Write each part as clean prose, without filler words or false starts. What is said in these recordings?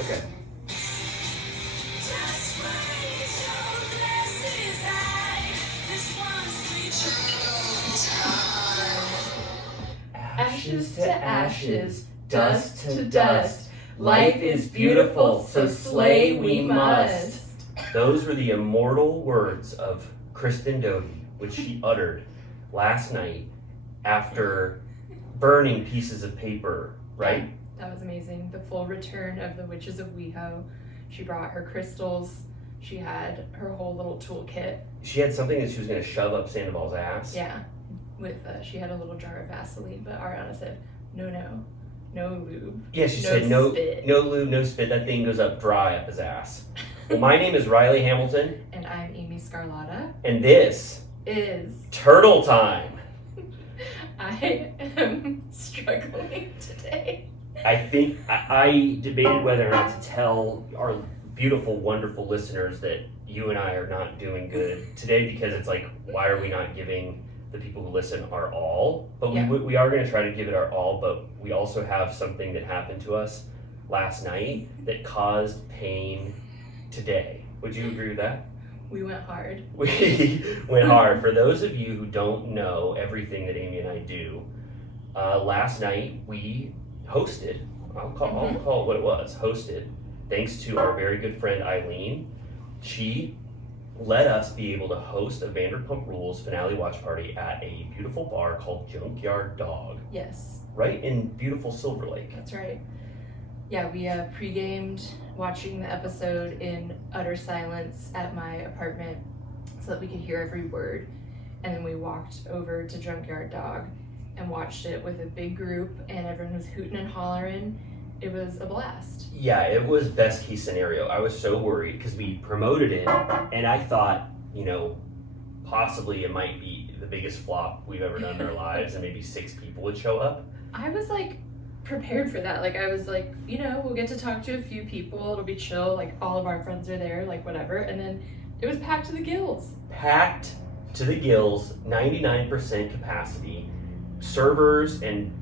Okay. Ashes to ashes, dust to dust. Life is beautiful, so slay we must. Those were the immortal words of Kristen Doty, which she uttered last night after burning pieces of paper, right? Yeah, that was amazing. The full return of the Witches of WeHo. She brought her crystals. She had her whole little toolkit. She had something that she was going to shove up Sandoval's ass. Yeah, with she had a little jar of Vaseline, but Ariana said, no lube. Yeah, she said no lube, no spit. That thing goes up dry up his ass. Well, my name is Riley Hamilton. And I'm Amy Scarlotta. And this is Turtle Time. I am struggling today. I think I debated whether or not to tell our beautiful, wonderful listeners that you and I are not doing good today, because it's like, why are we not giving the people who listen our all? But yeah. we are going to try to give it our all, but we also have something that happened to us last night that caused pain today. Would you agree with that? We went hard. We went hard. For those of you who don't know everything that Amy and I do, last night we hosted, I'll call it what it was, hosted, thanks to our very good friend Eileen. She let us be able to host a Vanderpump Rules finale watch party at a beautiful bar called Junkyard Dog. Yes. Right in beautiful Silver Lake. That's right. Yeah, we pre-gamed watching the episode in utter silence at my apartment so that we could hear every word. And then we walked over to Junkyard Dog and watched it with a big group, and everyone was hooting and hollering. It was a blast. Yeah, it was best case scenario. I was so worried because we promoted it, and I thought, possibly it might be the biggest flop we've ever done in our lives, and maybe 6 people would show up. I was prepared for that. I was we'll get to talk to a few people. It'll be chill. All of our friends are there, whatever. And then it was packed to the gills. Packed to the gills, 99% capacity. Servers and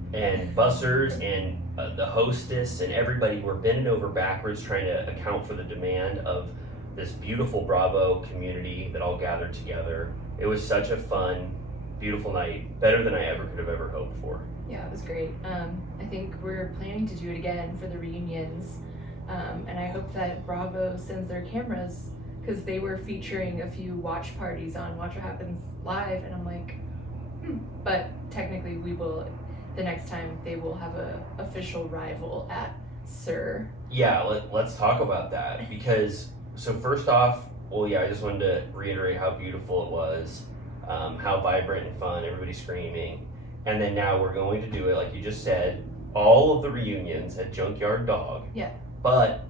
bussers and the hostess and everybody were bending over backwards trying to account for the demand of this beautiful Bravo community that all gathered together. It was such a fun, beautiful night, better than I could have ever hoped for. Yeah, it was great. I think we're planning to do it again for the reunions, and I hope that Bravo sends their cameras, because they were featuring a few watch parties on Watch What Happens Live, and I'm like, but technically we will, the next time they will have a official rival at SUR. Yeah, let's talk about that, because, so first off, I just wanted to reiterate how beautiful it was, how vibrant and fun, everybody screaming. And then now we're going to do it, like you just said, all of the reunions at Junkyard Dog. Yeah. But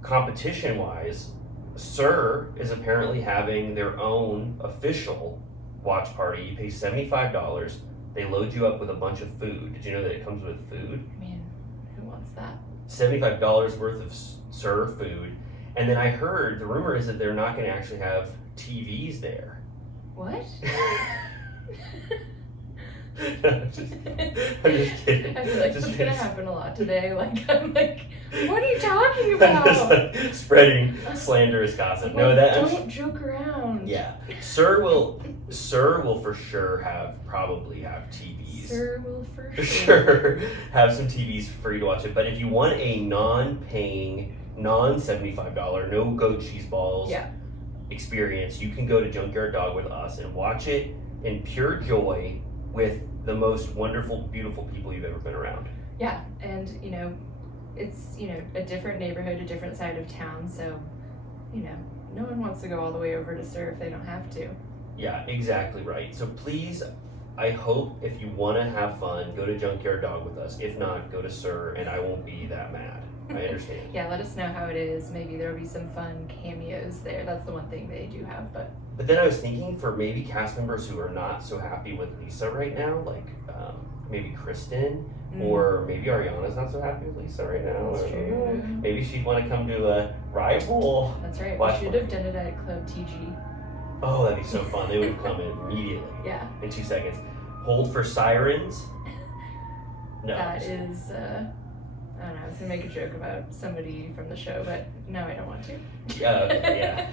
competition-wise, SUR is apparently having their own official watch party. You pay $75. They load you up with a bunch of food. Did you know that it comes with food? I mean, who wants that? $75 worth of SUR food. And then I heard, the rumor is that they're not going to actually have TVs there. What? I'm just kidding. I feel like that's gonna happen a lot today. I'm like, what are you talking about? I'm just spreading slanderous gossip. Well, No, don't joke around. Yeah, SUR will for sure probably have TVs. SUR will for sure have some TVs for you to watch it. But if you want a non-paying, non-$75, no goat cheese balls experience, you can go to Junkyard Dog with us and watch it in pure joy with the most wonderful, beautiful people you've ever been around. Yeah, and it's a different neighborhood, a different side of town, so no one wants to go all the way over to SUR if they don't have to. Yeah, exactly right. So please, I hope if you want to have fun, go to Junkyard Dog with us. If not, go to SUR, and I won't be that mad. I understand. Yeah, let us know how it is. Maybe there'll be some fun cameos there. That's the one thing they do have, but then I was thinking for maybe cast members who are not so happy with Lisa right now, like maybe Kristen, or maybe Ariana's not so happy with Lisa right now. That's true. Maybe she'd want to come to a rival. That's right. We should have done it at Club TG. Oh, that'd be so fun. They would have come in immediately. Yeah. In 2 seconds. Hold for Sirens. No. That is, I don't know, I was gonna make a joke about somebody from the show, but no, I don't want to. Yeah.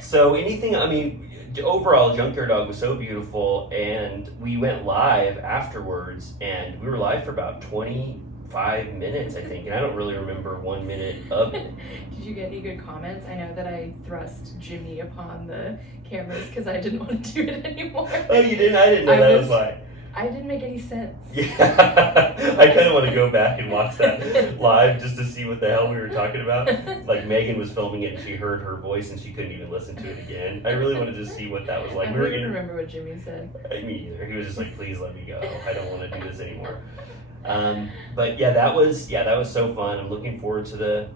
So anything, I mean, overall, Junkyard Dog was so beautiful, and we went live afterwards, and we were live for about 25 minutes, I think, and I don't really remember 1 minute of it. Did you get any good comments? I know that I thrust Jimmy upon the cameras because I didn't want to do it anymore. Oh, you didn't? I didn't know that was why. I didn't make any sense. Yeah, I kind of want to go back and watch that live just to see what the hell we were talking about. Like Megan was filming it and she heard her voice and she couldn't even listen to it again. I really wanted to see what that was like. I don't even remember what Jimmy said. Me either. He was just like, please let me go. I don't want to do this anymore. But yeah, that was so fun. I'm looking forward to the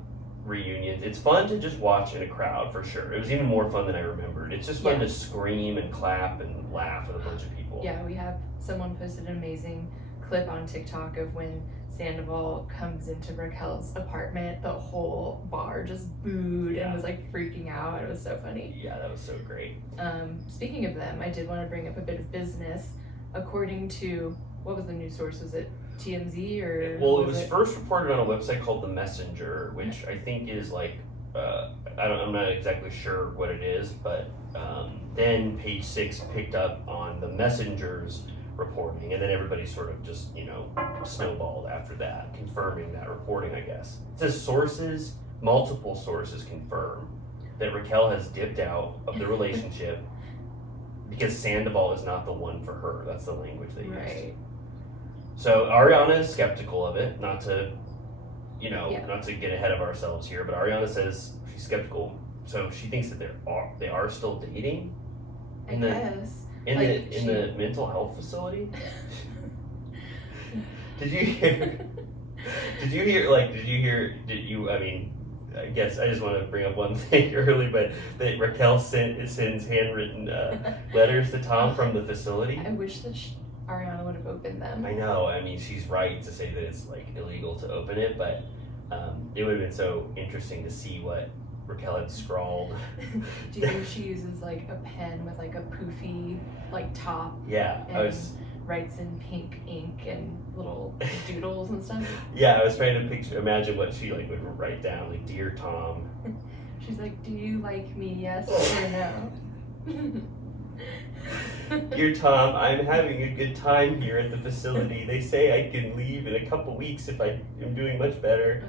reunions. It's fun to just watch in a crowd for sure. It was even more fun than I remembered. It's just fun to scream and clap and laugh with a bunch of people. Yeah, we have someone posted an amazing clip on TikTok of when Sandoval comes into Raquel's apartment. The whole bar just booed and was like freaking out. It was so funny. Yeah, that was so great. Speaking of them, I did want to bring up a bit of business. According to, what was the news source? Was it TMZ or? Well, it was first reported on a website called The Messenger, which I think is like, I'm not exactly sure what it is, but then Page 6 picked up on The Messenger's reporting, and then everybody sort of just, snowballed after that, confirming that reporting, I guess. It says multiple sources confirm that Raquel has dipped out of the relationship because Sandoval is not the one for her. That's the language they used. Right. So Ariana is skeptical of it, not to get ahead of ourselves here, but Ariana says she's skeptical. So she thinks that they are still dating. I guess. In the mental health facility. Did you hear? I mean, I guess I just want to bring up one thing early, but that Raquel sends handwritten letters to Tom from the facility. I wish that Ariana would have opened them. I know. I mean, she's right to say that it's like illegal to open it, but it would have been so interesting to see what Raquel had scrawled. Do you think she uses like a pen with like a poofy like top? Yeah, and writes in pink ink and little doodles and stuff. Yeah, I was trying to imagine what she like would write down, like "Dear Tom." She's like, "Do you like me? Yes or no?" Dear Tom, I'm having a good time here at the facility. They say I can leave in a couple weeks if I am doing much better.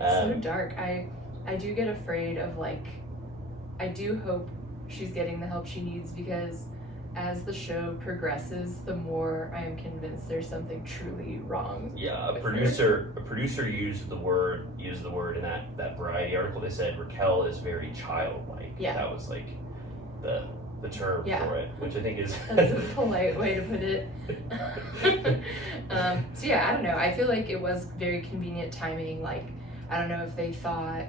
It's so dark. I do get afraid of I do hope she's getting the help she needs, because as the show progresses, the more I am convinced there's something truly wrong. Yeah, a producer used the word in that Variety article. They said Raquel is very childlike. Yeah, that was like the term for it, which I think is that's a polite way to put it. So yeah, I don't know. I feel like it was very convenient timing. I don't know if they thought,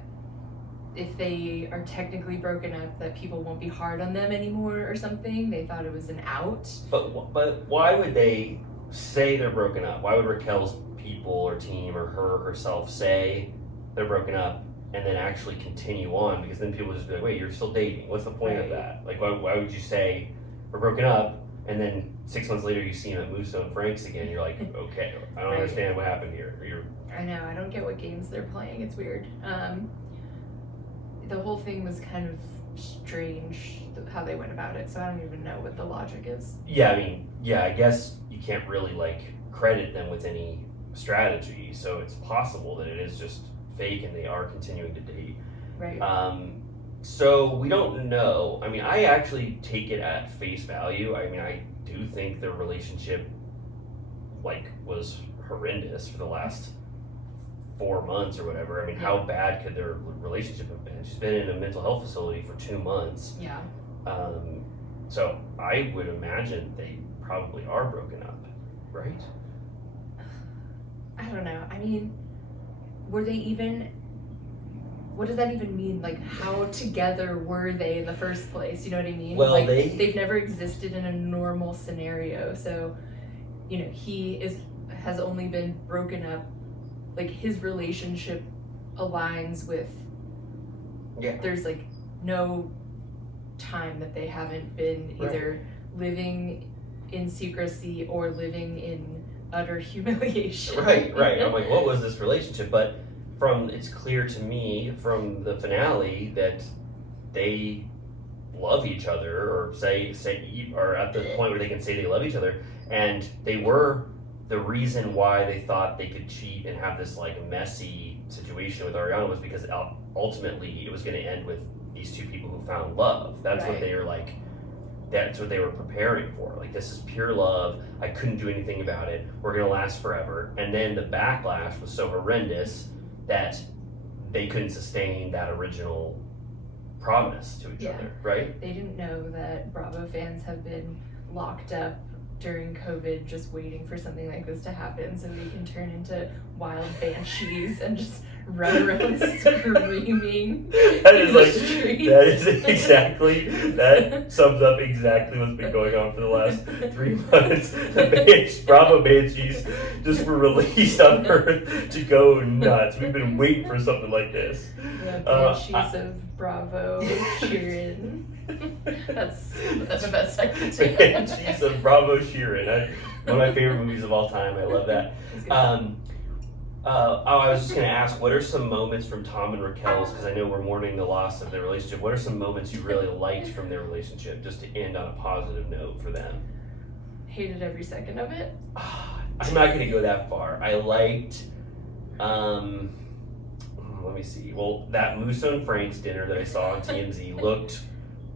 if they are technically broken up, that people won't be hard on them anymore or something. They thought it was an out. But why would they say they're broken up? Why would Raquel's people or team or herself say they're broken up and then actually continue on? Because then people just be like, wait, you're still dating. What's the point of that? Like, why would you say we're broken up and then 6 months later you see him at Musso and Frank's again? You're like, okay, I don't understand what happened here. I know, I don't get what games they're playing. It's weird. The whole thing was kind of strange how they went about it, so I don't even know what the logic is. Yeah, I mean, I guess you can't really credit them with any strategy, so it's possible that it is just fake and they are continuing to date. Right. So we don't know. I mean, I actually take it at face value. I mean, I do think their relationship was horrendous for the last 4 months or whatever. I mean, how bad could their relationship have been? She's been in a mental health facility for 2 months. Yeah. So I would imagine they probably are broken up, right? I don't know. I mean, were they even? What does that even mean? How together were they in the first place? You know what I mean? Well, they've never existed in a normal scenario. So, he has only been broken up. His relationship aligns with, there's no time that they haven't been either living in secrecy or living in utter humiliation. Right. I'm like, what was this relationship? But it's clear to me from the finale that they love each other, or or at the point where they can say they love each other, and they were the reason why they thought they could cheat and have this like messy situation with Ariana was because ultimately it was going to end with these two people who found love. That's what they were like. That's what they were preparing for. Like, this is pure love. I couldn't do anything about it. We're going to last forever. And then the backlash was so horrendous that they couldn't sustain that original promise to each other, right? They didn't know that Bravo fans have been locked up during COVID just waiting for something like this to happen so we can turn into wild banshees and just run around screaming. That sums up exactly what's been going on for the last 3 months. The Bravo banshees just were released on Earth to go nuts. We've been waiting for something like this. The banshees of Bravo cheering. That's the best I can do. Banshees of Bravo Sheeran. One of my favorite movies of all time. I love that. I was just going to ask, what are some moments from Tom and Raquel's, because I know we're mourning the loss of their relationship, what are some moments you really liked from their relationship, just to end on a positive note for them? Hated every second of it. I'm not going to go that far. I liked, let me see, well, that Musso and Frank's dinner that I saw on TMZ looked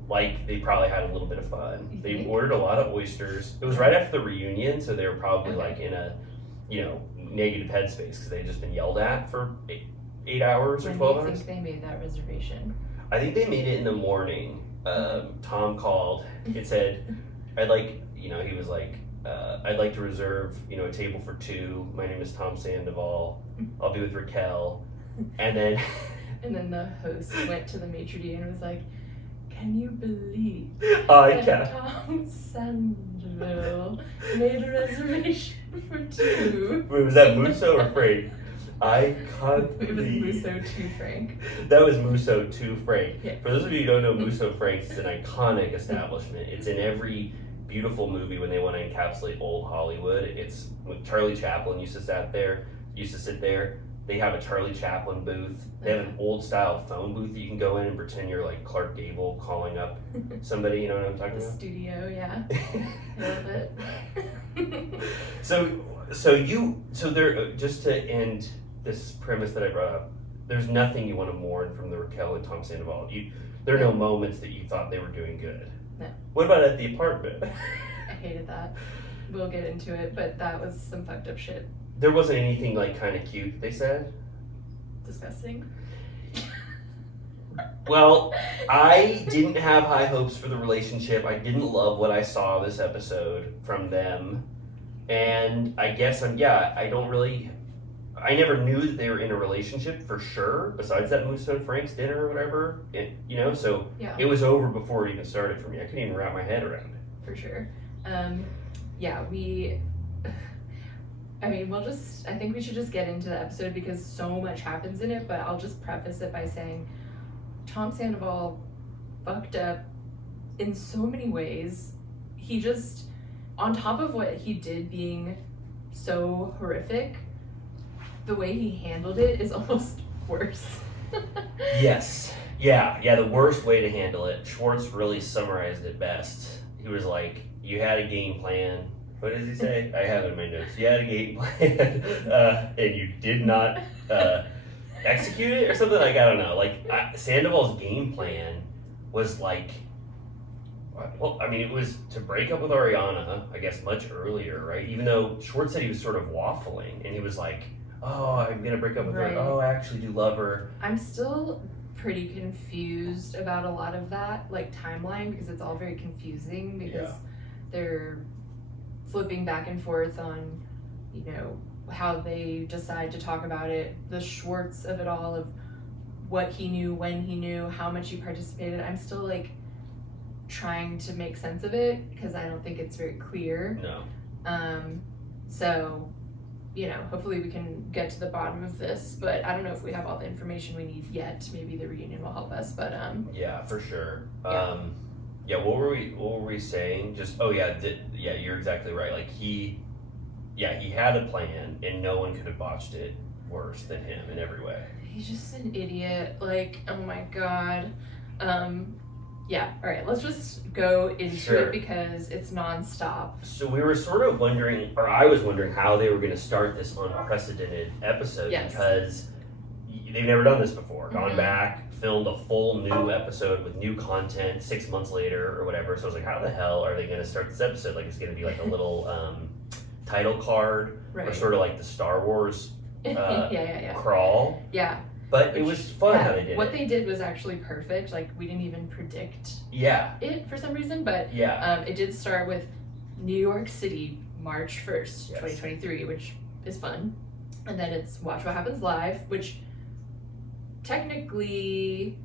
like they probably had a little bit of fun. They ordered a lot of oysters. It was right after the reunion, so they were probably like in a, negative headspace because they had just been yelled at for 8 hours or 12 hours. When do you think they made that reservation? I think they made it in the morning. Tom called. It said, I'd like, he was like, I'd like to reserve, a table for 2. My name is Tom Sandoval. I'll be with Raquel. And then the host went to the maitre d' and was like, can you believe Tom Sandoval made a reservation for 2? Wait, was that Musso or Frank? I can't believe. It was Musso to Frank. That was Musso to Frank. Yeah. For those of you who don't know Musso Frank's, it's an iconic establishment. It's in every beautiful movie when they want to encapsulate old Hollywood. It's when Charlie Chaplin used to sit there. They have a Charlie Chaplin booth. They have an old style phone booth that you can go in and pretend you're like Clark Gable calling up somebody, you know what I'm talking about? The studio, yeah. A little bit. So there, just to end this premise that I brought up, there's nothing you want to mourn from the Raquel and Tom Sandoval. There are no moments that you thought they were doing good. No. What about at the apartment? I hated that. We'll get into it, but that was some fucked up shit. There wasn't anything like kind of cute, they said? Disgusting. Well, I didn't have high hopes for the relationship. I didn't love what I saw this episode from them. And I guess I never knew that they were in a relationship for sure, besides that Musso and Frank's dinner or whatever. So it was over before it even started for me. I couldn't even wrap my head around it. For sure. I think we should just get into the episode because so much happens in it, but I'll just preface it by saying Tom Sandoval fucked up in so many ways. He just, on top of what he did being so horrific, the way he handled it is almost worse. Yes. Yeah, the worst way to handle it. Schwartz really summarized it best. He was like, you had a game plan. What does he say? I have it in my notes. You had a game plan, and you did not execute it or something? Like, I don't know. Like, Sandoval's game plan was like, it was to break up with Ariana, I guess, much earlier, right? Even though Schwartz said he was sort of waffling, and he was like, oh, I'm going to break up with her. Oh, I actually do love her. I'm still pretty confused about a lot of that, like, timeline, because it's all very confusing, because they're flipping back and forth on, how they decide to talk about it, the Schwartz of it all, of what he knew, when he knew, how much he participated. I'm still, like, trying to make sense of it, because I don't think it's very clear. No. So, hopefully we can get to the bottom of this, but I don't know if we have all the information we need yet. Maybe the reunion will help us, but yeah, for sure. What were we saying? Just you're exactly right. Like Yeah, he had a plan, and no one could have botched it worse than him in every way. He's just an idiot. Like, oh my god. Yeah, all right, let's just go into it because it's nonstop. So we were sort of wondering, or I was wondering, how they were going to start this unprecedented episode because they've never done this before. Gone back, filmed a full new episode with new content 6 months later or whatever. So I was like, how the hell are they going to start this episode? Like, it's going to be like a little title card or sort of like the Star Wars crawl. Yeah. But it was fun how they did What they did was actually perfect. Like, we didn't even predict it for some reason, but it did start with New York City, March 1st, 2023, which is fun. And then it's Watch What Happens Live, which technically,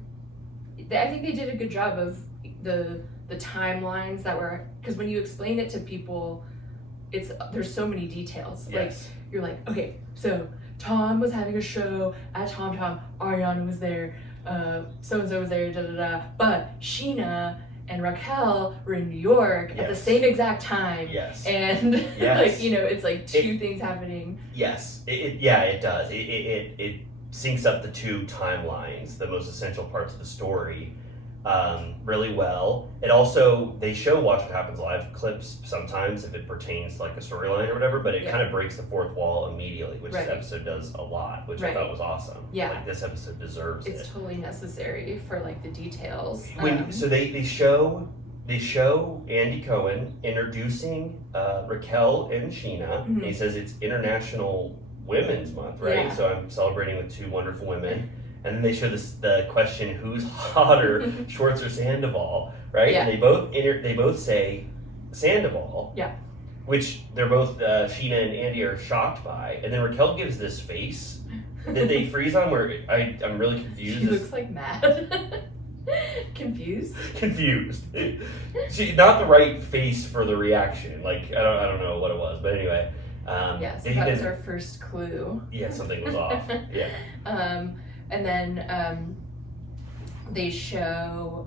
I think they did a good job of the timelines that were, because when you explain it to people, there's so many details. Like, you're like, okay, so Tom was having a show at Tom Tom, Ariana was there, so-and-so was there, da-da-da, but Sheena and Raquel were in New York at the same exact time. And like, you know, it's like two things happening. It does. It syncs up the two timelines, the most essential parts of the story, really well. It also, they show Watch What Happens Live clips sometimes if it pertains to like a storyline or whatever, but it kind of breaks the fourth wall immediately, which this episode does a lot, which I thought was awesome. Like, this episode deserves it's totally necessary for like the details. So they show Andy Cohen introducing Raquel and Sheena. And he says it's International Women's Month, right? So I'm celebrating with two wonderful women. And then they show the question, who's hotter, Schwartz or Sandoval, right? And they both say Sandoval. Which they're both, Sheena and Andy are shocked by. And then Raquel gives this face that they freeze on where I'm really confused. She looks like mad. Confused? Confused. Not the right face for the reaction. Like, I don't know what it was, but anyway. So that was our first clue. Yeah, something was off. And then they show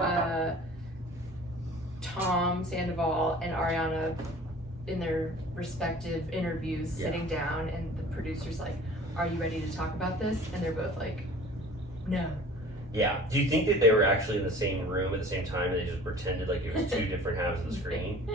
Tom Sandoval and Ariana in their respective interviews sitting down, and the producer's like, are you ready to talk about this? And they're both like, no. Do you think that they were actually in the same room at the same time and they just pretended like it was two different halves of the screen?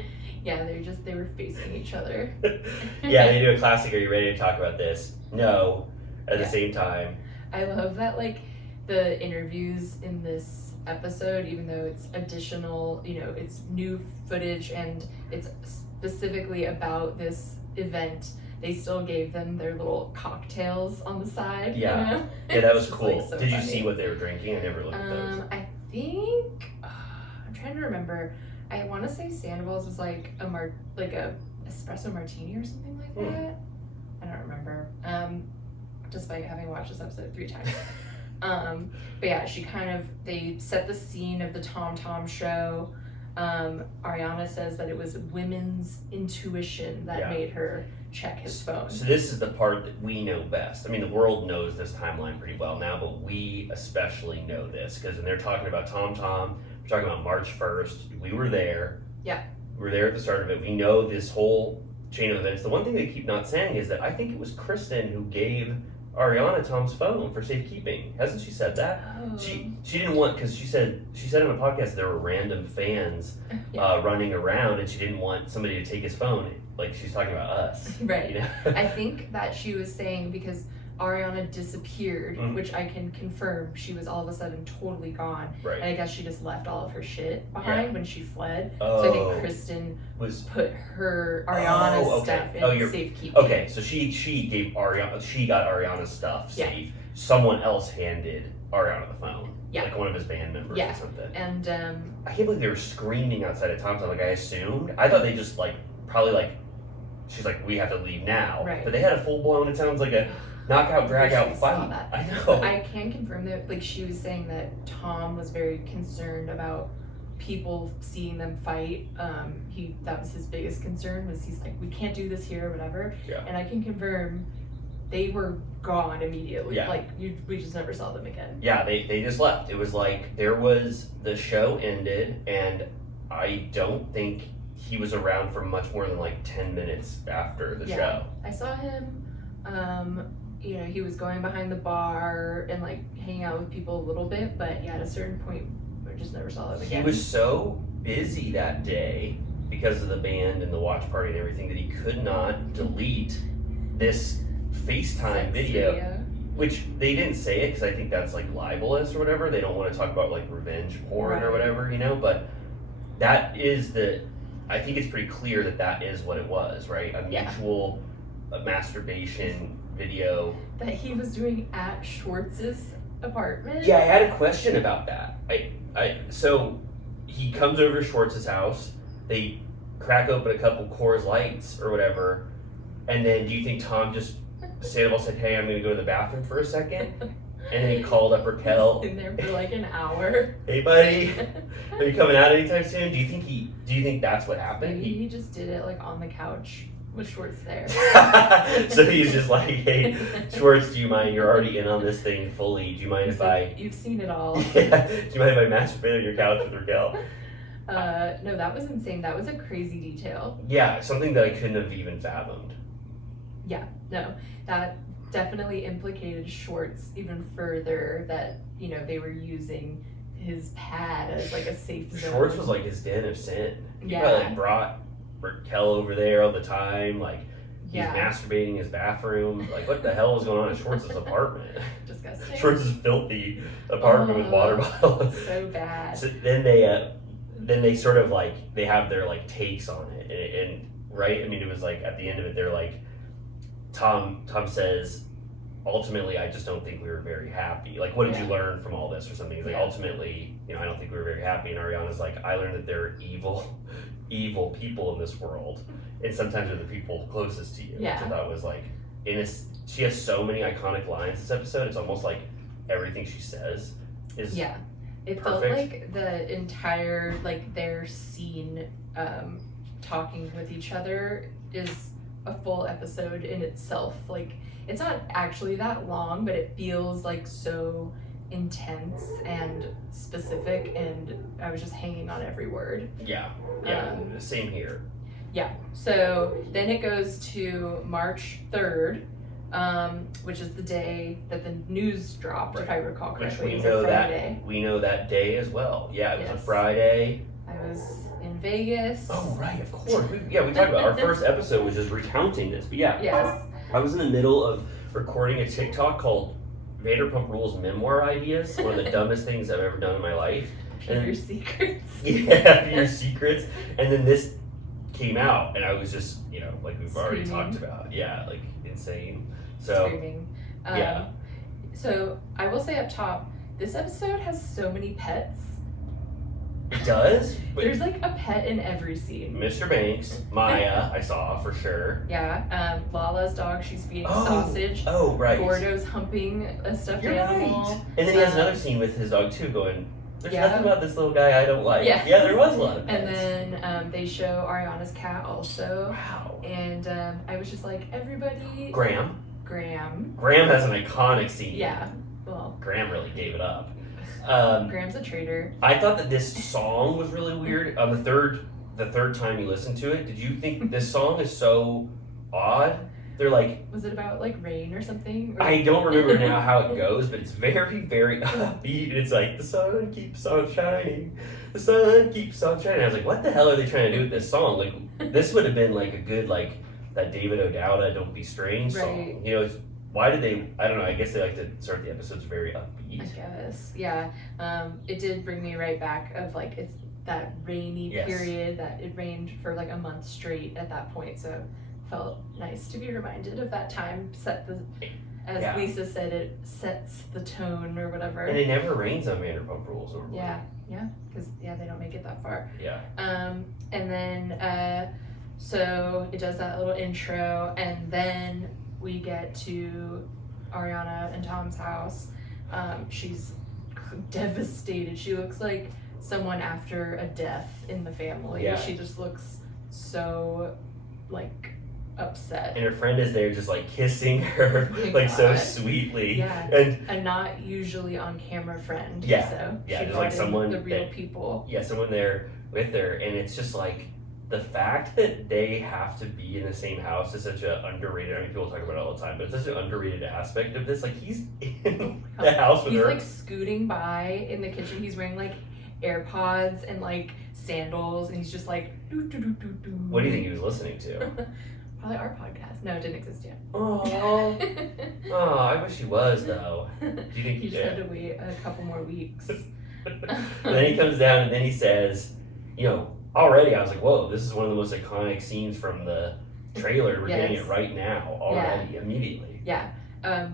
They were facing each other. They do a classic, are you ready to talk about this? No, at the same time. I love that, like, the interviews in this episode, even though it's additional, you know, it's new footage and it's specifically about this event, they still gave them their little cocktails on the side. You know? That was cool. Like, so Did funny. You see what they were drinking? I never looked at those. I think, I'm trying to remember, I want to say Sandoval's was like a espresso martini or something like that. I don't remember. Despite having watched this episode 3 times. But yeah, they set the scene of the Tom Tom show. Ariana says that it was women's intuition that made her check his phone. So this is the part that we know best. I mean, the world knows this timeline pretty well now, but we especially know this because when they're talking about Tom Tom, we're talking about March 1st. We were there. We were there at the start of it. We know this whole chain of events. The one thing they keep not saying is that I think it was Kristen who gave Ariana Tom's phone for safekeeping. Hasn't she said that? She didn't want, because she said on a podcast there were random fans running around and she didn't want somebody to take his phone. Like, she's talking about us. Right. You know? I think that she was saying because Ariana disappeared, which I can confirm she was all of a sudden totally gone. Right. And I guess she just left all of her shit behind when she fled. So I think Kristen put her Ariana's stuff in safekeeping. Okay, so she gave she got Ariana's stuff safe. Someone else handed Ariana the phone. Like one of his band members or something. And I can't believe they were screaming outside of Tom's. Like, I assumed. I thought they just she's like, we have to leave now. Right. But they had a full blown, it sounds like a knockout, drag out fight. I know. I can confirm that, like, she was saying that Tom was very concerned about people seeing them fight. That was his biggest concern, he's like, we can't do this here or whatever. And I can confirm they were gone immediately. Like, we just never saw them again. They just left. It was like the show ended and I don't think he was around for much more than like 10 minutes after the show. I saw him, you know, he was going behind the bar and like hanging out with people a little bit, but yeah, at a certain point, I just never saw him again. He was so busy that day because of the band and the watch party and everything that he could not delete this FaceTime video, which they didn't say it because I think that's like libelous or whatever. They don't want to talk about like revenge porn or whatever, you know, but that is I think it's pretty clear that is what it was, right? A mutual masturbation video that he was doing at Schwartz's apartment. Yeah, I had a question about that. So he comes over to Schwartz's house, they crack open a couple Coors Lights or whatever, and then do you think Tom just Sandoval said, hey, I'm gonna go to the bathroom for a second? And then he called up Raquel. In there for like an hour. Hey buddy, are you coming out anytime soon? Do you think that's what happened? Maybe he just did it like on the couch with Schwartz there. So he's just like, hey, Schwartz, do you mind? You're already in on this thing fully. Do you mind You've seen it all. Yeah. Do you mind if I masturbate on your couch with Raquel? No, that was insane. That was a crazy detail. Yeah, something that I couldn't have even fathomed. Yeah, no, that definitely implicated Schwartz even further, that, you know, they were using his pad as like a safe zone. Schwartz was like his den of sin. He Yeah. probably like brought Raquel over there all the time, like he's masturbating in his bathroom. Like what the hell was going on in Schwartz's apartment? Disgusting. Schwartz's filthy apartment with water bottles. So bad. So then they sort of like they have their like takes on it, and right? I mean, it was like at the end of it, they're like, Tom says, ultimately, I just don't think we were very happy. Like, what did you learn from all this or something? He's like, ultimately, you know, I don't think we were very happy. And Ariana's like, I learned that there are evil people in this world, and sometimes they're the people closest to you. Yeah. Which I thought was like, she has so many iconic lines this episode. It's almost like everything she says is It perfect. felt like the entire, like, their scene talking with each other is a full episode in itself. Like, it's not actually that long, but it feels like so intense and specific, and I was just hanging on every word. Yeah, same here. Yeah, so then it goes to March 3rd, which is the day that the news dropped, if I recall correctly. Which we know that day as well. Yeah, it was a Friday. I was in Vegas. Oh, right, of course. We talked about our first episode was just recounting this, but Yes. I was in the middle of recording a TikTok called Vanderpump Rules Memoir Ideas, one of the dumbest things I've ever done in my life. Peter Secrets. Yeah, Peter Secrets. And then this came out, and I was just, you know, like we've already talked about. Yeah, like insane. So, Screaming. Yeah. So I will say up top, this episode has so many pets. It does? There's like a pet in every scene. Mr. Banks, Maya, I saw for sure. Yeah, Lala's dog, she's feeding sausage. Oh, right. Gordo's humping a stuffed You're animal. right. And then he has another scene with his dog too going, there's Yeah. nothing about this little guy I don't like. Yeah. Yeah, there was a lot of pets. And then they show Ariana's cat also. Wow. And I was just like, everybody. Graham has an iconic scene. Yeah. Well, Graham really gave it up. Graham's a traitor. I thought that this song was really weird. On the third time you listened to it, did you think this song is so odd? They're like, was it about like rain or something? Or... I don't remember now how it goes, but it's very, very upbeat. And it's like, the sun keeps on shining. The sun keeps on shining. I was like, what the hell are they trying to do with this song? Like, this would have been like a good, like, that David O'Dowda Don't Be Strange song. You know, why did they, I don't know, I guess they like to start the episodes very upbeat. I guess, yeah. It did bring me right back of like, it's that rainy period that it rained for like a month straight at that point. So it felt nice to be reminded of that time, as Lisa said, it sets the tone or whatever. And it never rains on Vanderpump Rules. Yeah, because they don't make it that far. Yeah. And then, so it does that little intro, and then we get to Ariana and Tom's house. She's devastated. She looks like someone after a death in the family. Yeah. She just looks so, like, upset. And her friend is there just, like, kissing her, like, so sweetly. Yeah, and a not usually on camera friend. Yeah, So yeah, she there's, brought like, in someone the real people. Yeah, someone there with her, and it's just, like, the fact that they have to be in the same house is such an underrated. I mean, people talk about it all the time, but it's such an underrated aspect of this. Like, he's in the house with He's her. like scooting by in the kitchen. He's wearing like AirPods and like sandals, and he's just like doo, doo, doo, doo, doo. What do you think he was listening to? Probably our podcast. No, it didn't exist yet. Oh, oh, I wish he was though. Do you think he just had to wait a couple more weeks? Then he comes down and then he says, you know, already I was like, whoa, this is one of the most iconic scenes from the trailer. We're getting it right now, already, immediately. Yeah.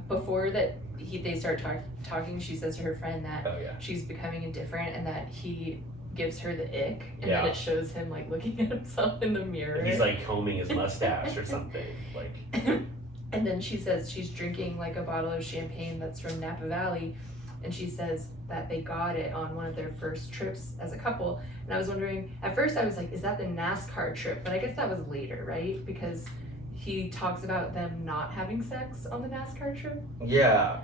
Before that, they start talking. She says to her friend that she's becoming indifferent and that he gives her the ick, and then it shows him like looking at himself in the mirror. He's like combing his mustache or something. Like. And then she says she's drinking like a bottle of champagne that's from Napa Valley, and she says that they got it on one of their first trips as a couple. And I was wondering, at first I was like, is that the NASCAR trip? But I guess that was later, right? Because he talks about them not having sex on the NASCAR trip. Yeah.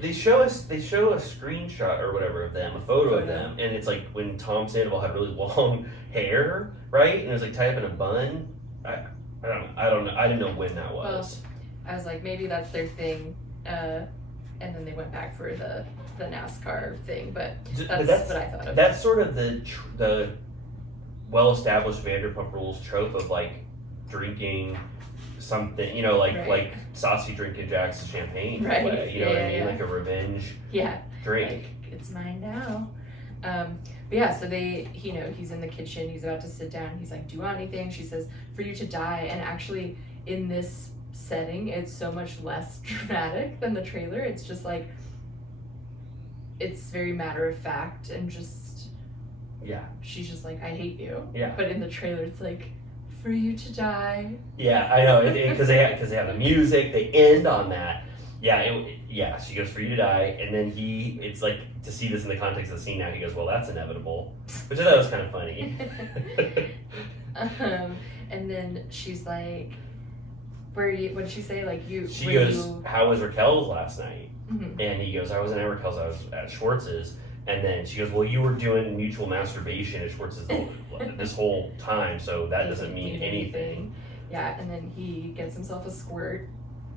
They show a screenshot or whatever of them, a photo of them, and it's like when Tom Sandoval had really long hair, right? And it was like tied up in a bun. I don't know. I didn't know when that was. Well, I was like, maybe that's their thing. And then they went back for the NASCAR thing, but that's what I thought of. That's sort of the well-established Vanderpump Rules trope of like drinking something, you know, like Saucy drinking Jack's champagne, right? Way, you know what I mean? Like a revenge drink. Like, it's mine now. But yeah, so he's in the kitchen, he's about to sit down, he's like, do you want anything? She says, for you to die. And actually in this setting, it's so much less dramatic than the trailer. It's just like, it's very matter of fact, and just she's just like, I hate you. But in the trailer it's like, for you to die. Yeah, I know, because they have the music, they end on that. She goes, for you to die, and then it's like, to see this in the context of the scene now, he goes, well, that's inevitable, which I thought was kind of funny. And then she's like, what did she say? Like, she goes, how was Raquel's last night? Mm-hmm. And he goes, I wasn't at Raquel's, I was at Schwartz's. And then she goes, well, you were doing mutual masturbation at Schwartz's this whole time, so that doesn't mean anything. Yeah, and then he gets himself a squirt.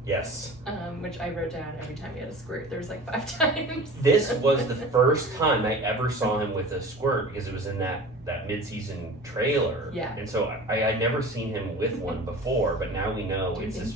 Yes. Which I wrote down every time he had a squirt. There was like 5 times. This was the first time I ever saw him with a squirt, because it was in that mid-season trailer. Yeah. And so I'd never seen him with one before, but now we know it's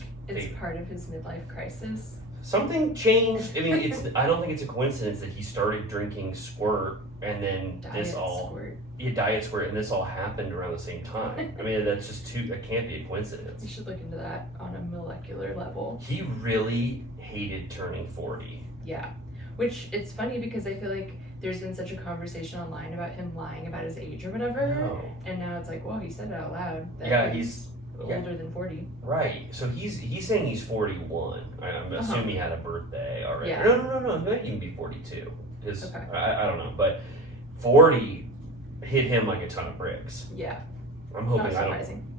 part of his midlife crisis. Something changed. I mean, I don't think it's a coincidence that he started drinking squirt and then diet squirt, and this all happened around the same time. I mean, that's just that can't be a coincidence. You should look into that on a molecular level. He really hated turning 40. Yeah, which it's funny because I feel like there's been such a conversation online about him lying about his age or whatever, and now it's like, well, he said it out loud. He's older than 40. Right. So he's saying he's 41. I'm assuming he had a birthday already. Yeah. No. He might even be 42. Because I don't know. But 40 hit him like a ton of bricks. Yeah. I'm hoping I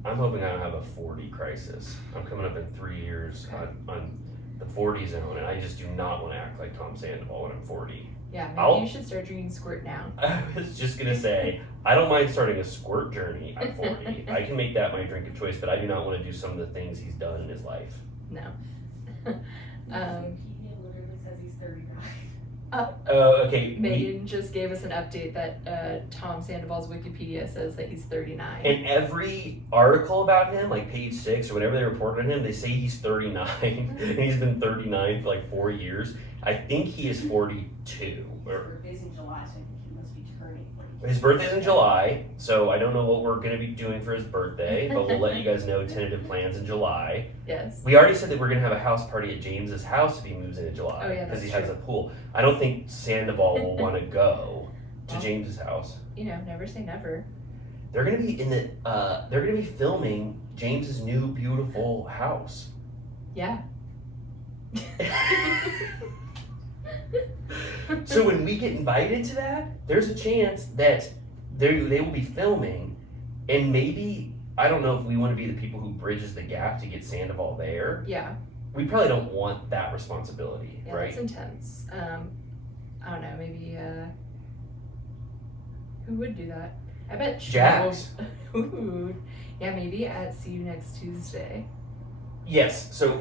don't have a 40 crisis. I'm coming up in 3 years on the 40 zone, and I just do not want to act like Tom Sandoval when I'm 40. Yeah, maybe you should start drinking squirt now. I was just going to say, I don't mind starting a squirt journey at 40. I can make that my drink of choice, but I do not want to do some of the things he's done in his life. No. He literally says he's 39. Okay. Megan just gave us an update that Tom Sandoval's Wikipedia says that he's 39. And every article about him, like page 6 or whatever they reported on him, they say he's 39. And he's been 39 for like 4 years. I think he is 42. His birthday's in July, so I think he must be turning 42. His birthday's in July, so I don't know what we're going to be doing for his birthday, but we'll let you guys know tentative plans in July. Yes. We already said that we're going to have a house party at James's house if he moves in July. Oh, yeah, because he has a pool. I don't think Sandoval will want to go to James's house. You know, never say never. They're going to be they're going to be filming James's new beautiful house. Yeah. So when we get invited to that, there's a chance that they will be filming, and maybe, I don't know if we want to be the people who bridges the gap to get Sandoval there. Yeah. We probably don't want that responsibility, yeah, right? That's intense. I don't know, maybe who would do that? I bet Jax. Ooh. Yeah, maybe at See You Next Tuesday. Yes. So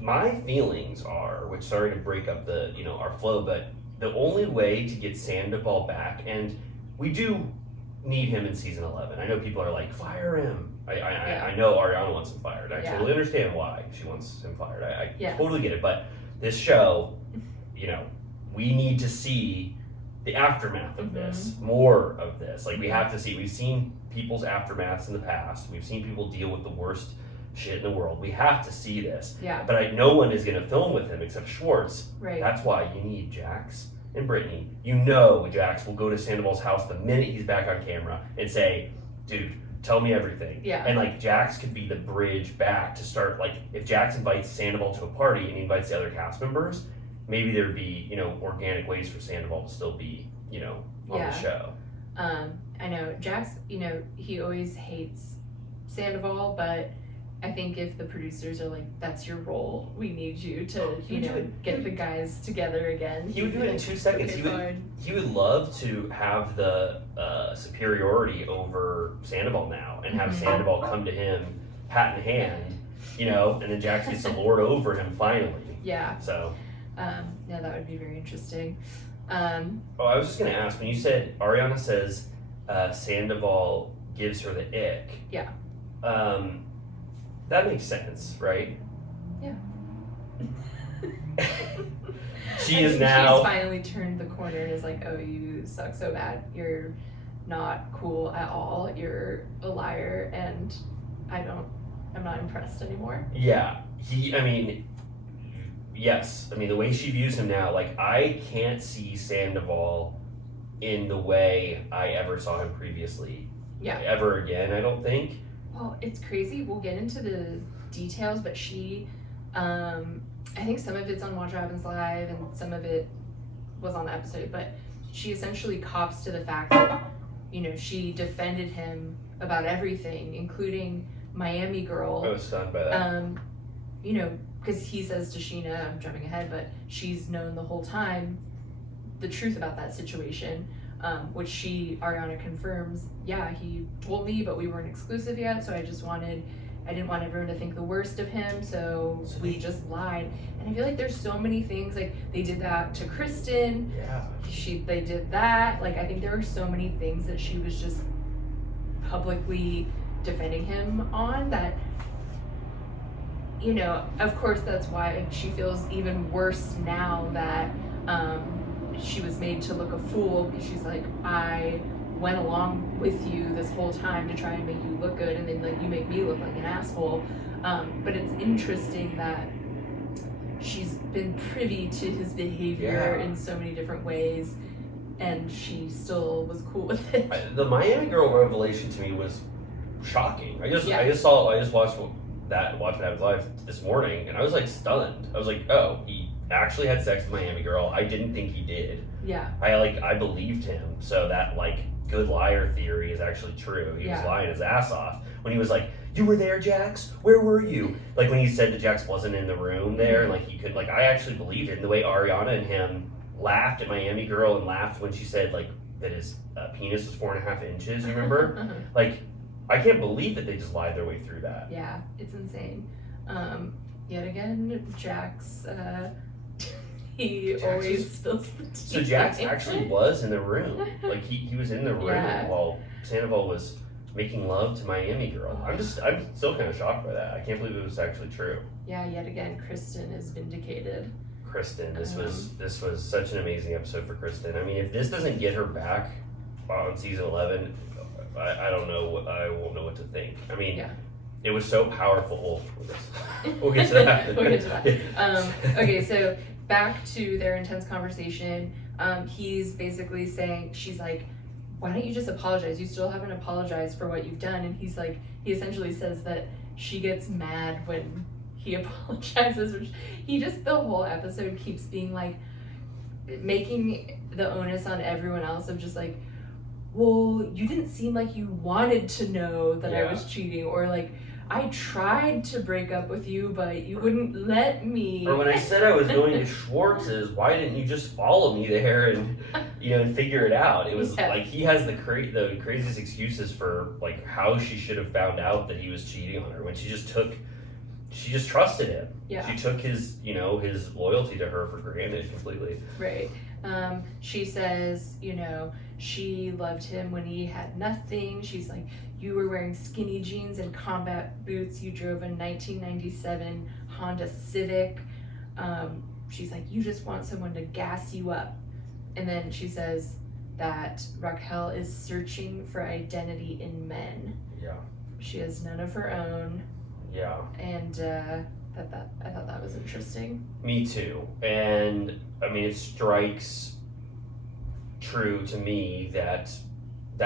my feelings are, which sorry to break up the our flow, but the only way to get Sandoval back, and we do need him in season 11. I know people are like, fire him. I know Ariana wants him fired. I totally understand why she wants him fired. I totally get it. But this show, we need to see the aftermath of this, more of this. Like, we have to see. We've seen people's aftermaths in the past. We've seen people deal with the worst shit in the world. We have to see this. Yeah. But no one is going to film with him except Schwartz. Right. That's why you need Jax and Brittany. Jax will go to Sandoval's house the minute he's back on camera and say, dude, tell me everything. Yeah. And like, Jax could be the bridge back to start, like, if Jax invites Sandoval to a party and he invites the other cast members, maybe there'd be, organic ways for Sandoval to still be, on the show. I know Jax, he always hates Sandoval, but I think if the producers are like, that's your role, we need you to, get the guys together again. He would do it in 2 seconds. He would love to have the superiority over Sandoval now and have Sandoval come to him hat in hand, and then Jax gets to lord over him finally. Yeah. So. Yeah, that would be very interesting. I was just going to ask, when you said, Ariana says Sandoval gives her the ick. Yeah. That makes sense, right? Yeah. She's finally turned the corner and is like, oh, you suck so bad. You're not cool at all. You're a liar, and I'm not impressed anymore. Yeah. Yes. The way she views him now, like, I can't see Sandoval in the way I ever saw him previously. Yeah. Ever again, I don't think. Well, it's crazy. We'll get into the details, but she, I think some of it's on Watch What Happens Live and some of it was on the episode, but she essentially cops to the fact that, she defended him about everything, including Miami Girl. I was stunned by that. Because he says to Sheena, I'm jumping ahead, but she's known the whole time the truth about that situation. Which Ariana confirms, yeah, he told me, but we weren't exclusive yet, so I didn't want everyone to think the worst of him, so we just lied. And I feel like there's so many things, like, they did that to Kristen. Yeah. They did that. Like, I think there are so many things that she was just publicly defending him on that, of course that's why she feels even worse now that, she was made to look a fool, because she's like, I went along with you this whole time to try and make you look good, and then like you make me look like an asshole. But it's interesting that she's been privy to his behavior in so many different ways, and she still was cool with it. The Miami Girl revelation to me was shocking. I just watched Watch What Happens Live this morning, and I was like stunned. I was like, oh, he actually had sex with Miami Girl. I didn't think he did. Yeah. I believed him. So that, like, good liar theory is actually true. He was lying his ass off when he was like, you were there, Jax? Where were you? Like, when he said that Jax wasn't in the room there, and like he could, like, I actually believed it. And the way Ariana and him laughed at Miami Girl and laughed when she said, like, that his penis was 4.5 inches, you remember? Like, I can't believe that they just lied their way through that. Yeah, it's insane. Yet again, Jax, he always spills the tea. So Jax actually was in the room. Like, he was in the room while Sandoval was making love to Miami Girl. I'm still kind of shocked by that. I can't believe it was actually true. Yeah, yet again, Kristen is vindicated. Kristen, this was such an amazing episode for Kristen. I mean, if this doesn't get her back on season 11, I don't know. I won't know what to think. I mean, it was so powerful. We'll get to that. We'll get to that. Okay, so back to their intense conversation. He's basically saying, she's like, why don't you just apologize? You still haven't apologized for what you've done. And he essentially says that she gets mad when he apologizes. Which the whole episode keeps being like, making the onus on everyone else of just like, well, you didn't seem like you wanted to know that I was cheating, or like, I tried to break up with you, but you wouldn't let me. Or when I said I was going to Schwartz's, why didn't you just follow me there and, and figure it out? It was like he has the craziest excuses for like how she should have found out that he was cheating on her when she just trusted him. Yeah. She took his, his loyalty to her for granted completely. Right. She says, she loved him when he had nothing. She's like, you were wearing skinny jeans and combat boots. You drove a 1997 Honda Civic. She's like, you just want someone to gas you up. And then she says that Raquel is searching for identity in men. Yeah. She has none of her own. Yeah. And I thought that was interesting. Me too. And I mean, it strikes true to me that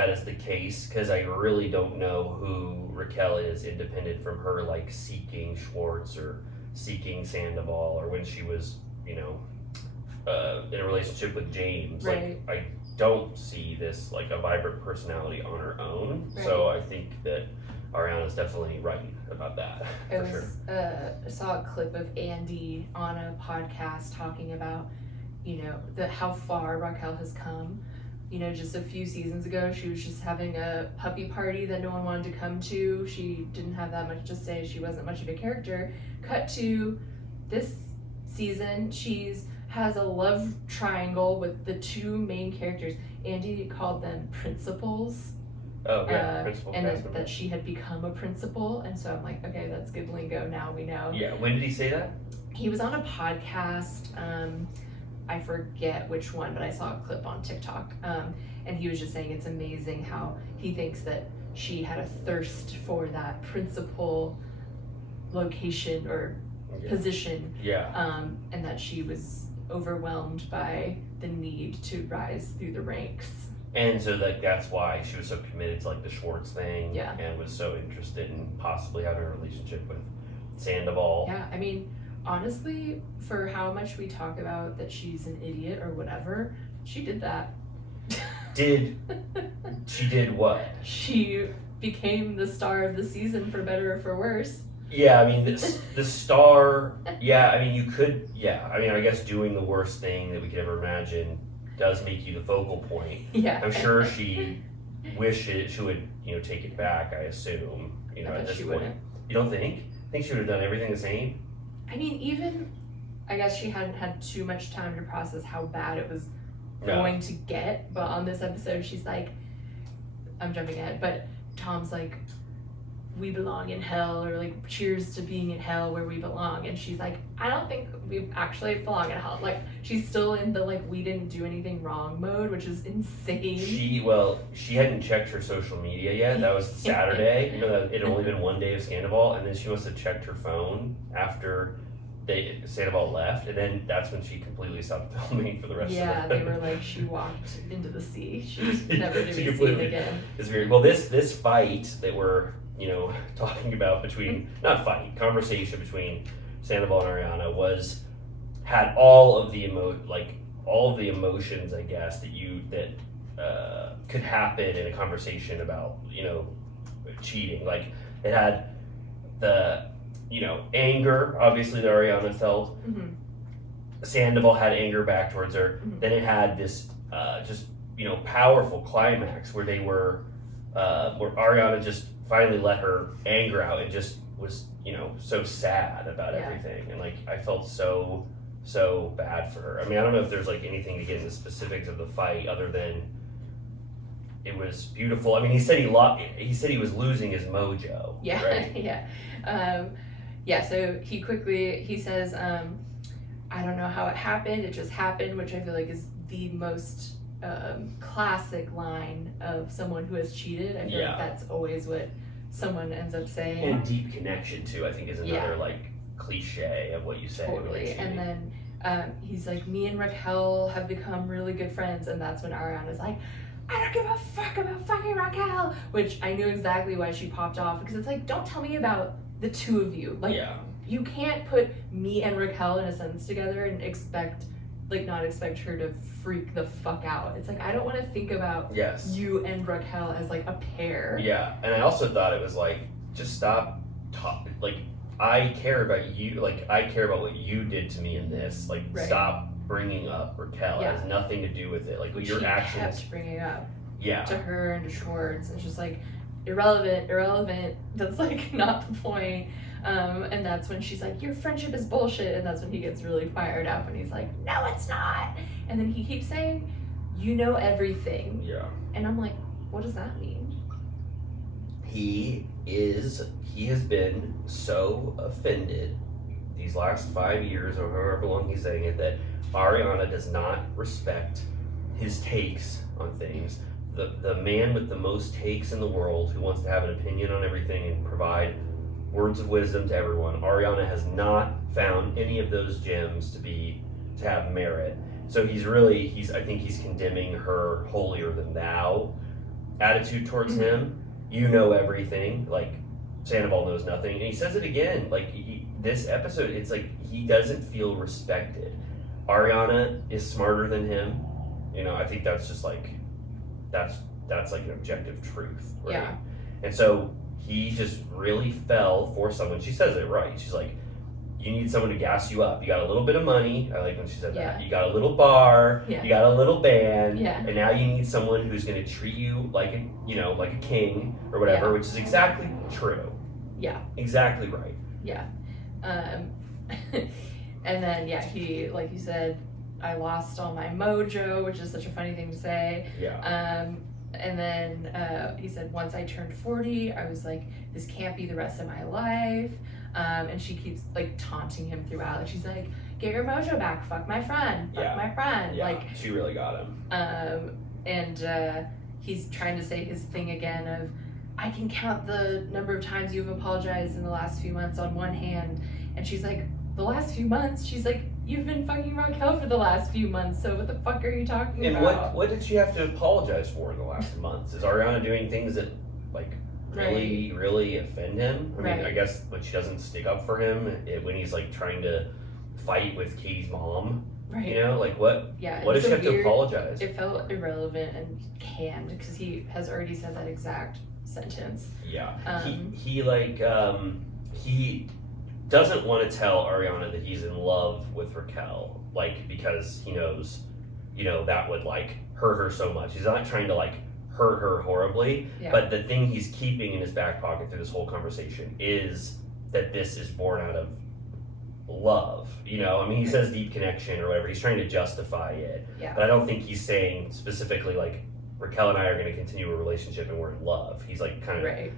is the case, because I really don't know who Raquel is independent from her like seeking Schwartz or seeking Sandoval, or when she was in a relationship with James. Right. Like, I don't see this like a vibrant personality on her own. Right. So I think that Ariana's definitely right about that. I saw a clip of Andy on a podcast talking about, how far Raquel has come. Just a few seasons ago, she was just having a puppy party that no one wanted to come to. She didn't have that much to say. She wasn't much of a character. Cut to this season, has a love triangle with the two main characters. Andy called them principals. Oh, yeah, principal. And that she had become a principal. And so I'm like, okay, that's good lingo. Now we know. Yeah, when did he say that? He was on a podcast. I forget which one, but I saw a clip on TikTok. And he was just saying it's amazing how he thinks that she had a thirst for that principal location or position. Yeah. And that she was overwhelmed by the need to rise through the ranks. And so that's why she was so committed to like the Schwartz thing. Yeah. And was so interested in possibly having a relationship with Sandoval. Yeah, I mean, honestly, for how much we talk about that she's an idiot or whatever, she did that. She did what? She became the star of the season, for better or for worse. Yeah, I mean, the star, yeah, I mean, I guess doing the worst thing that we could ever imagine does make you the focal point. Yeah. I'm sure she wishes she would, take it back, I assume, at this point. Wouldn't. You don't think? Think she would have done everything the same? I mean, I guess she hadn't had too much time to process how bad it was going to get, but on this episode, she's like, I'm jumping ahead, but Tom's like, we belong in hell, or like, cheers to being in hell where we belong, and she's like, I don't think we actually belong in hell. Like, she's still in the like, we didn't do anything wrong mode, which is insane. She hadn't checked her social media yet. That was Saturday. That it had only been one day of Sandoval, and then she must have checked her phone after Sandoval left, and then that's when she completely stopped filming for the rest of the Yeah, they were like, she walked into the sea. She's never to be seen again. It's weird. Well, this fight that we're talking about conversation between Sandoval and Ariana had all of the emotions, I guess, that could happen in a conversation about cheating. Like, it had the anger, obviously, that Ariana felt. Mm-hmm. Sandoval had anger back towards her. Mm-hmm. Then it had this just powerful climax where they were where Ariana just finally let her anger out and just was so sad about everything, and like I felt so bad for her. I mean, I don't know if there's like anything to get into specifics of the fight other than it was beautiful. I mean, he said he was losing his mojo. Yeah, right? Yeah. So he says, I don't know how it happened. It just happened, which I feel like is the most classic line of someone who has cheated. I feel like that's always what someone ends up saying. And deep connection too, I think, is another like cliche of what you say. Totally. And then he's like, me and Raquel have become really good friends, and that's when Ariana's like, I don't give a fuck about fucking Raquel, which I knew exactly why she popped off, because it's like, don't tell me about the two of you. Like, you can't put me and Raquel in a sentence together and not expect her to freak the fuck out. It's like, I don't want to think about you and Raquel as like a pair. Yeah, and I also thought it was like, just stop like, I care about you, like, I care about what you did to me in this. Like, Right. stop bringing up Raquel. Yeah. It has nothing to do with it. Like, Which your he actions. kept bringing up Yeah. to her and to Schwartz. It's just like, irrelevant. That's like not the point. And that's when she's like, your friendship is bullshit. And that's when he gets really fired up and he's like, no, it's not. And then he keeps saying, you know everything. Yeah. And I'm like, what does that mean? He has been so offended these last 5 years or however long he's saying it that Ariana does not respect his takes on things. The man with the most takes in the world who wants to have an opinion on everything and provide words of wisdom to everyone. Ariana has not found any of those gems to have merit. So I think he's condemning her holier than thou attitude towards him. You know everything, like Sandoval knows nothing, and he says it again. Like this episode, it's like he doesn't feel respected. Ariana is smarter than him. You know, I think that's just like that's like an objective truth, right? Yeah. And so he just really fell for someone. She says it right. She's like, you need someone to gas you up. You got a little bit of money. I like when she said that. You got a little bar. Yeah. You got a little band. Yeah. And now you need someone who's going to treat you like a king or whatever, which is exactly true. Yeah. Exactly right. Yeah. And then, he, like you said, I lost all my mojo, which is such a funny thing to say. Yeah. And then he said, once I turned 40, I was like, this can't be the rest of my life. And she keeps like taunting him throughout. Like, she's like, get your mojo back, fuck my friend, fuck my friend. Yeah, like she really got him. And he's trying to say his thing again of, I can count the number of times you've apologized in the last few months on one hand. And she's like, the last few months? She's like, you've been fucking Raquel for the last few months, so what the fuck are you talking about? And what did she have to apologize for in the last months? Is Ariana doing things that like really offend him? I mean, I guess when she doesn't stick up for him when he's like trying to fight with Katie's mom. Right. You know, like what? Yeah. What does she have to apologize? It felt irrelevant and canned because he has already said that exact sentence. Yeah. He doesn't want to tell Ariana that he's in love with Raquel, like, because he knows, that would like hurt her so much. He's not trying to like hurt her horribly, but the thing he's keeping in his back pocket through this whole conversation is that this is born out of love. I mean, he says deep connection or whatever. He's trying to justify it, but I don't think he's saying specifically like Raquel and I are going to continue a relationship and we're in love. He's like kind of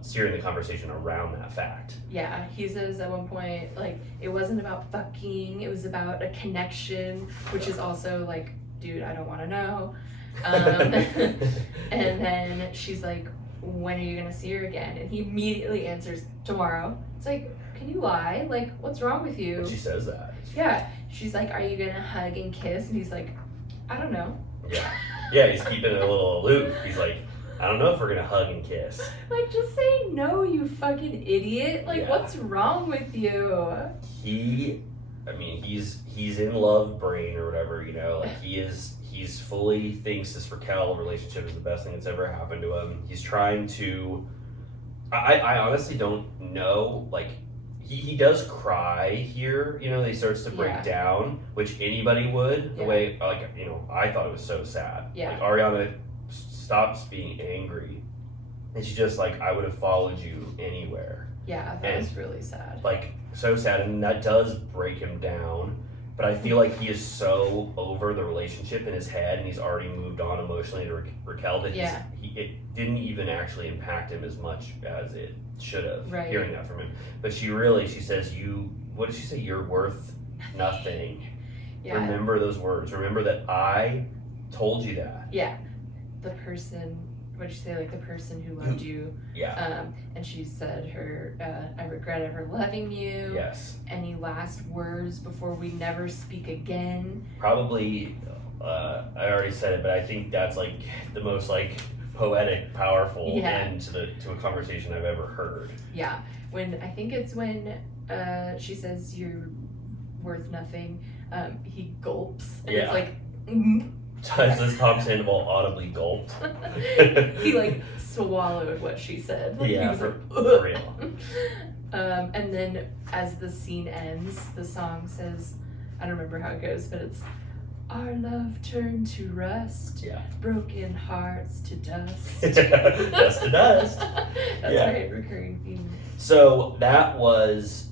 steering the conversation around that fact. Yeah, he says at one point, like, it wasn't about fucking, it was about a connection, which is also like, dude, I don't want to know. And then she's like, when are you gonna see her again? And he immediately answers, tomorrow. It's like, can you lie? Like, what's wrong with you? But she says that. Yeah. She's like, are you gonna hug and kiss? And he's like, I don't know. Yeah, he's keeping it a little aloof. He's like, I don't know if we're gonna hug and kiss. Like, just say no, you fucking idiot. Like, what's wrong with you? He's in love brain or whatever, like he's fully thinks this Raquel relationship is the best thing that's ever happened to him. He's trying to, I honestly don't know, like, he does cry here, he starts to break down, which anybody would, the way, like, I thought it was so sad. Like, Ariana stops being angry, and she's just like, I would have followed you anywhere. Yeah, that was really sad. Like, so sad, and that does break him down, but I feel like he is so over the relationship in his head, and he's already moved on emotionally to Raquel that it didn't even actually impact him as much as it should have, hearing that from him. But she says, what did she say? You're worth nothing. Yeah. Remember those words. Remember that I told you that. Yeah. The person, what did she say? Like, the person who loved you. Yeah. And she said I regret ever loving you. Yes. Any last words before we never speak again? Probably, I already said it, but I think that's like the most like poetic, powerful end to a conversation I've ever heard. Yeah. I think it's when she says you're worth nothing, he gulps. And it's like, This Tom Sandoval audibly gulped. He like swallowed what she said. Like, Yeah, he was for like, real. And then as the scene ends, the song says, I don't remember how it goes, but it's our love turned to rust, Yeah. broken hearts to dust. Dust to dust. That's Yeah. right, recurring theme. So that was,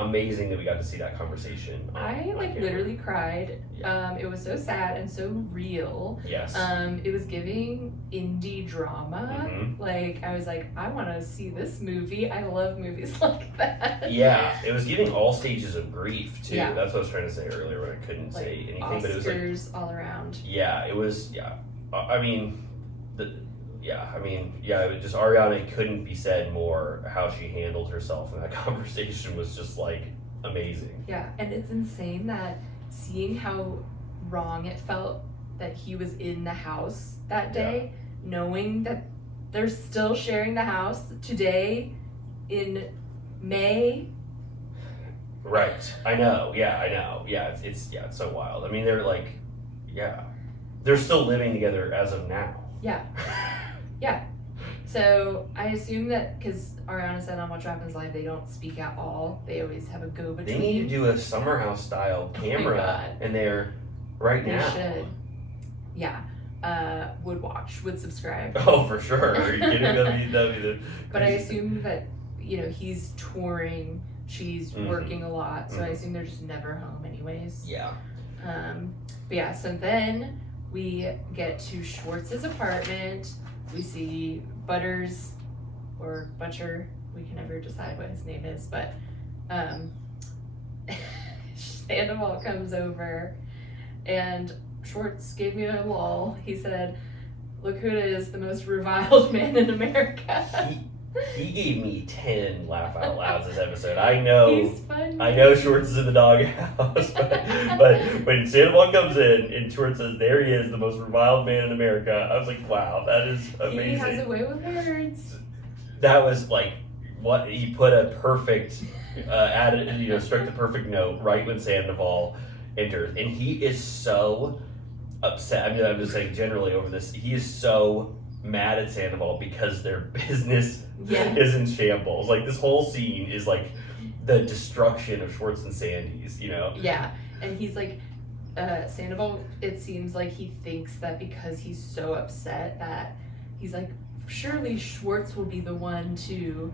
amazing that we got to see that conversation. I on like camera. literally cried. Yeah. It was so sad and so real. Yes. It was giving indie drama. Mhm. Like I was like, I want to see this movie. I love movies like that. Yeah, it was giving all stages of grief too. Yeah. That's what I was trying to say earlier when I couldn't Like, say anything, Oscars but it was like, all around. yeah, it was, yeah. It was just Ariana couldn't be said more. How she handled herself in that conversation was just like amazing. Yeah, and it's insane that seeing how wrong it felt that he was in the house that day, knowing that they're still sharing the house today in May. Right. I know. Yeah, it's so wild. I mean, they're like, they're still living together as of now. Yeah. Yeah. So I assume that because Ariana said on What Happens Live they don't speak at all. They always have a go They between. need to do a summer house style camera, God. and they're right They now. should. Yeah. Would watch, would subscribe. Oh, for sure. Are you kidding? That'd be the. But I assume that, he's touring, she's Mhm. working a lot, so I Mhm. assume they're just never home anyways. Yeah. But yeah, so then we get to Schwartz's apartment. We see Butters, or Butcher, we can never decide what his name is, but Sandoval comes over, and Schwartz gave me a lull. He said, look who it is, the most reviled man in America. He gave me 10 laugh out louds this episode. I know. He's funny. I know Schwartz is in the doghouse, but when Sandoval comes in and Schwartz says, "There he is, the most reviled man in America," I was like, "Wow, that is amazing." He has a way with words. That was like what he put a perfect, struck the perfect note right when Sandoval enters, and he is so upset. I mean, I'm just saying generally over this, he is so mad at Sandoval because their business is in shambles. Like this whole scene is like the destruction of Schwartz and Sandy's, Yeah, and he's like, Sandoval, it seems like he thinks that because he's so upset that he's like, surely Schwartz will be the one to,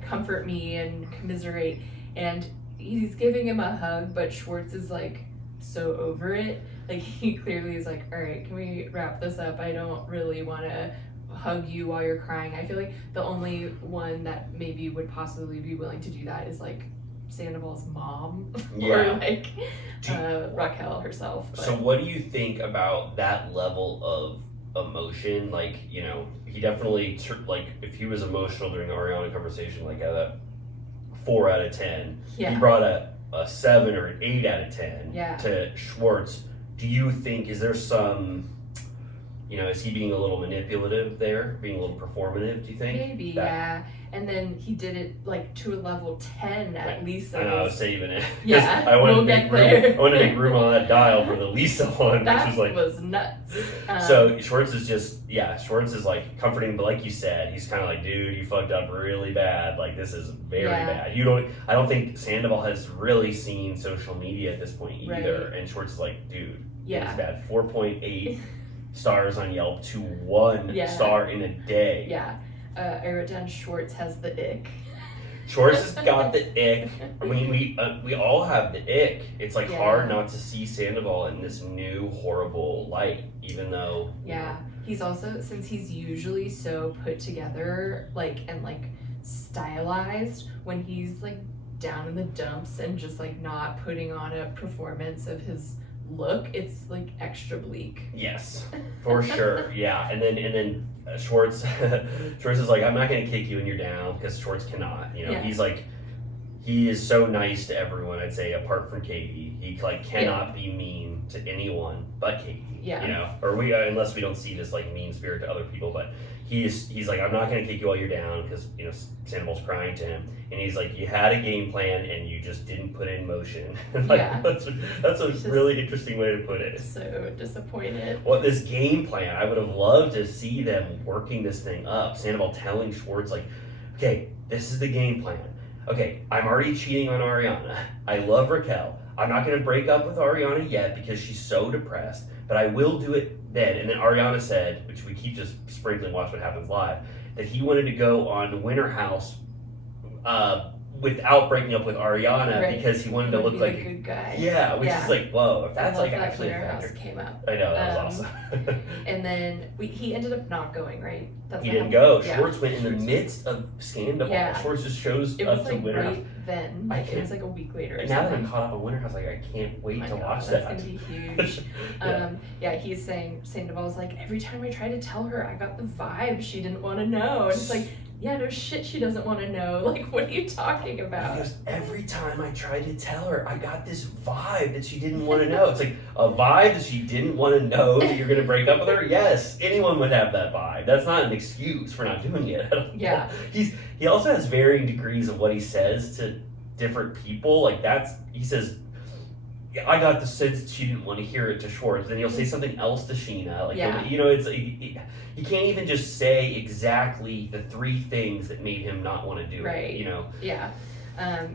comfort me and commiserate. And he's giving him a hug, but Schwartz is like so over it. Like he clearly is like, all right, can we wrap this up? I don't really want to hug you while you're crying. I feel like the only one that maybe would possibly be willing to do that is like Sandoval's mom or like Raquel herself. But. So what do you think about that level of emotion? Like, he definitely, if he was emotional during the Ariana conversation, like at a 4 out of 10, he brought a 7 or an 8 out of 10 to Schwartz. Do you think, is there some, is he being a little manipulative there, being a little performative, do you think? Maybe, yeah. And then he did it like to a level 10 at Lisa. I know, I was saving it. Yeah, I wanted we'll to get there. I wanted to make room on that dial for the Lisa one, That which was like. was nuts. So Schwartz is like comforting, but like you said, he's kind of like, dude, you fucked up really bad. Like this is very bad. I don't think Sandoval has really seen social media at this point either. Right. And Schwartz is like, dude, it's bad. 4.8 stars on Yelp to 1 star in a day. Yeah. I wrote down Schwartz has the ick. Schwartz has got the ick. I mean, we all have the ick. It's like hard not to see Sandoval in this new horrible light, even though. Yeah, he's also, since he's usually so put together, and stylized, when he's like down in the dumps and just like not putting on a performance of his look, it's like extra bleak. Yes, for sure. Yeah, and then Schwartz is like, I'm not gonna kick you when you're down, because Schwartz cannot. He's like, he is so nice to everyone. I'd say apart from Katie, he like cannot be mean to anyone but Katie. Yeah. You know, or we unless we don't see this like mean spirit to other people, but he's like, I'm not going to kick you while you're down, because you know Sandoval's crying to him, and he's like, you had a game plan and you just didn't put it in motion. Like, Yeah. that's a really interesting way to put it. So disappointed. Well, this game plan, I would have loved to see them working this thing up. Sandoval telling Schwartz, like, okay, this is the game plan. Okay, I'm already cheating on Ariana. I love Raquel. I'm not going to break up with Ariana yet because she's so depressed, but I will do it then. And then Ariana said, which we keep just sprinkling, watch what happens live, that he wanted to go on Winter House without breaking up with Ariana, Right. because he wanted to look Be like the good guy. yeah, which is like, whoa, if that's I love like that actually a Winter factor. House came up. I know, that was awesome. And then he ended up not going, right? That's He what didn't happened? go. Yeah. Schwartz went in the Schwartz- midst of Sandoval. Yeah. Schwartz just shows It up was to like Winter House. right then. I Like, it can't- was like a week later. Or And now that I'm something. caught up on Winter House, like I can't wait Oh my to God, watch that's that. gonna be huge. Yeah. He's saying Sandoval's like, every time I try to tell her, I got the vibe she didn't want to know. And it's like, yeah, no shit, she doesn't want to know. Like, what are you talking about? Because every time I tried to tell her, I got this vibe that she didn't want to know. It's like a vibe that she didn't want to know that you're going to break up with her. Yes, anyone would have that vibe. That's not an excuse for not doing it. Yeah. He also has varying degrees of what he says to different people. Like he says, yeah, I got the sense that she didn't want to hear it to Schwartz. Then he'll say something else to Sheena. Like, Yeah. you know, it's you can't even just say exactly the three things that made him not want to do Right. it. You know. Yeah.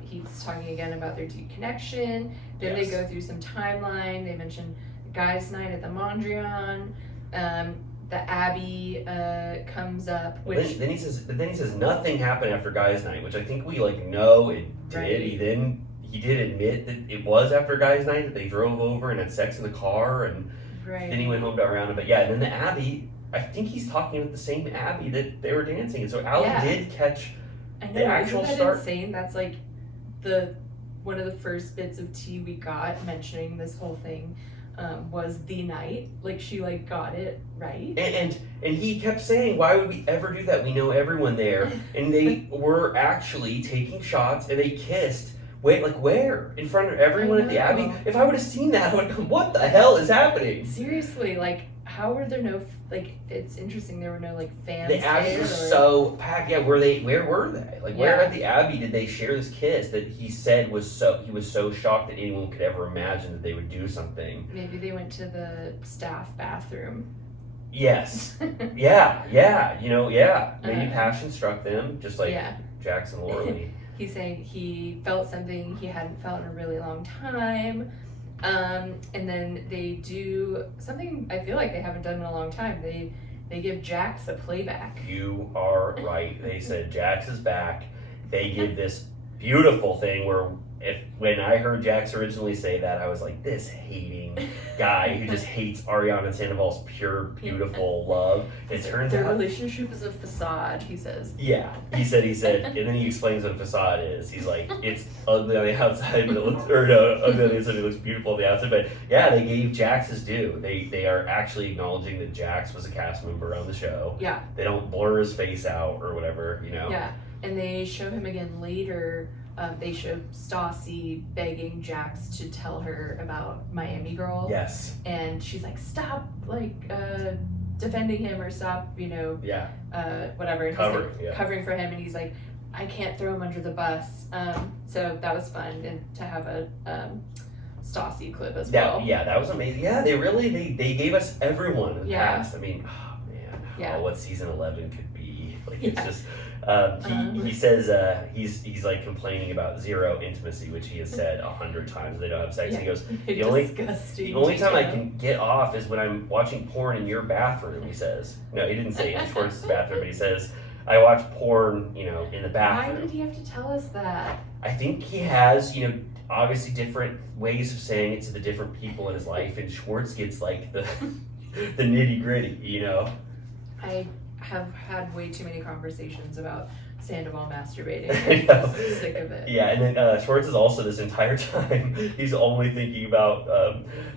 He's talking again about their deep connection. Then Yes. they go through some timeline. They mention guys' night at the Mondrian. The Abbey comes up, which Then he says nothing happened after guys' night, which I think we like know it did. Right. He did admit that it was after guys' night that they drove over and had sex in the car, and right. then he went home to Ariana. But yeah, and then the Abbey, I think he's talking about the same Abbey that they were dancing in. So Allie Yeah. did catch I know, the actual isn't that start. insane? That's like one of the first bits of tea we got mentioning this whole thing was the night. Like, she like got it right. And he kept saying, why would we ever do that? We know everyone there. And they were actually taking shots and they kissed. Wait, like where? In front of everyone at the Abbey? know. If I would have seen that, I would have gone, what the hell is happening? Seriously, like, how were there no like? It's interesting. There were no like fans. The Abbey there, was or- so packed. Yeah, where were they? Like, where Yeah. at the Abbey did they share this kiss that he said he was so shocked that anyone could ever imagine that they would do something? Maybe they went to the staff bathroom. Yes. Yeah. You know, yeah. Maybe Uh-huh. passion struck them, just like Yeah. Jackson Lorley. He's saying he felt something he hadn't felt in a really long time. And then they do something I feel like they haven't done in a long time. They give Jax a playback. You are right. They said Jax is back. They give this beautiful thing where when I heard Jax originally say that, I was like, this hating guy who just hates Ariana Sandoval's pure, beautiful love. It turns Their out, relationship is a facade, he says. yeah, he said, and then he explains what a facade is. He's like, it's ugly on the outside, but it looks, or no, ugly on the inside, it looks beautiful on the outside. But yeah, they gave Jax his due. They are actually acknowledging that Jax was a cast member on the show. Yeah. They don't blur his face out or whatever, you know. Yeah. And they show him again later. They show Stassi begging Jax to tell her about Miami Girl. Yes. And she's like, stop, like, defending him, or stop, Yeah. whatever. And Covering, he's like, yeah. covering for him, and he's like, I can't throw him under the bus. So that was fun, and to have a Stassi clip as well. Yeah, that was amazing. Yeah, they gave us everyone in the Yeah. past. I mean, oh man, Yeah. what season 11 could be. Like, Yeah. it's just he says he's like complaining about zero intimacy, which he has said 100 times. They don't have sex. Yeah. He goes, Disgusting. the only time I detail. can get off is when I'm watching porn in your bathroom. He says, no, he didn't say in Schwartz's bathroom, but he says, I watch porn, in the Why bathroom. did he have to tell us that? I think he has, obviously different ways of saying it to the different people in his life, and Schwartz gets like the nitty gritty, I have had way too many conversations about Sandoval masturbating. I know. I'm sick of it. Yeah, and then Schwartz is also this entire time, he's only thinking about,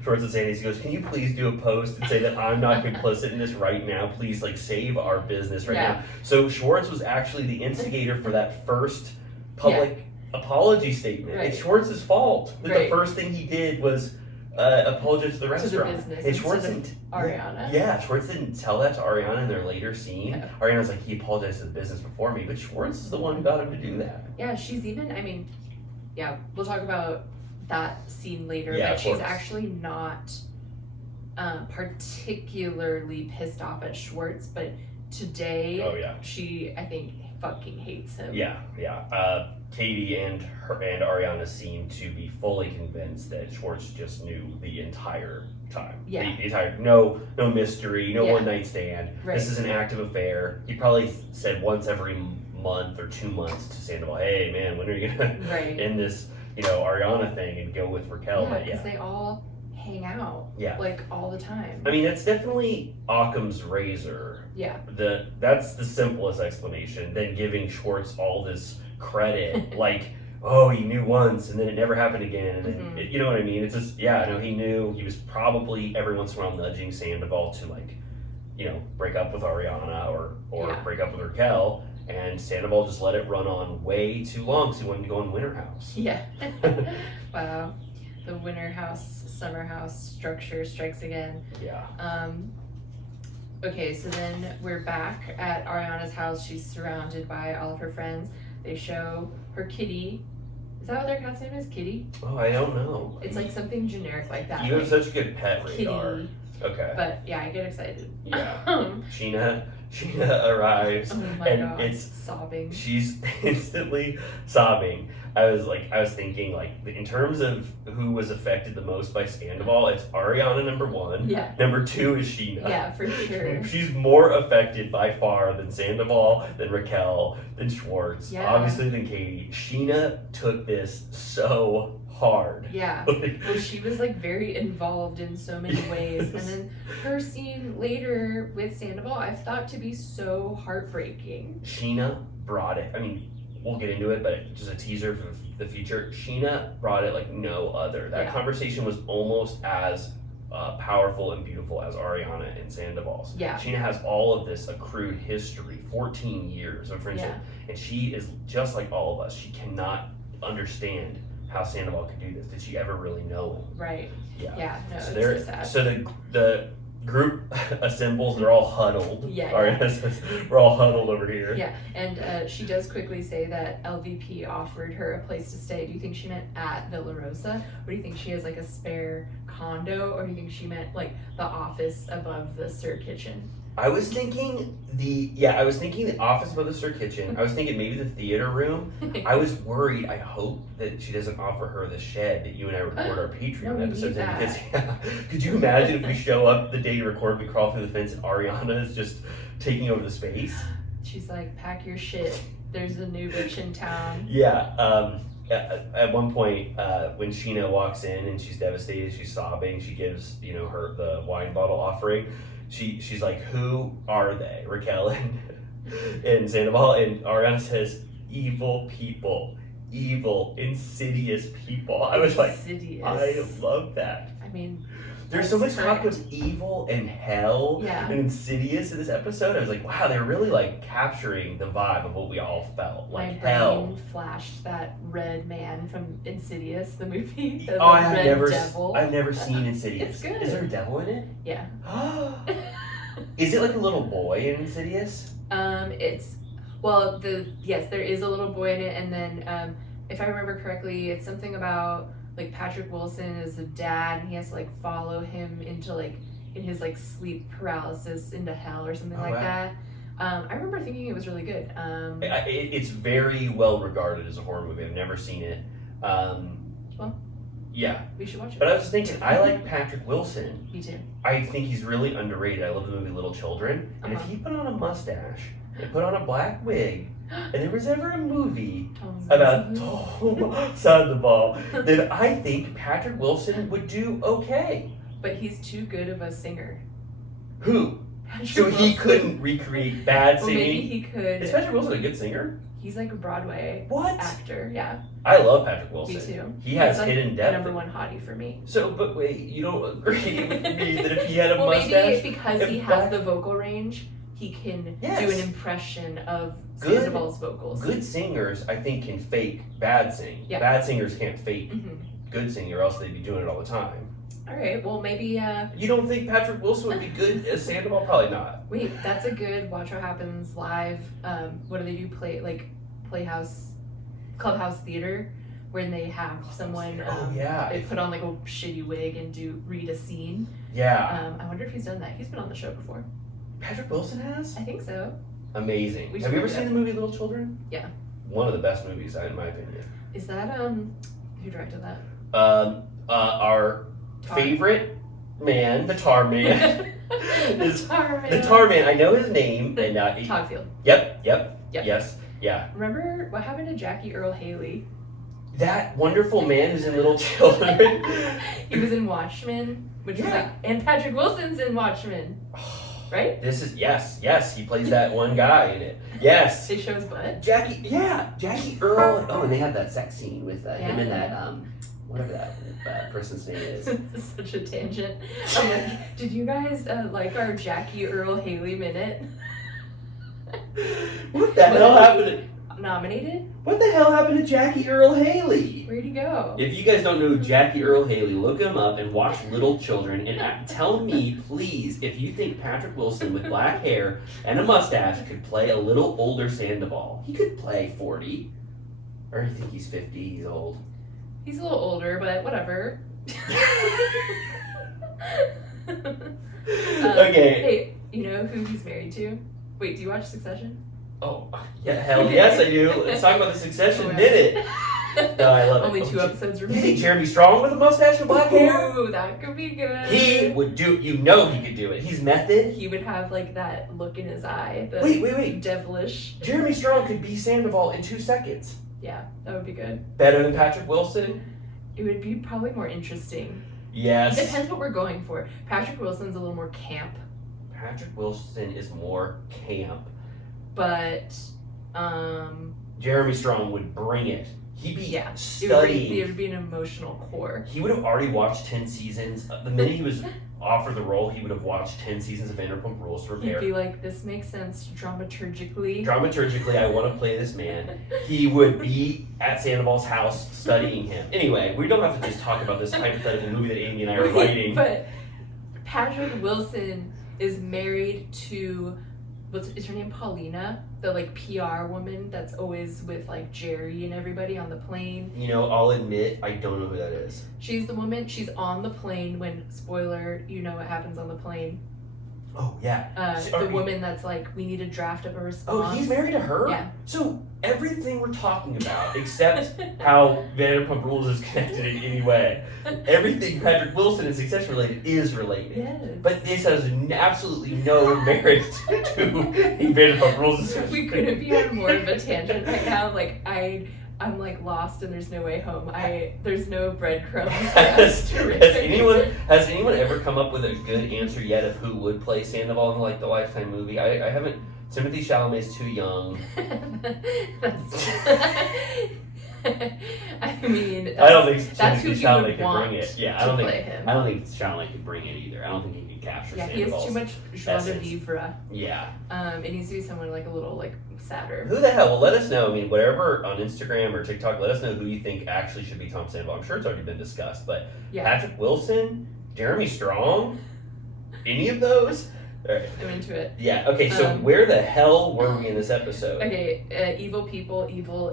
Schwartz is saying this, he goes, can you please do a post and say that I'm not complicit in this right now, please, like, save our business right Yeah. now. So Schwartz was actually the instigator for that first public apology statement. Right. It's Schwartz's fault that Right. the first thing he did was apologize to the To the restaurant. business And Schwartz instead of didn't, Ariana. Yeah, Schwartz didn't tell that to Ariana in their later scene. Yeah. Ariana's like, he apologized to the business before me, but Schwartz is the one who got him to do that. Yeah, she's even, I mean, yeah, we'll talk about that scene later, Yeah, but of she's course. actually not particularly pissed off at Schwartz, but today Oh yeah. she, I think, fucking hates him. Yeah. Katie and Ariana seem to be fully convinced that Schwartz just knew the entire time. Yeah. The entire no mystery, no Yeah. one night stand. Right. This is an active affair. He probably said once every month or 2 months to Sandoval, "Hey man, when are you gonna Right. end this, Ariana thing and go with Raquel?" Yeah, But because they all hang out, Yeah. like, all the time. I mean, that's definitely Occam's razor. Yeah. That's the simplest explanation than giving Schwartz all this credit, like, oh, he knew once and then it never happened again, and then Mhm. you know what I mean? It's just, yeah, no, he knew. He was probably every once in a while nudging Sandoval to, like, break up with Ariana or Yeah. break up with Raquel, and Sandoval just let it run on way too long because he wanted to go in Winter House. Yeah. Wow. The winter house, summer house structure strikes again. Yeah. Okay, so then we're back at Ariana's house. She's surrounded by all of her friends. They show her kitty. Is that what their cat's name is? Kitty? Oh, I don't know. It's like something generic like that. You have like such a good pet radar. kitty. Okay. But yeah, I get excited. Yeah. Sheena arrives. Oh my And god. it's- sobbing. She's instantly sobbing. I was thinking, like, in terms of who was affected the most by Sandoval, it's Ariana, number one. Yeah. Number two is Sheena. Yeah, for sure. She's more affected by far than Sandoval, than Raquel, than Schwartz, Yeah. obviously than Katie. Sheena took this so hard. Yeah. Well, she was like very involved in so many ways. And then her scene later with Sandoval, I've thought to be so heartbreaking. Sheena brought it. I mean, we'll get into it, but just a teaser for the future. Sheena brought it like no other. That Yeah. conversation was almost as powerful and beautiful as Ariana and Sandoval's. Yeah. Sheena has all of this accrued history, 14 years of friendship, and she is just like all of us. She cannot understand how Sandoval could do this. Did she ever really know him? Right. Yeah. Yeah. No, So it's so sad. so the group assembles. They're all huddled. Yeah, Ariana says, "We're all huddled over here." Yeah, and she does quickly say that LVP offered her a place to stay. Do you think she meant at Villa Rosa? Or do you think she has like a spare condo? Or do you think she meant like the office above the Sir Kitchen? I was thinking the office above the Sir Kitchen. I was thinking maybe the theater room. I was worried. I hope that she doesn't offer her the shed that you and I record our Patreon No, we episodes need in. Because that. could you imagine if we show up the day to record, we crawl through the fence, and Ariana is just taking over the space? She's like, pack your shit. There's a new bitch in town. Yeah. At one point, when Sheena walks in and she's devastated, she's sobbing. She gives her the wine bottle offering. She's like, "Who are they?" Raquel and Sandoval, and Ariana says, "Evil people, evil, insidious people." I was like, Insidious. I love that. I mean, There's so much that's talk correct. of evil and hell Yeah. and insidious in this episode. I was like, wow, they're really like capturing the vibe of what we all felt. My Like brain hell. flashed that red man from Insidious, the movie. The Oh, I have red never, devil. I've never seen Insidious. It's good. Is there a devil in it? Yeah. Is it like a little boy in Insidious? It's yes, there is a little boy in it, and then if I remember correctly, it's something about like Patrick Wilson is a dad, and he has to like follow him into like in his like sleep paralysis into hell or something Oh, like wow. that. I remember thinking it was really good. It's very well regarded as a horror movie. I've never seen it. Well. Yeah, We should watch it. but I was just thinking, I like Patrick Wilson. Me too. I think he's really underrated. I love the movie Little Children. And if Uh-huh. he put on a mustache and put on a black wig, and there was ever a movie Tom about Sandoval. Tom Sandoval, then I think Patrick Wilson would do okay. But he's too good of a singer. Who? Patrick So he Wilson. couldn't recreate bad Well, maybe singing? he could. Is Patrick Wilson a good singer? He's like a Broadway What? actor. Yeah, I love Patrick Wilson. me too. He has He's like hidden the depth. number one hottie for me. So, but wait, you don't agree with me that if he had a Well, mustache? maybe because if he has black- the vocal range, he can Yes. do an impression of Good- Sandoval's vocals. Good singers, I think, can fake bad sing. Yeah. Bad singers can't fake Mhm. good singing, or else they'd be doing it all the time. All right. Well, maybe. You don't think Patrick Wilson would be good as Sandoval? Probably not. Wait, that's a good Watch What Happens live. What do they do? Clubhouse theater, when they have someone. They put on like a shitty wig and read a scene. Yeah. I wonder if he's done that. He's been on the show before. Patrick Wilson has? I think so. Amazing. We Have you ever should seen the movie Little Children? Yeah. One of the best movies, in my opinion. Is that who directed that? Our favorite man, the Tar Man. The Tar Man. I know his name. And Todd Field. Yep. Yep. Yes. Yeah. Remember what happened to Jackie Earle Haley? That wonderful man who's in Little Children. He was in Watchmen, which is like, and Patrick Wilson's in Watchmen, right? This is yes. He plays that one guy in it. Yes. They show his butt. Jackie Earle. Oh, and they have that sex scene with him and that whatever that person's name is. This is such a tangent. I'm like, did you guys like our Jackie Earle Haley minute? What the hell happened? Nominated? What the hell happened to Jackie Earle Haley? Where'd he go? If you guys don't know Jackie Earle Haley, look him up and watch Little Children and tell me, please, if you think Patrick Wilson with black hair and a mustache could play a little older Sandoval. He could play 40. Or you think he's 50, he's old. He's a little older, but whatever. Okay. Hey, you know who he's married to? Wait, do you watch Succession? Oh, yeah, hell yes I do. Let's talk about the Succession minute. No, I love it. Only 2 episodes You remaining. think Jeremy Strong with a mustache and black hair? Ooh, that could be good. He would do, he could do it. He's method. He would have like that look in his eye. The Wait. Devilish. Jeremy Strong could be Sandoval in 2 seconds. Yeah, that would be good. Better than Patrick Wilson? It would be probably more interesting. Yes. It depends what we're going for. Patrick Wilson's a little more camp, Patrick Wilson is more camp. but Jeremy Strong would bring it. He'd be yeah, studying. it would be an emotional core. He would have already watched 10 seasons. The minute he was offered the role, he would have watched 10 seasons of Vanderpump Rules to He'd prepare. be like, this makes sense dramaturgically. Dramaturgically, I want to play this man. He would be at Sandoval's house studying him. Anyway, we don't have to just talk about this hypothetical movie that Amy and I are writing. But Patrick Wilson is married to, is her name Paulina? The like PR woman that's always with like Jerry and everybody on the plane. You know, I'll admit, I don't know who that is. She's the woman, she's on the plane when, spoiler, you know what happens on the plane. Oh, yeah. The woman that's like, we need to draft up a response. Oh, he's married to her? Yeah. So everything we're talking about, except how Vanderpump Rules is connected in any way, everything Patrick Wilson and Succession related is related. Yes. But this has absolutely no merit to Vanderpump Rules. We couldn't be on more of a tangent right now. Like I'm like lost and there's no way home. There's no breadcrumbs for us to return. Has anyone ever come up with a good answer yet of who would play Sandoval in like the Lifetime movie? I haven't. Timothy Chalamet's too young. I mean, I don't think that's Timothy who Chalamet would could want bring it. Yeah, to play him. I don't think Chalamet could bring it either. I don't think he could capture Yeah, he Sandoval's has too much joie de vivre. Yeah. It needs to be someone like a little like sadder. Who the hell? Well, let us know. I mean, whatever on Instagram or TikTok, let us know who you think actually should be Tom Sandoval. I'm sure it's already been discussed, but Yeah. Patrick Wilson, Jeremy Strong, any of those? All right. I'm into it. Yeah. Okay. So where the hell were we in this episode? Okay. Evil people, evil,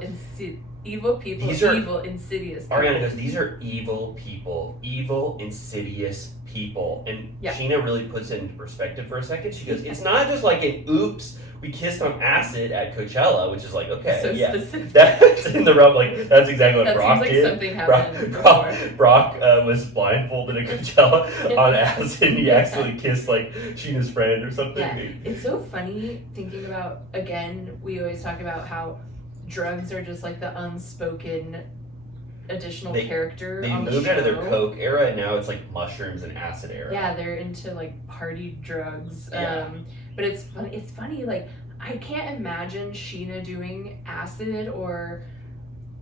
These are- evil, insidious. People. Ariana goes, these are evil people, evil, insidious people. And Yeah. Sheena really puts it into perspective for a second. She goes, it's not just like an oops, we kissed on acid at Coachella, which is like, okay, So yeah. specific. That's in the realm, like, that's exactly what That Brock seems like did. something happened before. Brock was blindfolded at Coachella on acid, and he accidentally kissed, like, Sheena's friend or something. Yeah, it's so funny thinking about, again, we always talk about how drugs are just like the unspoken additional character They on the moved show. out of their coke era, and now it's like mushrooms and acid era. Yeah, they're into like party drugs. Yeah. But it's funny, like I can't imagine Sheena doing acid or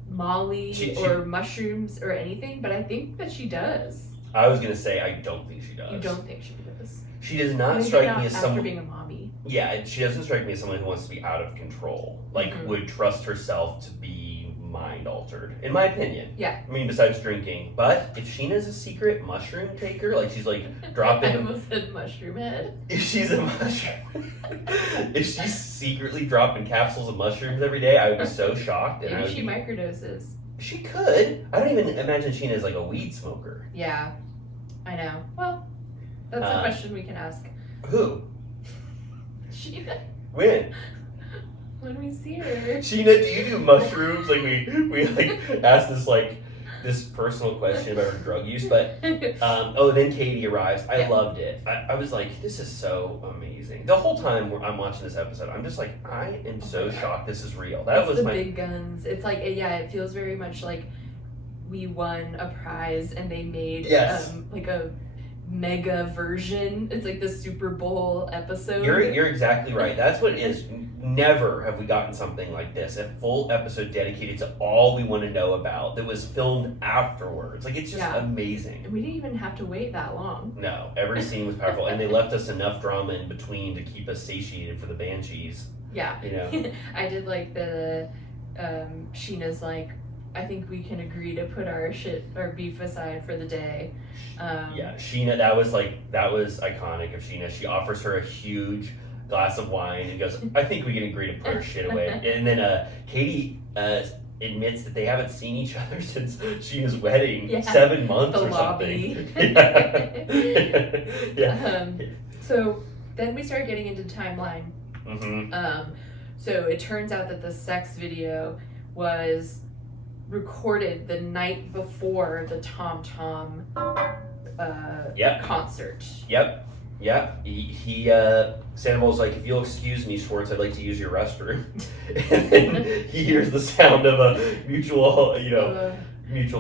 Molly or mushrooms or anything, but I think that she does. I was gonna say I don't think she does. You don't think she does? She does not Maybe strike not me as after someone. being a mommy. Yeah, she doesn't strike me as someone who wants to be out of control. Like would trust herself to be mind altered, in my opinion. Yeah. I mean, besides drinking. But if Sheena's a secret mushroom taker, like she's like I dropping. almost said mushroom head. If she's a mushroom, if she's secretly dropping capsules of mushrooms every day, I would be so shocked. And Maybe she microdoses. She could. I don't even imagine Sheena is like a weed smoker. Yeah, I know. Well, that's a question we can ask. Who? Sheena. When? When we see her. Sheena, do you do mushrooms? Like we like asked this personal question about her drug use, but then Katie arrives. I loved it. I was like, this is so amazing. The whole time I'm watching this episode, I'm just like, I am so shocked this is real. That was the big guns. It's like, it feels very much like we won a prize and they made like a mega version. It's like the Super Bowl episode. You're exactly right. That's what it is. Never have we gotten something like this, a full episode dedicated to all we want to know about that was filmed afterwards. Like, it's just amazing. And we didn't even have to wait that long. No, every scene was powerful, and they left us enough drama in between to keep us satiated for the Banshees. Yeah. You know? I did like the Sheena's like, I think we can agree to put our beef aside for the day. Sheena, that was iconic of Sheena. She offers her a huge glass of wine and goes, I think we can agree to put our shit away. And then Katie admits that they haven't seen each other since Sheena's wedding, 7 months or something. So then we start getting into timeline. Mm-hmm. So it turns out that the sex video was recorded the night before the Tom Tom concert. Yep. He Sandoval's like, if you'll excuse me, Schwartz, I'd like to use your restroom. And then he hears the sound of a mutual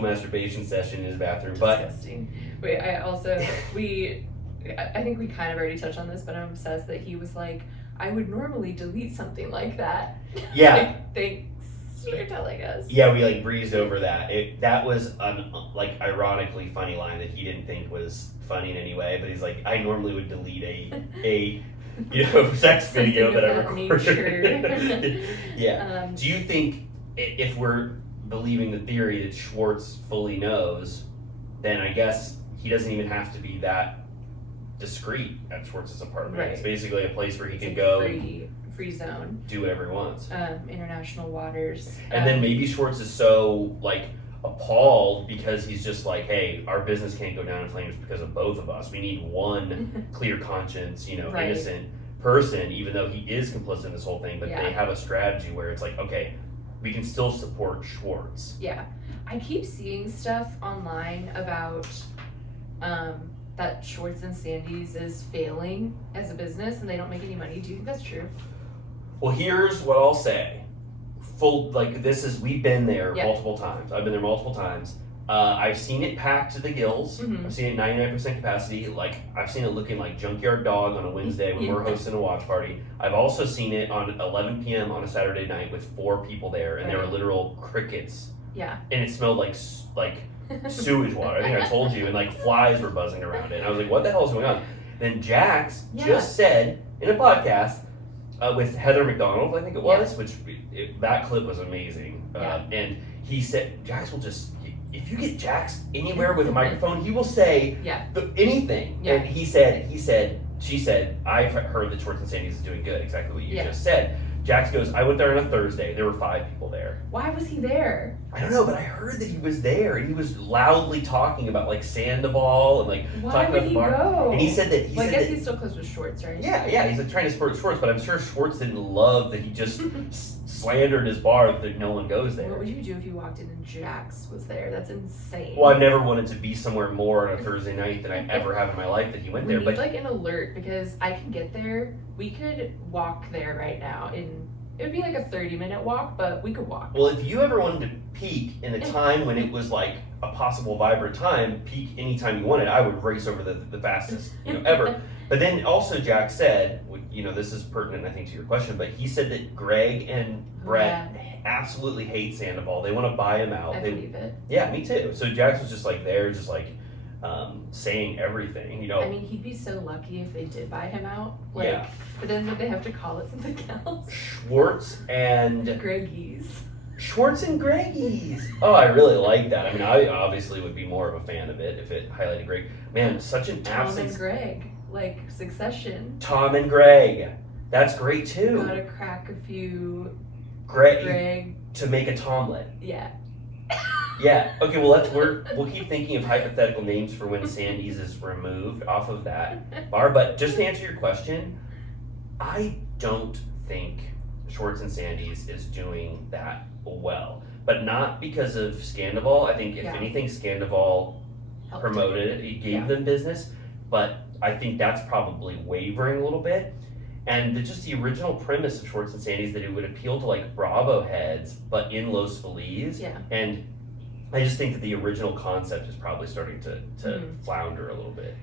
masturbation session in his bathroom. Disgusting. Wait, I think we kind of already touched on this, but I'm obsessed that he was like, I would normally delete something like that. Yeah. Like, thanks for telling us. Yeah, we breezed over that. That was an ironically funny line that he didn't think was funny in any way, but he's like, I normally would delete a sex video that I recorded. Yeah. Do you think if we're believing the theory that Schwartz fully knows, then I guess he doesn't even have to be that discreet at Schwartz's apartment. Right. It's basically a place where he can go free zone, do whatever he wants. International waters. And then maybe Schwartz is so appalled because he's just like, hey, our business can't go down in flames because of both of us. We need one clear conscience, innocent person, even though he is complicit in this whole thing. But they have a strategy where it's like, okay, we can still support Schwartz. Yeah. I keep seeing stuff online about that Schwartz and Sandy's is failing as a business and they don't make any money. Do you think that's true? Well, here's what I'll say. We've been there multiple times. I've been there multiple times. I've seen it packed to the gills. Mm-hmm. I've seen it 99% capacity. I've seen it looking like Junkyard Dog on a Wednesday when we're hosting a watch party. I've also seen it on 11 p.m. on a Saturday night with 4 people there, and there were literal crickets. Yeah. And it smelled like sewage water. I think I told you, and flies were buzzing around it. And I was like, what the hell is going on? Then Jax just said in a podcast with Heather McDonald, I think it was, that clip was amazing. And he said, Jax will just, if you get Jax anywhere with a microphone, he will say anything. Yeah. And she said, I've heard that Schwartz and Sandy's is doing good, exactly what you just said. Jax goes, I went there on a Thursday. There were 5 people there. Why was he there? I don't know, but I heard that he was there, and he was loudly talking about Sandoval and talking about the bar. Go? And he said that I guess he's still close with Schwartz, right? Yeah. He's trying to support Schwartz, but I'm sure Schwartz didn't love that he just slandered his bar that no one goes there. What would you do if you walked in and Jax was there? That's insane. Well, I've never wanted to be somewhere more on a Thursday night than I ever have in my life that he went there. We need an alert because I can get there. We could walk there right now it would be a 30-minute walk, but we could walk. Well, if you ever wanted to peak in a time when it was a possible vibrant time, peak anytime you wanted, I would race over the fastest ever. But then also Jack said, this is pertinent I think to your question, but he said that Greg and Brett absolutely hate Sandoval. They want to buy him out. I believe it. Yeah, me too. So Jax was just there, just saying everything, I mean, he'd be so lucky if they did buy him out. But then would they have to call it something else? Schwartz and Greggies. Schwartz and Greggy's. Oh, I really like that. I mean, I obviously would be more of a fan of it if it highlighted Greg. Man, such an Tom absence. and Greg, like Succession. Tom and Greg. That's great too. Gotta crack a few Greg to make a Tomlet. Yeah. Yeah. Okay. Well, we'll keep thinking of hypothetical names for when Sandy's is removed off of that bar. But just to answer your question, I don't think Schwartz and Sandy's is doing that well, but not because of Sandoval. I think if anything, Sandoval promoted it, it gave them business, but I think that's probably wavering a little bit. And just the original premise of Schwartz and Sandy's that it would appeal to like Bravo heads, but in Los Feliz. Yeah. And I just think that the original concept is probably starting to flounder a little bit.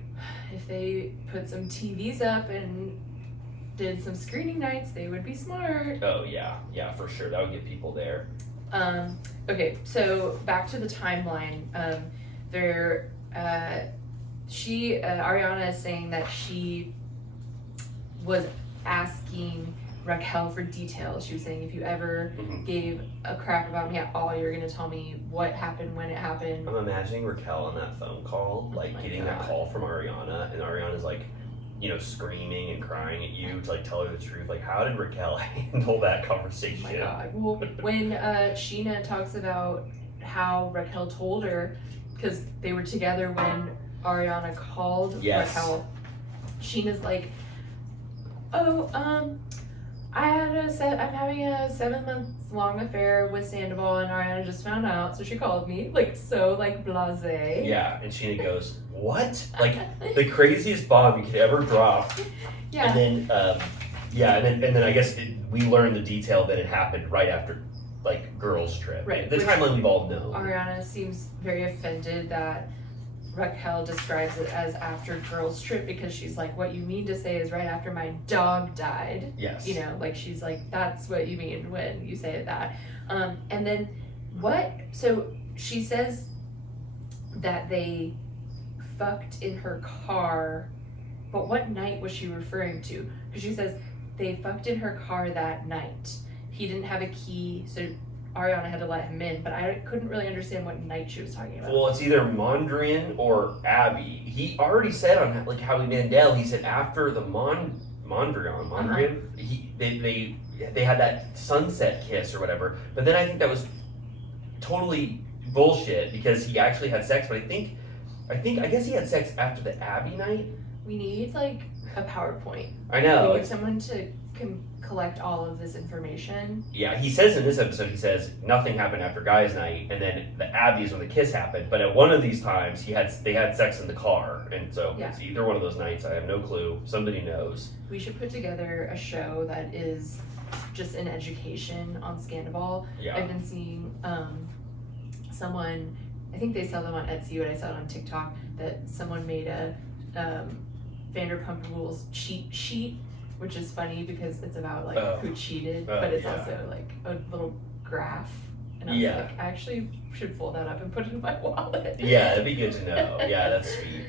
If they put some TVs up and did some screening nights, they would be smart. Oh yeah, for sure. That would get people there. Okay, so back to the timeline. Ariana is saying that she was asking Raquel for details. She was saying, if you ever gave a crap about me at all, you're gonna tell me what happened, when it happened. I'm imagining Raquel on that phone call, like getting that call from Ariana, and Ariana's like, screaming and crying at you to like tell her the truth. Like, how did Raquel handle that conversation? Oh my God. Well, when Sheena talks about how Raquel told her, because they were together when Ariana called Raquel, Sheena's like, oh, I'm having a 7-month-long affair with Sandoval, and Ariana just found out, so she called me, like, so, like, blasé. Yeah, and Sheena goes, what? Like, the craziest bomb you could ever drop. Yeah. And then, and then I guess we learned the detail that it happened right after, like, girls' trip. Right. The timeline we've all known. Ariana seems very offended that Raquel describes it as after girls' trip, because she's like, what you mean to say is right after my dog died. Yes. Like, she's like, that's what you mean when you say that. And then so she says that they fucked in her car, but what night was she referring to? Because she says they fucked in her car that night. He didn't have a key, so Ariana had to let him in, but I couldn't really understand what night she was talking about. Well, it's either Mondrian or Abby. He already said on like Howie Mandel, he said after the Mondrian, they had that sunset kiss or whatever. But then I think that was totally bullshit because he actually had sex. But I guess he had sex after the Abby night. We need like a PowerPoint. I know. We need someone to collect all of this information. Yeah, he says in this episode, he says nothing happened after guys' night, and then the Abby is when the kiss happened. But at one of these times, they had sex in the car, and so it's either one of those nights. I have no clue. Somebody knows. We should put together a show that is just an education on Sandoval. Yeah. I've been seeing someone, I think they sell them on Etsy, but I saw it on TikTok, that someone made a Vanderpump Rules cheat sheet, which is funny because it's about like who cheated, but it's also like a little graph. And I was like, I actually should fold that up and put it in my wallet. Yeah, that'd be good to know. Yeah, that's sweet.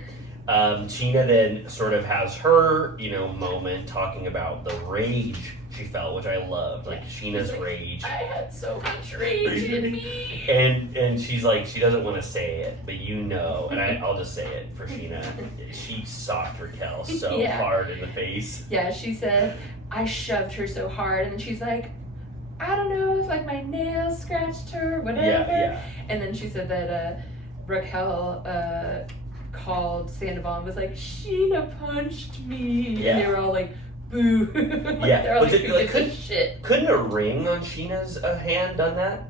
Sheena then sort of has her, moment talking about the rage she felt, which I loved, like Sheena's rage. I had so much rage in me. And she's like, she doesn't want to say it, but and I'll just say it for Sheena. She socked Raquel so hard in the face. Yeah, she said, I shoved her so hard, and then she's like, I don't know if like my nails scratched her or whatever. Yeah. And then she said that Raquel called Sandoval and was like, Sheena punched me. Yeah. And they were all like, boo. They're all like, shit. Couldn't a ring on Sheena's hand done that?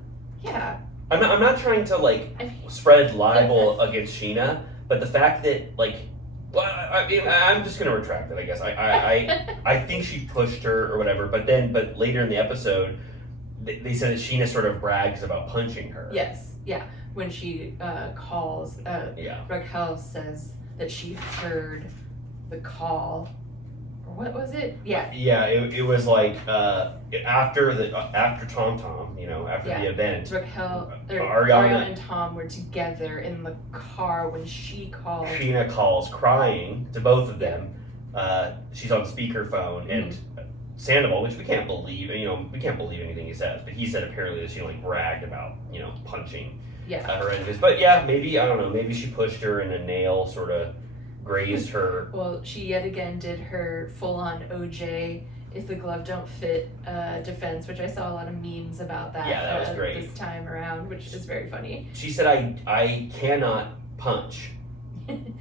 Yeah. I'm not trying to spread libel against Sheena, but the fact that I'm just gonna retract it. I guess I think she pushed her or whatever, but later in the episode, they said that Sheena sort of brags about punching her. Yes. Yeah. When she calls, Raquel says that she heard the call. What was it? Yeah. Yeah, it was like after Tom, after the event. Ariana and Tom were together in the car when she called. Sheena calls crying to both of them. She's on speakerphone, and Sandoval, which we can't believe anything he says, but he said apparently that she like bragged about, punching her enemies. But yeah, maybe, I don't know, maybe she pushed her and a nail sort of grazed her. Well, she yet again did her full-on OJ, if the glove don't fit, defense, which I saw a lot of memes about that. Yeah, that was great. This time around, which is very funny. She said, I cannot punch,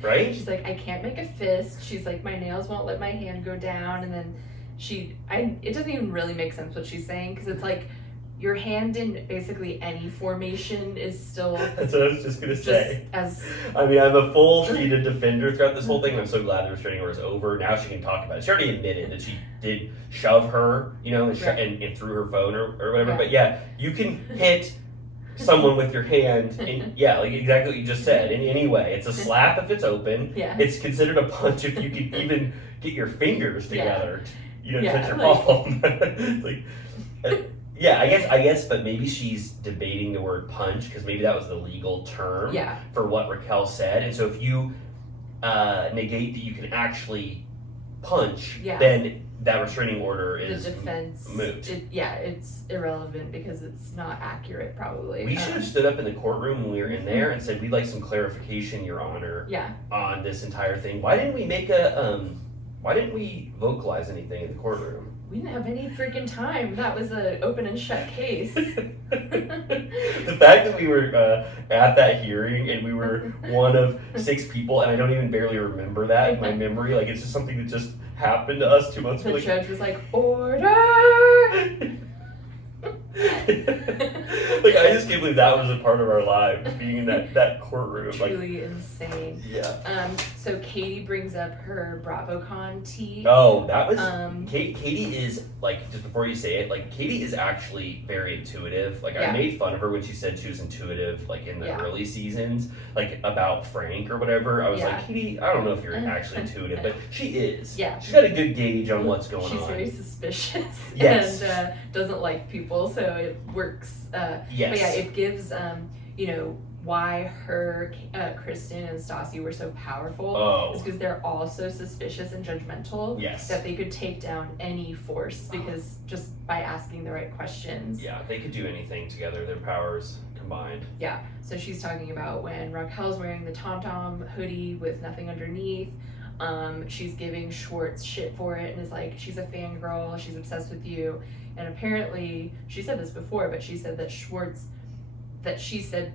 right? She's like, I can't make a fist. She's like, my nails won't let my hand go down. And then it doesn't even really make sense what she's saying, because it's like, your hand in basically any formation is still. That's what I was just gonna say. I'm a full treated defender throughout this whole thing. I'm so glad the restraining order is over. Now she can talk about it. She already admitted that she did shove her, and threw her phone or whatever. Yeah. But yeah, you can hit someone with your hand, like exactly what you just said. In any way, it's a slap if it's open. Yeah. It's considered a punch if you can even get your fingers together. Touch your like- palm. Yeah, I guess, but maybe she's debating the word punch because maybe that was the legal term for what Raquel said. And so if you negate that you can actually punch, then that restraining order is the defense moot. It's irrelevant because it's not accurate, probably. We should have stood up in the courtroom when we were in there and said, we'd like some clarification, Your Honor, on this entire thing. Why didn't we vocalize anything in the courtroom? We didn't have any freaking time. That was an open and shut case. The fact that we were at that hearing and we were one of 6 people, and I don't even barely remember that in my memory. Like, it's just something that just happened to us 2 months ago. The judge was like, order! Like, I just can't believe that was a part of our lives, being in that courtroom. Truly insane. Yeah. So Katie brings up her BravoCon tea. Oh, that was Katie is, like, just before you say it, like, Katie is actually very intuitive. Like, I made fun of her when she said she was intuitive, like, in the early seasons, like, about Frank or whatever. I was like, Katie, I don't know if you're actually intuitive, but she is. Yeah. She's got a good gauge on what's going on. She's very suspicious. Yes. And doesn't like people, so it works. Yes. But yeah, it gives, why her, Kristen and Stassi were so powerful. Oh. Is because they're all so suspicious and judgmental. Yes. That they could take down any force because just by asking the right questions. Yeah, they could do anything together, their powers combined. Yeah, so she's talking about when Raquel's wearing the Tom hoodie with nothing underneath. She's giving Schwartz shit for it and is like, she's a fangirl, she's obsessed with you. And apparently, she said this before, but she said that she said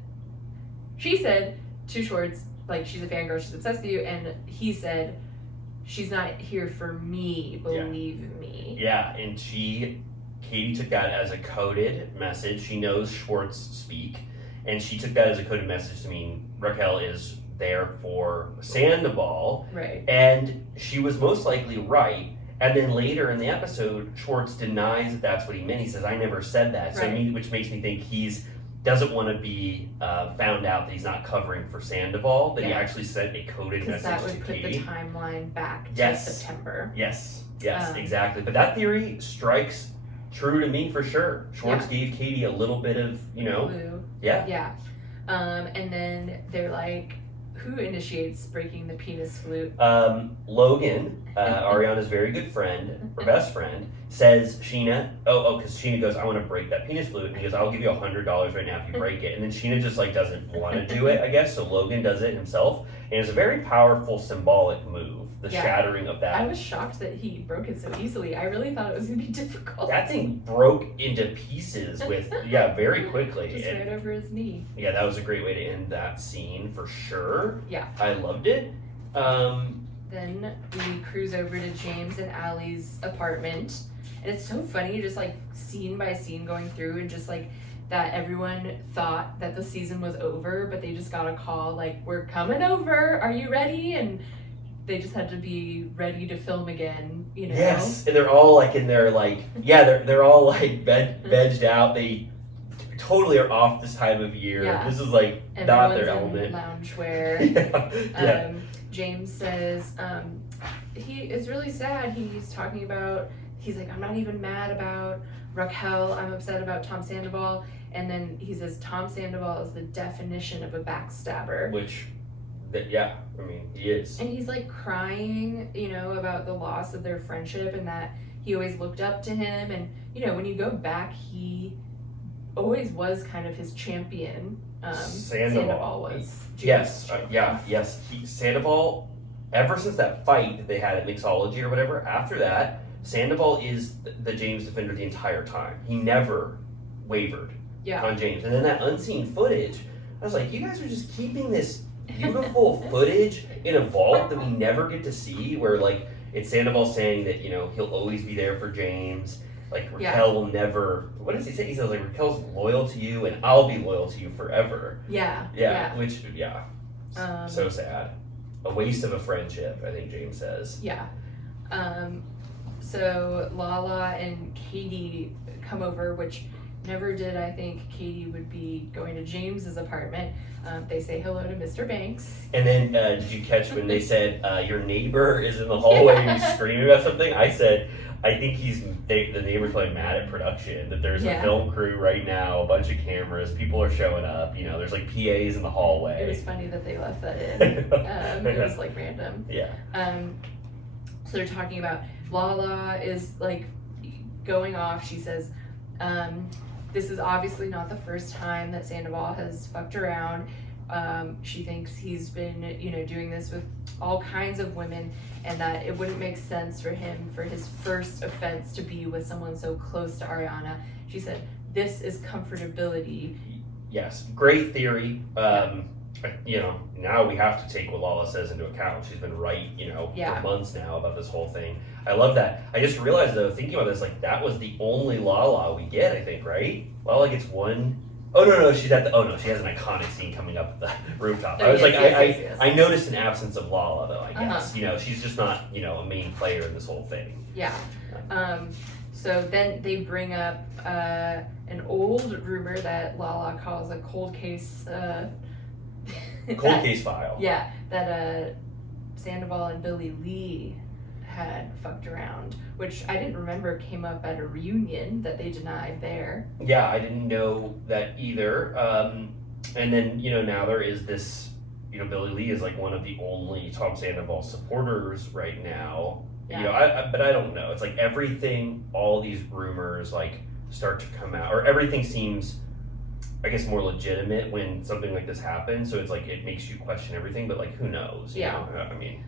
to Schwartz, like, she's a fangirl, she's obsessed with you, and he said, she's not here for me, believe me. Yeah, and Katie took that as a coded message. She knows Schwartz speak, and she took that as a coded message to mean Raquel is there for Sandoval. Right. And she was most likely right. And then later in the episode, Schwartz denies that that's what he meant. He says, I never said that. So which makes me think doesn't want to be found out that he's not covering for Sandoval, that he actually sent a coded message to Katie. Because that would put the timeline back to September. Yes, exactly. But that theory strikes true to me for sure. Schwartz gave Katie a little bit of, Clue. Yeah. Yeah. And then they're like, who initiates breaking the penis flute? Logan, Ariana's very good friend, her best friend, says Sheena, because Sheena goes, I want to break that penis flute. And he goes, I'll give you $100 right now if you break it. And then Sheena just like doesn't want to do it, I guess. So Logan does it himself. And it's a very powerful symbolic move, the shattering of that. I was shocked that he broke it so easily. I really thought it was going to be difficult. That thing broke into pieces very quickly. Just right over his knee. Yeah, that was a great way to end that scene for sure. Yeah. I loved it. Then we cruise over to James and Allie's apartment. And it's so funny, just like scene by scene going through and just like that everyone thought that the season was over, but they just got a call like, we're coming over, are you ready? And they just had to be ready to film again, Yes, and they're all like in their like, they're all like vegged out. They totally are off this time of year. Yeah. This is like not their element. Loungewear. James says he is really sad. He's talking about, he's like, I'm not even mad about Raquel, I'm upset about Tom Sandoval. And then he says Tom Sandoval is the definition of a backstabber. Which Yeah, I mean, he is. And he's like crying, you know, about the loss of their friendship and that he always looked up to him. And, you know, when you go back, he always was kind of his champion. Sandoval was. Yes, yes. Sandoval, ever since that fight that they had at Mixology or whatever, after that, Sandoval is the James defender the entire time. He never wavered on James. And then that unseen footage, I was like, you guys are just keeping this beautiful footage in a vault that we never get to see, where like it's Sandoval saying that, you know, he'll always be there for James. Like Raquel will never. What does he say? He says like Raquel's loyal to you, and I'll be loyal to you forever. Yeah. Which so sad. A waste of a friendship, I think James says. Yeah. So Lala and Katie come over, which never did I think Katie would be going to James's apartment. They say hello to Mr. Banks. And then did you catch when they said your neighbor is in the hallway and he's screaming about something? I said, I think the neighbor's probably mad at production, that there's a film crew right now, a bunch of cameras, people are showing up, you know, there's like PAs in the hallway. It was funny that they left that in. It was like random. Yeah. So they're talking about Lala is like going off. She says, this is obviously not the first time that Sandoval has fucked around. She thinks he's been, you know, doing this with all kinds of women, and that it wouldn't make sense for him for his first offense to be with someone so close to Ariana. She said, this is comfortability. Yes, great theory. You know, now we have to take what Lala says into account. She's been right, you know, for months now about this whole thing. I love that. I just realized though, thinking about this, like that was the only Lala we get, I think, right? Lala gets one. Oh no, she's at the. Oh no, she has an iconic scene coming up at the rooftop. I was I noticed an absence of Lala though. I guess you know she's just not, you know, a main player in this whole thing. Yeah. So then they bring up an old rumor that Lala calls a cold case. Cold case file. Yeah, that Sandoval and Billy Lee had fucked around, which I didn't remember came up at a reunion that they denied there. Yeah, I didn't know that either. And then, you know, now there is this, you know, Billy Lee is like one of the only Tom Sandoval supporters right now. Yeah. You know, but I don't know. It's like everything, all these rumors like start to come out, or everything seems, I guess, more legitimate when something like this happens. So it's like it makes you question everything, but like who knows? You know? I mean.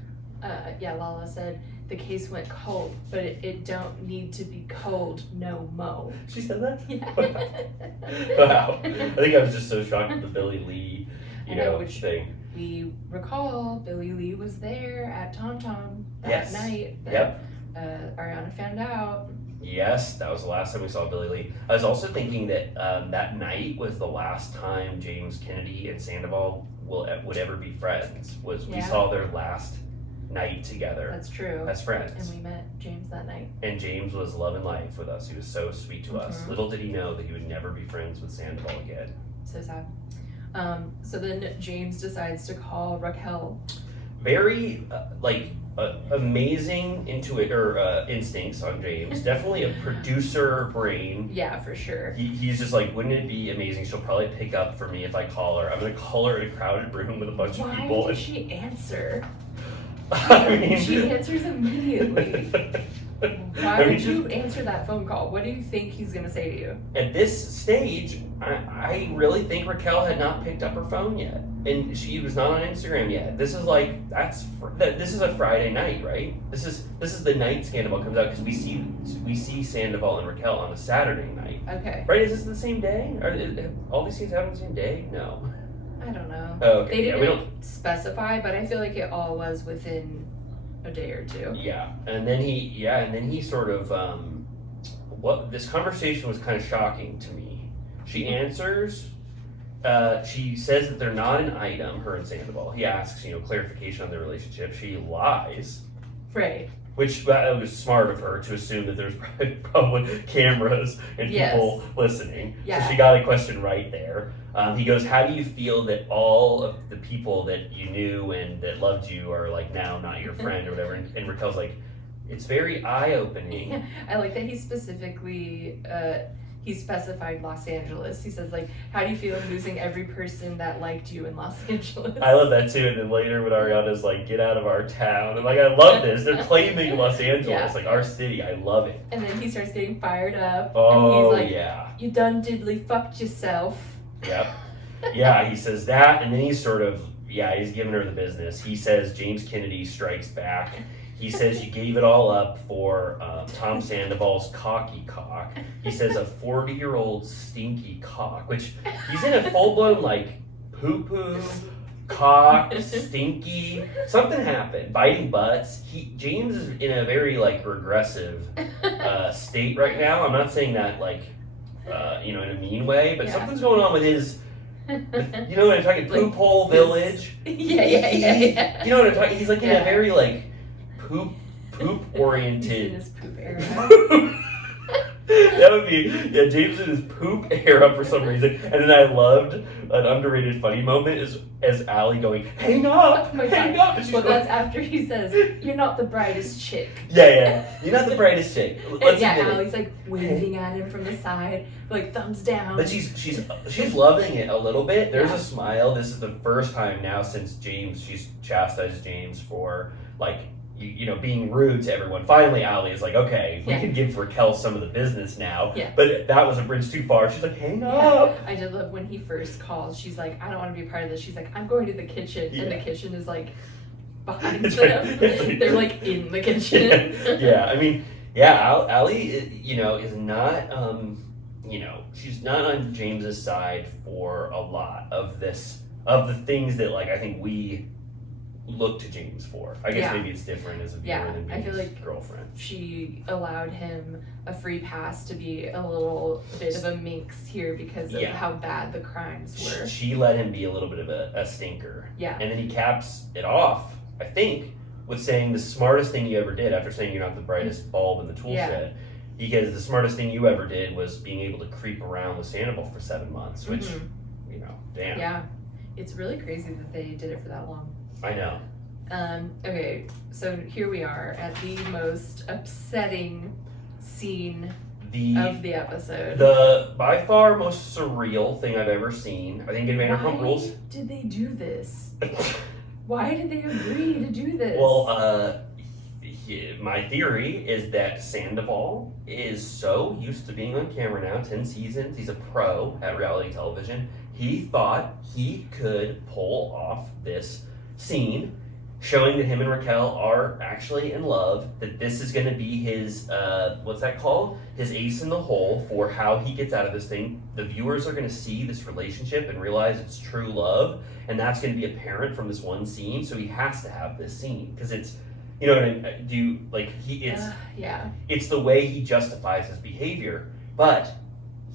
Lala said the case went cold, but it don't need to be cold no mo. She said that? Yeah. Wow. I think I was just so shocked at the Billy Lee, you know, thing. We recall Billy Lee was there at Tom Tom that night. Ariana found out. Yes, that was the last time we saw Billy Lee. I was also thinking that that night was the last time James Kennedy and Sandoval would ever be friends. We saw their last night together. That's true. As friends. And we met James that night. And James was love and life with us. He was so sweet to us. Little did he know that he would never be friends with Sandoval again. So sad. So then James decides to call Raquel. Very amazing instincts on James. Definitely a producer brain. Yeah, for sure. He's just like, wouldn't it be amazing? She'll probably pick up for me if I call her. I'm gonna call her in a crowded room with a bunch of people. Why did she answer? I mean, she answers immediately. Why would you answer that phone call? What do you think he's gonna say to you? At this stage, I really think Raquel had not picked up her phone yet, and she was not on Instagram yet. This is like this is a Friday night, right? This is the night Sandoval comes out, because we see Sandoval and Raquel on a Saturday night. Okay. Right? Is this the same day? All these scenes happen the same day? No. I don't know. Oh, okay. They didn't specify, but I feel like it all was within a day or two. Yeah, and then he sort of this conversation was kind of shocking to me. She answers. She says that they're not an item, her and Sandoval. He asks, you know, clarification on their relationship. She lies. Right. Which was smart of her to assume that there's public cameras and people listening. Yeah. So she got a question right there. He goes, how do you feel that all of the people that you knew and that loved you are like now not your friend or whatever? And Raquel's like, it's very eye-opening. Yeah. I like that he specifically he specified Los Angeles. He says, like, how do you feel losing every person that liked you in Los Angeles? I love that too. And then later when Ariana's like, get out of our town. And like, I love this. They're claiming Los Angeles, Yeah. like our city. I love it. And then he starts getting fired up. Oh, and he's like, yeah. you done diddly fucked yourself. Yep. Yeah, he says that. And then he's sort of, he's giving her the business. He says James Kennedy strikes back. He says you gave it all up for Tom Sandoval's cocky cock. He says a 40-year-old stinky cock, which he's in a full-blown like poo-poo, cock, stinky. Something happened. Biting butts. James is in a very like regressive state right now. I'm not saying that like in a mean way, but something's going on with his. You know what I'm talking? Poop hole village. Yeah. You know what I'm talking? He's like in a very like poop oriented. He's in his poop era. That would be James in his poop era for some reason. And then I loved an underrated funny moment is as Allie going, hang up, Oh my hang God. up. And she's Well, going, that's after he says, you're not the brightest chick. yeah, you're not the brightest chick. Let's And admit it. Allie's like waving at him from the side, like thumbs down. But she's loving it a little bit. There's Yeah. a smile. This is the first time now since she's chastised James for like being rude to everyone. Finally, Allie is like, okay, we can give Raquel some of the business now. Yeah. But that was a bridge too far. She's like, hang up. I did love when he first calls. She's like, I don't want to be a part of this. She's like, I'm going to the kitchen. And the kitchen is like behind It's them. right- it's like- They're like in the kitchen. Yeah, I mean, Allie, is not, she's not on James's side for a lot of the things that like I think we look to James for. I guess maybe it's different as a viewer than being I feel his like girlfriend. she allowed him a free pass to be a little bit of a minx here because of how bad the crimes were. She let him be a little bit of a stinker. Yeah. And then he caps it off, I think, with saying the smartest thing you ever did after saying you're not the brightest bulb in the tool shed. Because the smartest thing you ever did was being able to creep around with Sandoval for 7 months, which, damn. Yeah. It's really crazy that they did it for that long. I know. Okay, so here we are at the most upsetting scene of the episode. The by far most surreal thing I've ever seen, I think in Vanderpump Rules. Why did they do this? Why did they agree to do this? Well, my theory is that Sandoval is so used to being on camera now, 10 seasons, he's a pro at reality television. He thought he could pull off this scene showing that him and Raquel are actually in love, that this is going to be his, what's that called? His ace in the hole for how he gets out of this thing. The viewers are going to see this relationship and realize it's true love, and that's going to be apparent from this one scene, so he has to have this scene, because it's, you know what I mean? It's the way he justifies his behavior, but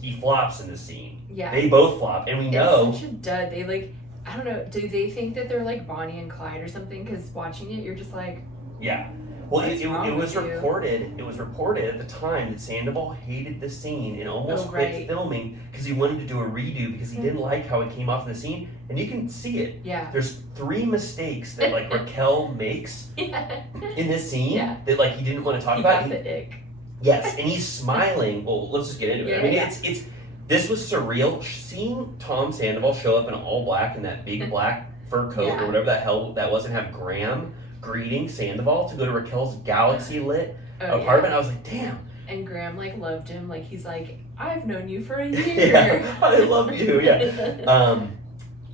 he flops in the scene. Yeah. They both flop, and we know. It's such a dud. They like, I don't know, do they think that they're like Bonnie and Clyde or something? Because watching it, you're just like, Yeah. Well, What's it wrong was with you? reported. It was reported at the time that Sandoval hated the scene and almost quit right. filming because he wanted to do a redo because he didn't like how it came off in the scene, and you can see it. yeah. There's 3 mistakes that like Raquel makes Yeah. in this scene Yeah. that like he didn't want to talk He about. got the ick. Yes, and he's smiling. Well, let's just get into it. I mean, it's this was surreal. Seeing Tom Sandoval show up in all black in that big black fur coat or whatever the hell that was, and have Graham greeting Sandoval to go to Raquel's galaxy lit apartment. I was like, damn. And Graham like loved him. Like he's like, I've known you for a year. Yeah, I love you. Yeah.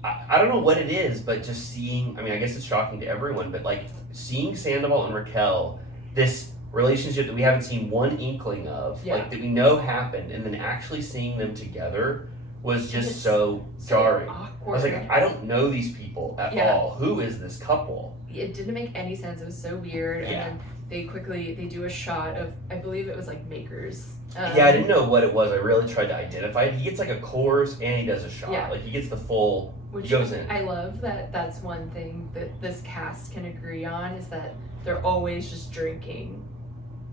I don't know what it is, but just seeing. I mean, I guess it's shocking to everyone, but like seeing Sandoval and Raquel, this relationship that we haven't seen one inkling of, like that we know happened, and then actually seeing them together was just so jarring. Awkward. I was like, I don't know these people at all. Who is this couple? It didn't make any sense. It was so weird. And then they do a shot of, I believe it was like Makers. I didn't know what it was. I really tried to identify it. He gets like a course and he does a shot. Yeah. Like he gets the full. Which he goes in. I love that. That's one thing that this cast can agree on is that they're always just drinking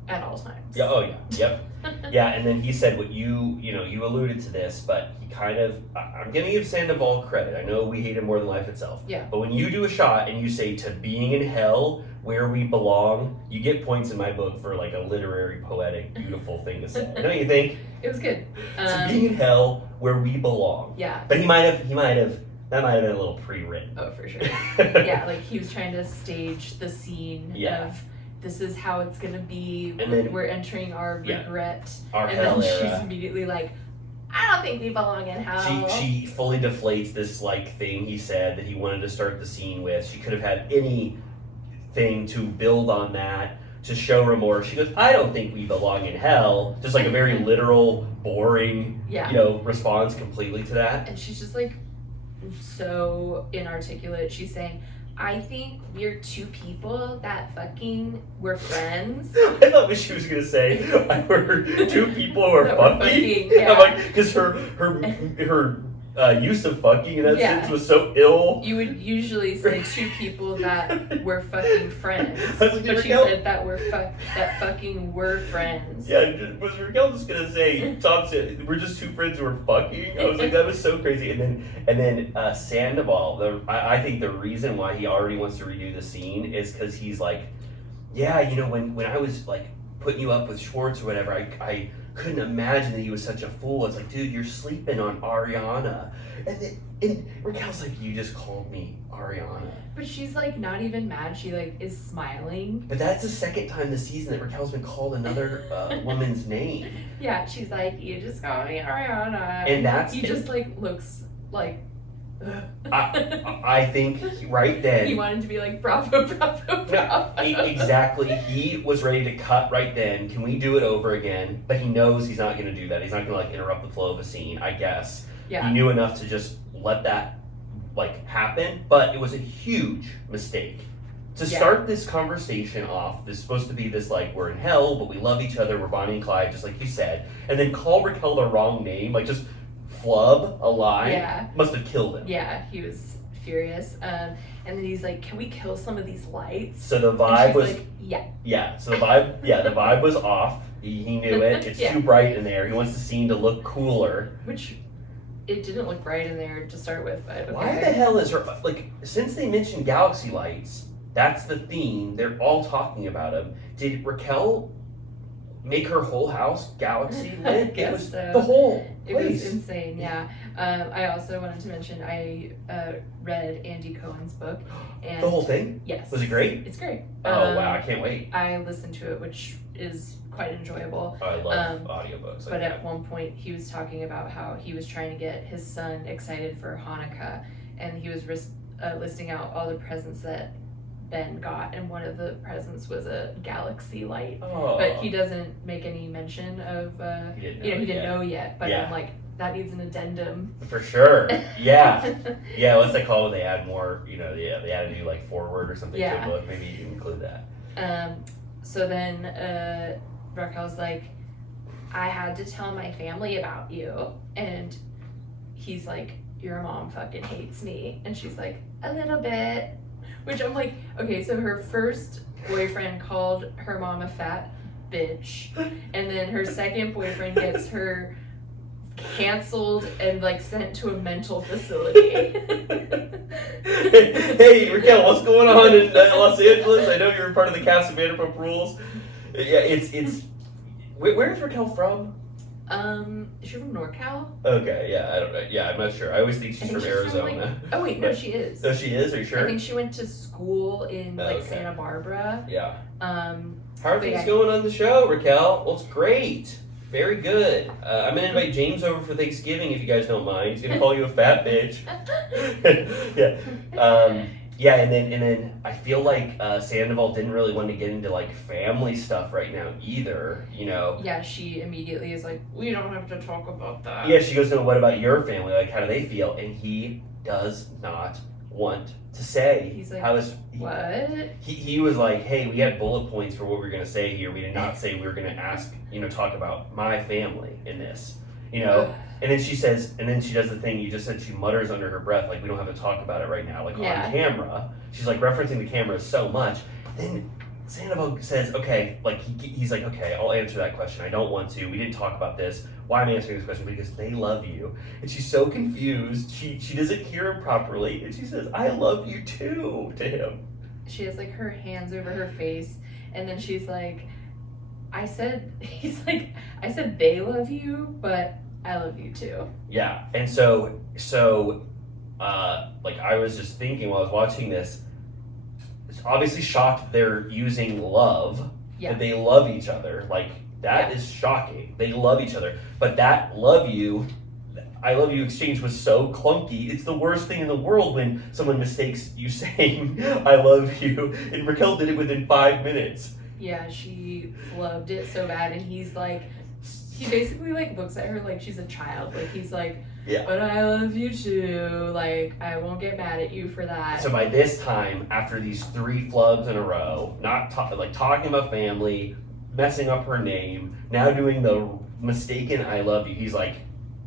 at all times. Yeah. Oh yeah. Yep. Yeah. And then he said what you alluded to this, but he kind of. I'm gonna give Sandoval credit. I know we hate him more than life itself. Yeah. But when you do a shot and you say "to being in hell where we belong," you get points in my book for like a literary, poetic, beautiful thing to say. Don't you think? It was good. To being in hell where we belong. Yeah. But that might have been a little pre-written. Oh, for sure. Yeah, like he was trying to stage the scene of this is how it's gonna be. And then we're entering our regret. Our and hell then era. she's immediately like, I don't think we belong in hell. She fully deflates this like thing he said that he wanted to start the scene with. She could have had anything to build on that to show remorse. She goes, I don't think we belong in hell. Just like a very literal, boring, response completely to that. And she's just like so inarticulate. She's saying, I think we're two people that fucking were friends. I thought what she was gonna say, we're two people who are fucking. Yeah. I'm like, because her use of fucking in that sense was so ill. You would usually say two people that were fucking friends, I was like, but she said that that fucking were friends. Yeah, was Raquel just gonna say? Tom said we're just two friends who are fucking. I was like, that was so crazy. And then Sandoval. I think the reason why he already wants to redo the scene is because he's like, yeah, when I was like putting you up with Schwartz or whatever, I couldn't imagine that he was such a fool. It's like, dude, you're sleeping on Ariana. And Raquel's like, you just called me Ariana. But she's like not even mad. She like is smiling. But that's the second time this season that Raquel's been called another woman's name. Yeah, she's like, you just called me Ariana. And that's he just like looks like. I think right then he wanted to be like bravo. Exactly. He was ready to cut right then. Can we do it over again? But he knows he's not going to do that. He's not going to like interrupt the flow of a scene, I guess. Yeah. He knew enough to just let that like happen, but it was a huge mistake. To start this conversation off, this is supposed to be this like, we're in hell, but we love each other, we're Bonnie and Clyde, just like you said, and then call Raquel the wrong name, like just flub a line, must have killed him. Yeah, he was furious. And then he's like, can we kill some of these lights? So the vibe was like, so the vibe was off. He knew it. It's too bright in there. He wants the scene to look cooler. Which it didn't look bright in there to start with, but okay. Why the hell is her like, since they mentioned galaxy lights, that's the theme. They're all talking about them. Did Raquel make her whole house galaxy lit? It was so. The whole place. It was insane, yeah. I also wanted to mention I read Andy Cohen's book. And the whole thing? Yes. Was it great? It's great. Oh wow, I can't wait. I listened to it, which is quite enjoyable. Oh, I love audiobooks. But at one point he was talking about how he was trying to get his son excited for Hanukkah, and he was listing out all the presents that Ben got, and one of the presents was a galaxy light. Oh. But he doesn't make any mention of he didn't know yet. But I'm like, that needs an addendum. For sure. Yeah. Yeah, what's that called when they add more, they add a new like forward or something to the book. Maybe you can include that. So then Raquel's like, I had to tell my family about you, and he's like, your mom fucking hates me. And she's like, a little bit. Which I'm like, okay, so her first boyfriend called her mom a fat bitch, and then her second boyfriend gets her canceled and like sent to a mental facility. Hey, Raquel, what's going on in Los Angeles? I know you're part of the cast of Vanderpump Rules. Yeah, it's. Where's Raquel from? Is she from NorCal? Okay, yeah, I don't know. Yeah, I'm not sure. I always think she's from Arizona. Oh wait, no, she is. Oh, she is? Are you sure? I think she went to school in Santa Barbara. Yeah. How are things going on the show, Raquel? Well, it's great. Very good. I'm gonna invite James over for Thanksgiving if you guys don't mind. He's gonna call you a fat bitch. Yeah. Yeah, and then I feel like Sandoval didn't really want to get into like family stuff right now either, Yeah, she immediately is like, we don't have to talk about that. Yeah, she goes, no, what about your family? Like, how do they feel? And he does not want to say. He's like, what? He was like, hey, we had bullet points for what we were going to say here. We did not say we were going to ask, talk about my family in this, And then she says, and then she does the thing you just said, she mutters under her breath, like, we don't have to talk about it right now, like on camera. She's like referencing the camera so much. Then Sandoval says, okay, like he's like, okay, I'll answer that question. I don't want to. We didn't talk about this. Why am I answering this question? Because they love you. And she's so confused. She doesn't hear him properly. And she says, I love you too, to him. She has like her hands over her face. And then she's like, I said they love you, but I love you too. Yeah. And so like I was just thinking while I was watching this, it's obviously shocked they're using love. Yeah. That they love each other. Like that is shocking. They love each other. But that I love you exchange was so clunky. It's the worst thing in the world when someone mistakes you saying I love you. And Raquel did it within 5 minutes. Yeah, she flubbed it so bad, and he basically like looks at her like she's a child. Like he's like, yeah, but I love you too. Like I won't get mad at you for that. So by this time, after these 3 flubs in a row, not talking about family, messing up her name, now doing the mistaken I love you, he's like,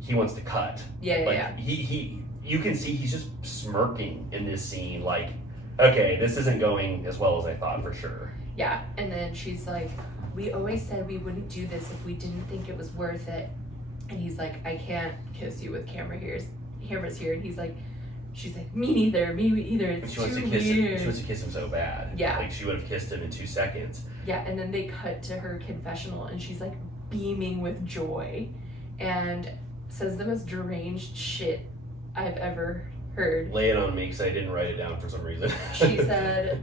he wants to cut. Yeah. You can see he's just smirking in this scene. Like, okay, this isn't going as well as I thought for sure. Yeah, and then she's like, we always said we wouldn't do this if we didn't think it was worth it. And he's like, I can't kiss you with cameras here. And he's like, she's like, me either. It's She wants too to kiss weird. him. She wants to kiss him so bad. Yeah. Like she would have kissed him in 2 seconds. Yeah, and then they cut to her confessional, and she's like beaming with joy, and says the most deranged shit I've ever heard. Lay it on me because I didn't write it down for some reason. She said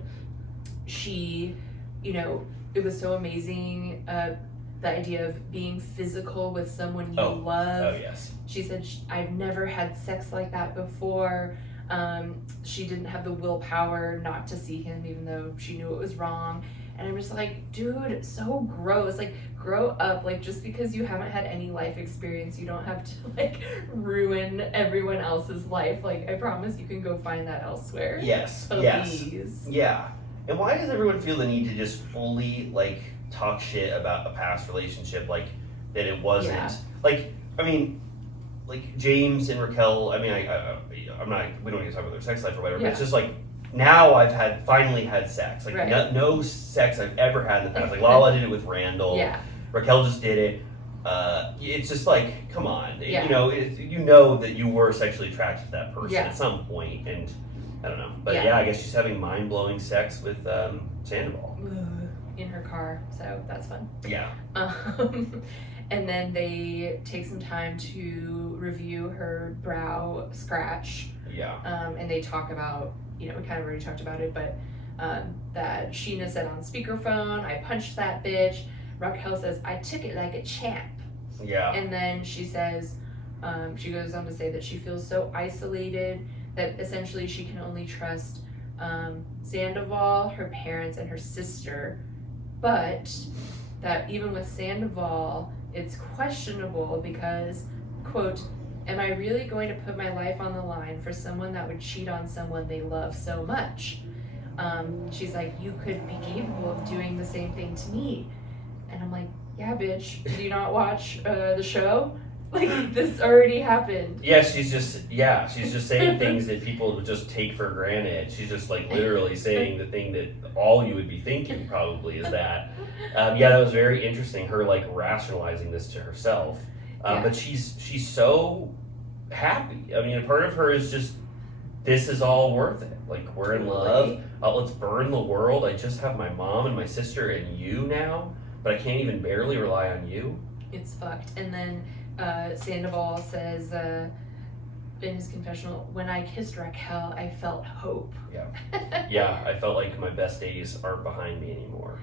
it was so amazing, the idea of being physical with someone you love. Oh, yes. She said, I've never had sex like that before. She didn't have the willpower not to see him, even though she knew it was wrong. And I'm just like, dude, so gross. Like, grow up. Like, just because you haven't had any life experience, you don't have to, like, ruin everyone else's life. Like, I promise you can go find that elsewhere. Yes. Please. Yes. Yeah. And why does everyone feel the need to just fully, like, talk shit about a past relationship, like, that it wasn't? Yeah. Like, I mean, like, James and Raquel, I mean, I'm not, we don't need to talk about their sex life or whatever, but it's just, like, now I've finally had sex. Like, no sex I've ever had in the past. Like, Lala did it with Randall. Yeah. Raquel just did it. It's just like, come on. Yeah. You know that you were sexually attracted to that person at some point, and I don't know. But I guess she's having mind-blowing sex with Sandoval. In her car, so that's fun. Yeah. And then they take some time to review her brow scratch. Yeah. And they talk about, we kind of already talked about it, but that Sheena said on speakerphone, I punched that bitch. Raquel says, I took it like a champ. Yeah. And then she says, she goes on to say that she feels so isolated that essentially she can only trust Sandoval, her parents, and her sister. But that even with Sandoval, it's questionable because, quote, am I really going to put my life on the line for someone that would cheat on someone they love so much? She's like, you could be capable of doing the same thing to me. And I'm like, yeah, bitch, did you not watch the show? Like, this already happened. Yeah, she's just saying things that people would just take for granted. She's just like literally saying the thing that all you would be thinking probably is that. That was very interesting, her like rationalizing this to herself. But she's so happy. I mean, a part of her is just, this is all worth it. Like, we're in love. Let's burn the world. I just have my mom and my sister and you now, but I can't even barely rely on you. It's fucked. And then Sandoval says in his confessional, when I kissed Raquel, I felt hope. Yeah, I felt like my best days aren't behind me anymore.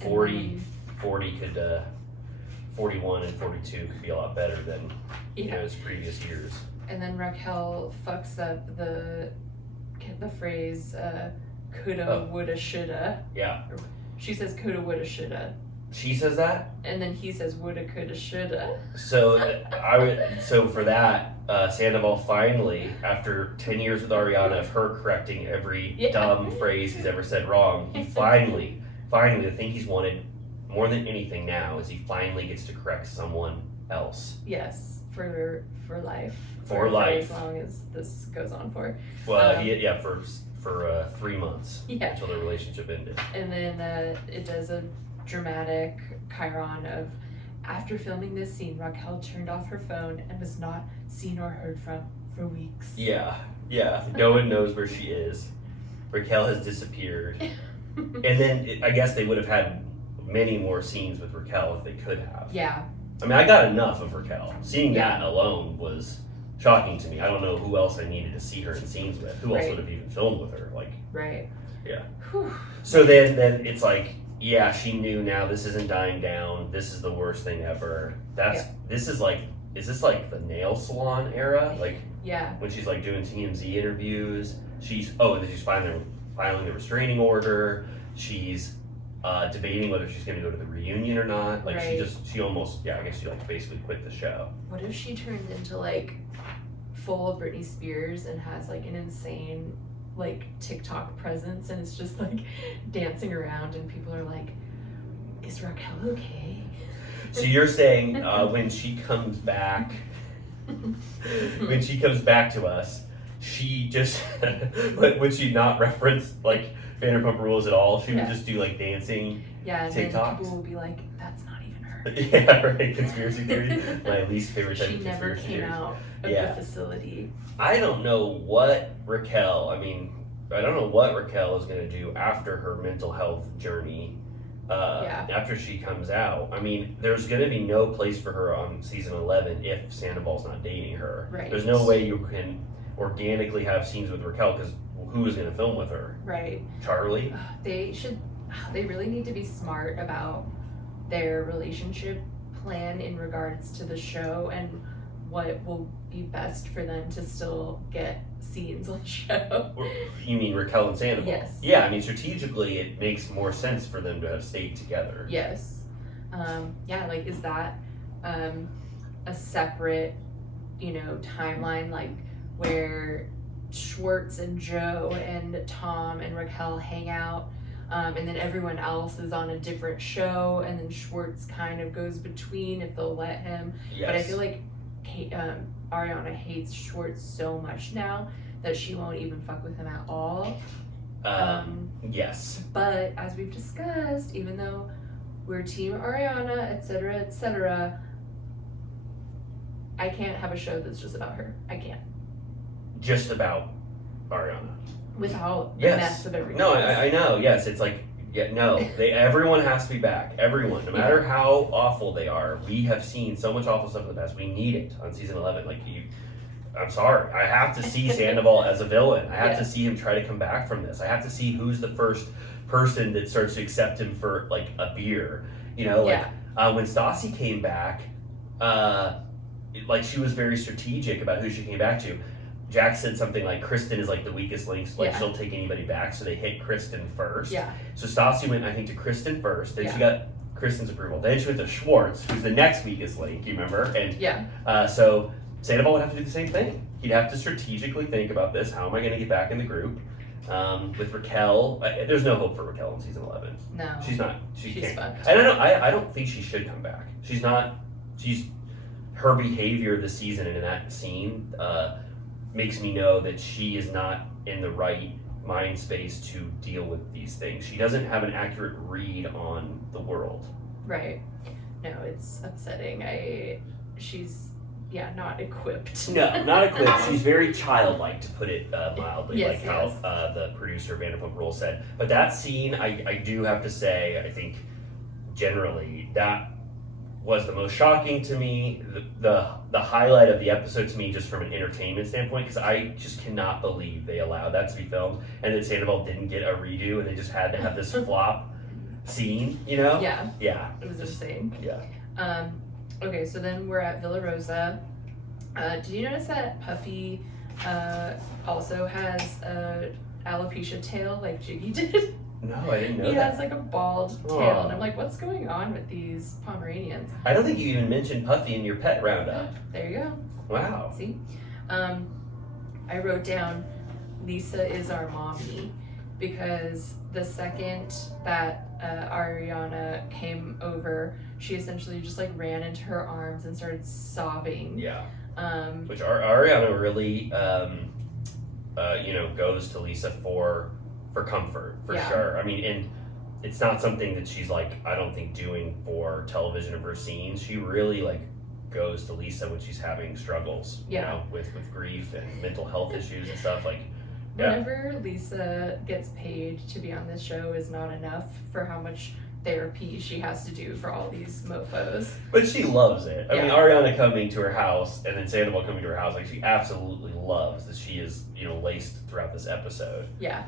40 could, 41 and 42 could be a lot better than his previous years. And then Raquel fucks up the phrase coulda, woulda, shoulda. Yeah. She says coulda, woulda, shoulda. She says that? And then he says woulda, coulda, shoulda. So for that, Sandoval finally, after 10 years with Ariana of her correcting every dumb phrase he's ever said wrong, he finally, the thing he's wanted more than anything now is he finally gets to correct someone else. Yes, for life. For life. As long as this goes on for. Well, for 3 months Yeah. until the relationship ended. And then it does a dramatic chyron of, after filming this scene, Raquel turned off her phone and was not seen or heard from for weeks. Yeah. No one knows where she is. Raquel has disappeared. And then I guess they would have had many more scenes with Raquel if they could have. Yeah. I mean, I got enough of Raquel. Seeing Yeah. that alone was shocking to me. I don't know who else I needed to see her in scenes with. Who else Right. would have even filmed with her? Like, Right. Yeah. Whew. so then it's like, yeah, she knew now this isn't dying down. This is the worst thing ever. This is like, is this like the nail salon era? Like Yeah. when she's like doing TMZ interviews, and then she's filing the restraining order. She's debating whether she's going to go to the reunion or not. Like Right. she almost, I guess she like basically quit the show. What if she turns into like full of Britney Spears and has like an insane like TikTok presence and it's just like dancing around and people are like, is Raquel okay? So you're saying when she comes back, to us, she just would she not reference like Vanderpump Rules at all? She would just do like dancing. Yeah, and TikToks? then people will be like, that's not even her. Yeah, right. Conspiracy theory. My least favorite type She of never conspiracy came theories. out of Yeah. the facility. I don't know what Raquel. Is going to do after her mental health journey. After she comes out, I mean, there's going to be no place for her on season 11 if Sandoval's not dating her. Right. There's no way you can organically have scenes with Raquel because who is going to film with her? Right. Charlie? They really need to be smart about their relationship plan in regards to the show and what will be best for them to still get scenes on the show. You mean Raquel and Sandoval? Yes. Yeah, I mean, strategically, it makes more sense for them to have stayed together. Yes. Like, is that a separate, timeline, like, where Schwartz and Joe and Tom and Raquel hang out, and then everyone else is on a different show, and then Schwartz kind of goes between if they'll let him. Yes. But I feel like Ariana hates Schwartz so much now that she won't even fuck with him at all. Yes. But as we've discussed, even though we're team Ariana, etc., I can't have a show that's just about her. I can't. Just about Ariana. Without the Yes. mess of everything. No, else. I know. Yes, it's like, everyone has to be back. Everyone, no matter how awful they are. We have seen so much awful stuff in the past. We need it on season 11. I'm sorry. I have to see Sandoval as a villain. I have to see him try to come back from this. I have to see who's the first person that starts to accept him for like a beer. When Stassi came back, she was very strategic about who she came back to. Jack said something like Kristen is like the weakest link, she'll take anybody back, so they hit Kristen first. Yeah. So Stassi went, I think, to Kristen first, then she got Kristen's approval. Then she went to Schwartz, who's the next weakest link, you remember? And so Sandoval would have to do the same thing. He'd have to strategically think about this. How am I going to get back in the group? With Raquel, there's no hope for Raquel in season 11. No. She's not. She She's can't. fucked. And I don't think she should come back. She's not. Her behavior this season and in that scene makes me know that she is not in the right mind space to deal with these things. She doesn't have an accurate read on the world. Right. No, it's upsetting. She's not equipped. No, not equipped. She's very childlike, to put it mildly, Yes, how the producer Vanderpump Rules said. But that scene, I do have to say, I think generally that was the most shocking to me, the highlight of the episode to me, just from an entertainment standpoint, because I just cannot believe they allowed that to be filmed, and that Sandoval didn't get a redo, and they just had to have this flop scene, Yeah. Yeah. It was insane. Yeah. Okay, so then we're at Villa Rosa. Did you notice that Puffy also has a alopecia tail like Jiggy did? No, I didn't know He that. has like a bald tail, Aw. and I'm like, what's going on with these Pomeranians? I don't think you even mentioned Puffy in your pet roundup. There you go. Wow. See? I wrote down Lisa is our mommy because the second that Ariana came over, she essentially just like ran into her arms and started sobbing. Yeah. Um, Which Ariana really goes to Lisa for comfort, for Yeah. sure. I mean, and it's not something that she's like, I don't think, doing for television of her scenes. She really like goes to Lisa when she's having struggles, with grief and mental health issues and stuff. Like, whenever Lisa gets paid to be on this show is not enough for how much therapy she has to do for all these mofos. But she loves it. I mean, Yeah. Ariana coming to her house and then Sandoval coming to her house, like she absolutely loves that she is, laced throughout this episode. Yeah.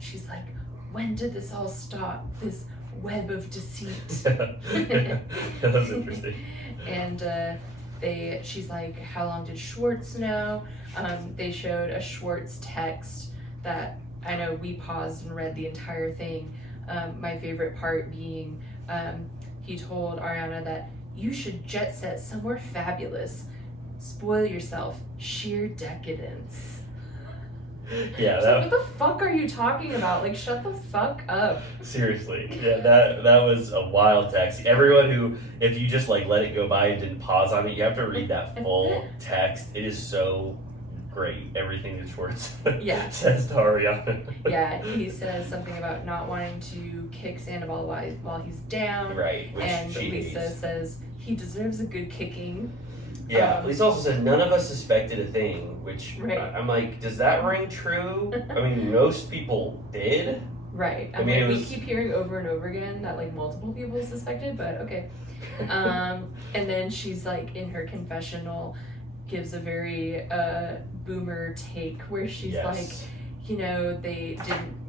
She's like, when did this all start? This web of deceit. That was interesting. And she's like, how long did Schwartz know? They showed a Schwartz text that I know we paused and read the entire thing. My favorite part being he told Ariana that you should jet set somewhere fabulous. Spoil yourself. Sheer decadence. Yeah, What the fuck are you talking about? Like, shut the fuck up. seriously. Yeah, that was a wild text. Everyone who, if you just like let it go by and didn't pause on it, you have to read that full text. It is so great. Everything that Schwartz Yeah. says to Ariana. Yeah, he says something about not wanting to kick Sandoval while he's down. Right, which And she Lisa hates. says he deserves a good kicking. Yeah, Lisa also said none of us suspected a thing, which Right. I'm like, does that ring true? I mean, most people did. Right. I mean, it we was- keep hearing over and over again that like multiple people suspected, but okay. And then she's like in her confessional gives a very boomer take where she's like, they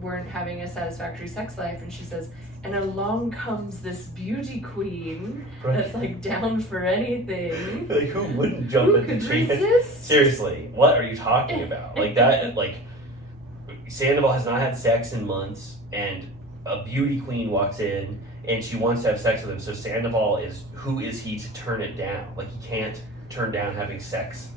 weren't having a satisfactory sex life, and she says, and along comes this beauty queen that's like down for anything. Like, who wouldn't jump Who at the could chance? resist? Seriously, what are you talking about? Like that, like Sandoval has not had sex in months, and a beauty queen walks in and she wants to have sex with him. So Sandoval who is he to turn it down? Like he can't turn down having sex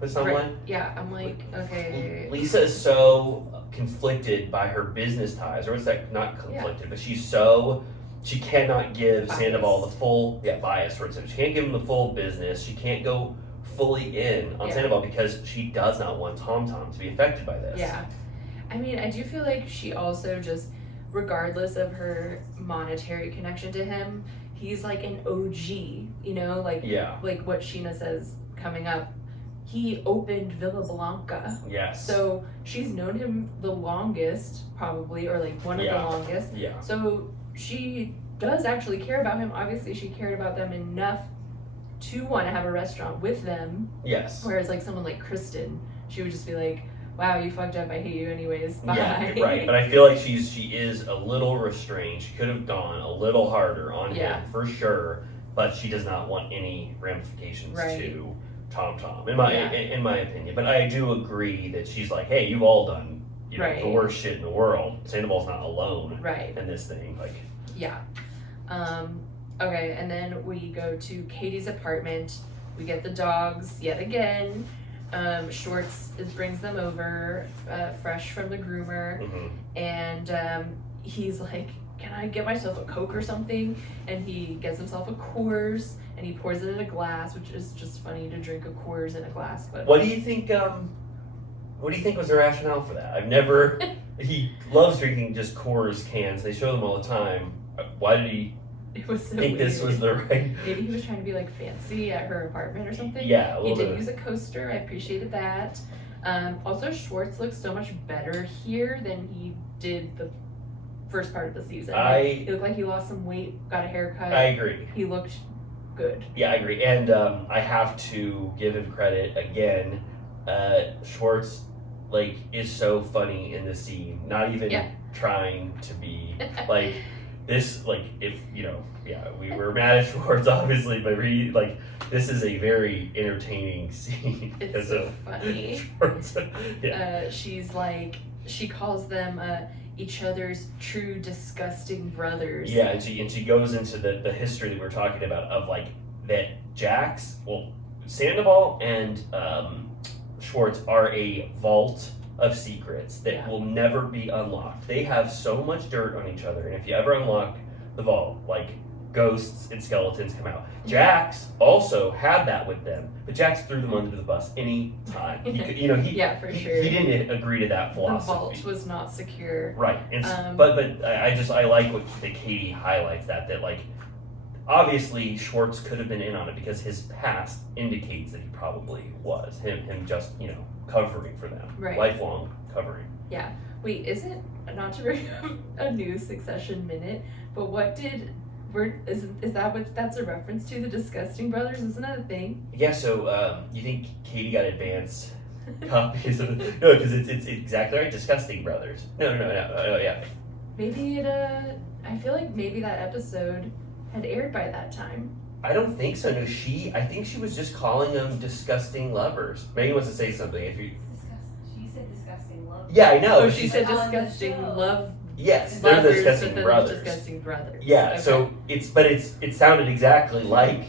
with someone. Right. Yeah, I'm like, okay. Lisa is so conflicted by her business ties, or what's that? Not conflicted, but she cannot give Bias. Sandoval the full bias towards him. She can't give him the full business. She can't go fully in on Sandoval because she does not want Tom to be affected by this. Yeah. I mean, I do feel like she also just, regardless of her monetary connection to him, he's like an OG, like what Sheena says coming up. He opened Villa Blanca. Yes. So she's known him the longest, probably, or like one of the longest. Yeah. So she does actually care about him. Obviously, she cared about them enough to want to have a restaurant with them. Yes. Whereas like someone like Kristen, she would just be like, wow, you fucked up, I hate you anyways, bye. Yeah, right. But I feel like she is a little restrained. She could have gone a little harder on him for sure, but she does not want any ramifications to Tom in my opinion. But I do agree that she's like, hey, you've all done the worst shit in the world. Sandoval's not alone in this thing. Like, yeah. Okay, and then we go to Katie's apartment. We get the dogs yet again. Schwartz brings them over, fresh from the groomer, and he's like, can I get myself a Coke or something? And he gets himself a Coors, and he pours it in a glass, which is just funny to drink a Coors in a glass. But what do you think? What do you think was the rationale for that? I've never. He loves drinking just Coors cans. They show them all the time. Why did he so think this was the right? Maybe he was trying to be like fancy at her apartment or something. Yeah, a he little did bit. use a coaster. I appreciated that. Also, Schwartz looks so much better here than he did the first part of the season. He looked like he lost some weight, got a haircut. I agree. He looked good. Yeah, I agree. And I have to give him credit again. Schwartz is so funny in the scene. Not even trying to be like this. If we were mad at Schwartz obviously, but this is a very entertaining scene. It's so funny. Schwartz. She's like, she calls them each other's true disgusting brothers. Yeah, and she goes into the history that we're talking about of that Sandoval and Schwartz are a vault of secrets that will never be unlocked. They have so much dirt on each other, and if you ever unlock the vault, ghosts and skeletons come out. Jax also had that with them, but Jax threw them under the bus any time. He could, Yeah, for sure. He didn't agree to that The philosophy. vault was not secure. Right, and but I like what that Katie highlights that like obviously Schwartz could have been in on it because his past indicates that he probably was him just covering for them, Right. Lifelong covering. Yeah. Wait, isn't, not to bring up a new Succession minute, but is that what that's a reference to, the Disgusting Brothers? Isn't that a thing? Yeah, so you think Katie got advance copies of it? No, because it's exactly right. Disgusting Brothers. No, yeah. Maybe I feel like maybe that episode had aired by that time. I don't think so. No, I think she was just calling them disgusting lovers. Megan wants to say something. If you. She said disgusting love. Yeah, I know. Oh, she said on the disgusting show. love. Yes, they're the Lovers, disgusting but then brothers. Disgusting Brothers. Yeah, Okay. so it sounded exactly like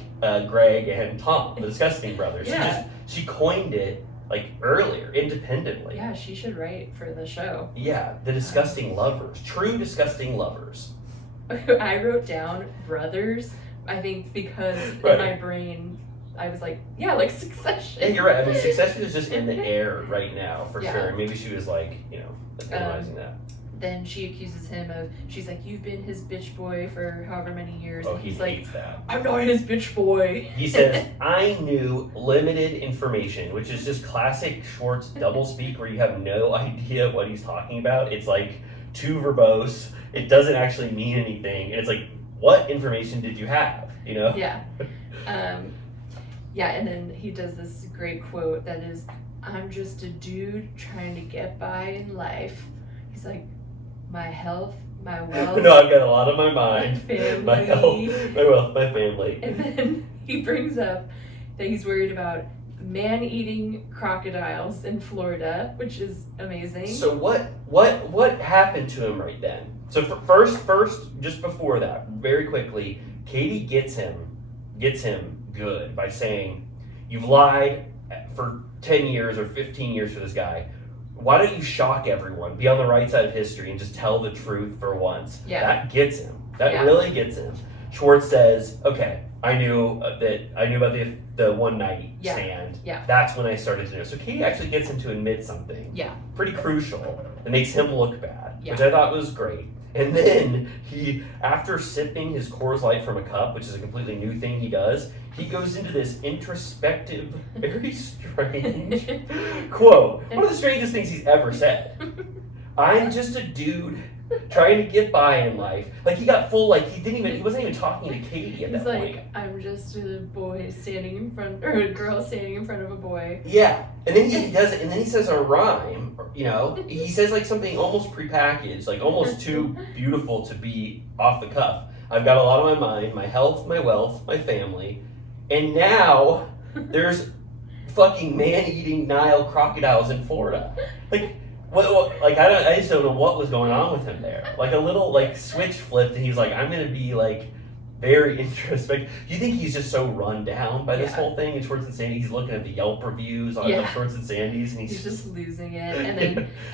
Greg and Tom, the disgusting brothers. Yeah. She coined it like earlier, independently. Yeah, she should write for the show. Yeah, the disgusting lovers, true disgusting lovers. I wrote down brothers, I think because Right. in my brain I was like, yeah, like Succession. And you're right. I mean, Succession is just in the air right now for Yeah. sure. Maybe she was like, analyzing that. Then she accuses him of, she's like, you've been his bitch boy for however many years. Oh, And he he's like, hates that. I'm not his bitch boy. He says, I knew limited information, which is just classic Schwartz doublespeak where you have no idea what he's talking about. It's like too verbose. It doesn't actually mean anything. And it's like, what information did you have? Yeah. Yeah, and then he does this great quote that is, I'm just a dude trying to get by in life. He's like, my health, my wealth, No, I've got a lot on my mind. my family. My health, my wealth, my family. And then he brings up that he's worried about man-eating crocodiles in Florida, which is amazing. So what happened to him right then? So first, just before that, very quickly, Katie gets him good by saying, you've lied for 10 years or 15 years for this guy. Why don't you shock everyone, be on the right side of history, and just tell the truth for once? Yeah. That gets him. That Yeah. really gets him. Schwartz says, okay, I knew about the one night Yeah. stand. Yeah. That's when I started to know. So Katie actually gets him to admit something. Yeah. Pretty crucial. That makes him look bad, Yeah. which I thought was great. And then he, after sipping his Coors Light from a cup, which is a completely new thing he does, he goes into this introspective, very strange quote. One of the strangest things he's ever said. I'm just a dude trying to get by in life. Like he got full, like he wasn't even talking to Katie at He's that like, point. I'm just a boy standing in front, or a girl standing in front of a boy. Yeah, and then he does it, and then he says a rhyme. He says like something almost prepackaged, like almost too beautiful to be off the cuff. I've got a lot on my mind: my health, my wealth, my family, and now there's fucking man-eating Nile crocodiles in Florida. Like, what? Like I just don't know what was going on with him there. Like a little like switch flipped, and he's like, I'm gonna be like very introspective. Do you think he's just so run down by this Yeah. whole thing? And Schwartz and Sandy, he's looking at the Yelp reviews on Yeah. Schwartz and Sandy's, and He's just losing it. And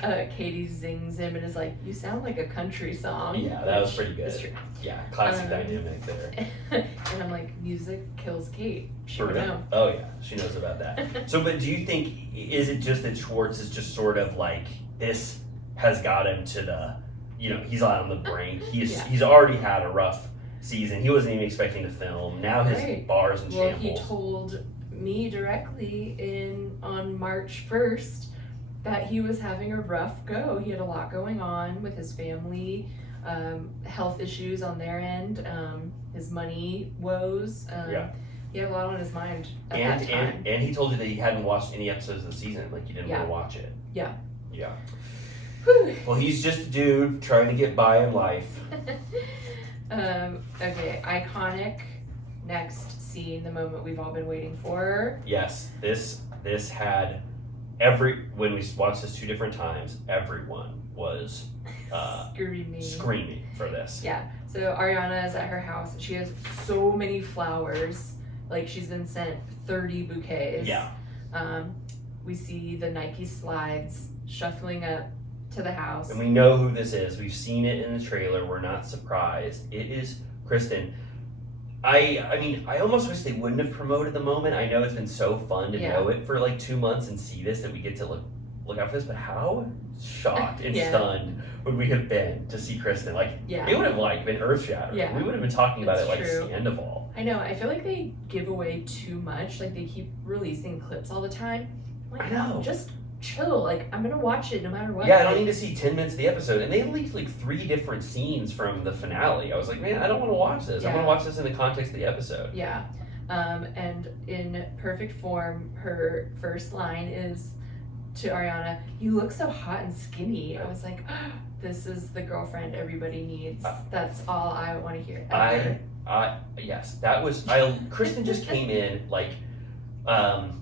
then Katie zings him and is like, you sound like a country song. Yeah, that was which pretty is good. true. Yeah, classic dynamic there. And I'm like, music kills Kate. She would know. Oh yeah, she knows about that. So, but do you think, is it just that Schwartz is just sort of like, this has got him to the, he's on the brink. He's already had a rough season. He wasn't even expecting to film. Now his Right. bar's in Well, shambles. he told me directly on March 1st that he was having a rough go. He had a lot going on with his family, health issues on their end, his money woes. Yeah. He had a lot on his mind at that time. And he told you that he hadn't watched any episodes of the season. Like, he didn't want to watch it. Yeah. Yeah. Whew. Well, he's just a dude trying to get by in life. Okay, iconic next scene, the moment we've all been waiting for. Yes, this had when we watched this 2 different times, everyone was screaming for this. Yeah, so Ariana is at her house. She has so many flowers. Like, she's been sent 30 bouquets. Yeah. We see the Nike slides shuffling up to the house. And we know who this is. We've seen it in the trailer. We're not surprised. It is Kristen. I mean, I almost wish they wouldn't have promoted the moment. I know it's been so fun to know it for like 2 months and see this, that we get to look out for this, but how shocked and stunned would we have been to see Kristen? Like, it would have like been earth-shattering. Yeah. We would have been talking about it like True. Sandoval. I know, I feel like they give away too much, like they keep releasing clips all the time. Like, I know. Just chill, like I'm gonna watch it no matter what. Yeah, I don't need to see 10 minutes of the episode. And they leaked like 3 different scenes from the finale. I was like, man, I don't want to watch this. I want to watch this in the context of the episode. Yeah. And in perfect form, her first line is to Ariana, "You look so hot and skinny." I was like, oh, this is the girlfriend everybody needs. That's all I want to hear. Yes, that was, Kristen just came in like,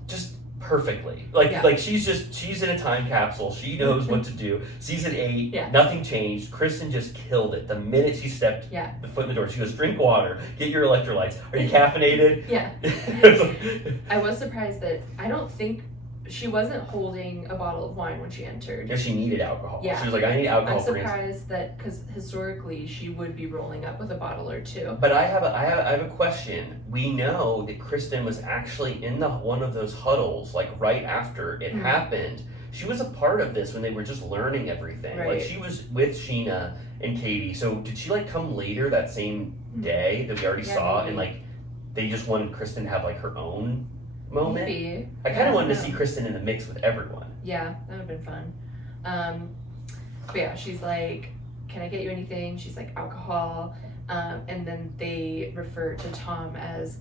just perfectly. Like she's in a time capsule. She knows what to do. Season 8, nothing changed. Kristen just killed it. The minute she stepped the foot in the door, she goes, drink water, get your electrolytes. Are you caffeinated? Yeah. I was surprised that I don't think she wasn't holding a bottle of wine when she entered. Yeah, she needed alcohol. Yeah. She was like, I need alcohol. I'm surprised that, because historically she would be rolling up with a bottle or two. But I have a question. We know that Kristen was actually in one of those huddles, like right after it happened. She was a part of this when they were just learning everything. Right. Like she was with Sheena and Katie. So did she like come later that same day that we already saw, maybe. and like they just wanted Kristen to have like her own moment? Maybe. I kind of wanted to see Kristen in the mix with everyone. Yeah, that would have been fun. But yeah, she's like, can I get you anything? She's like, alcohol. And then they refer to Tom as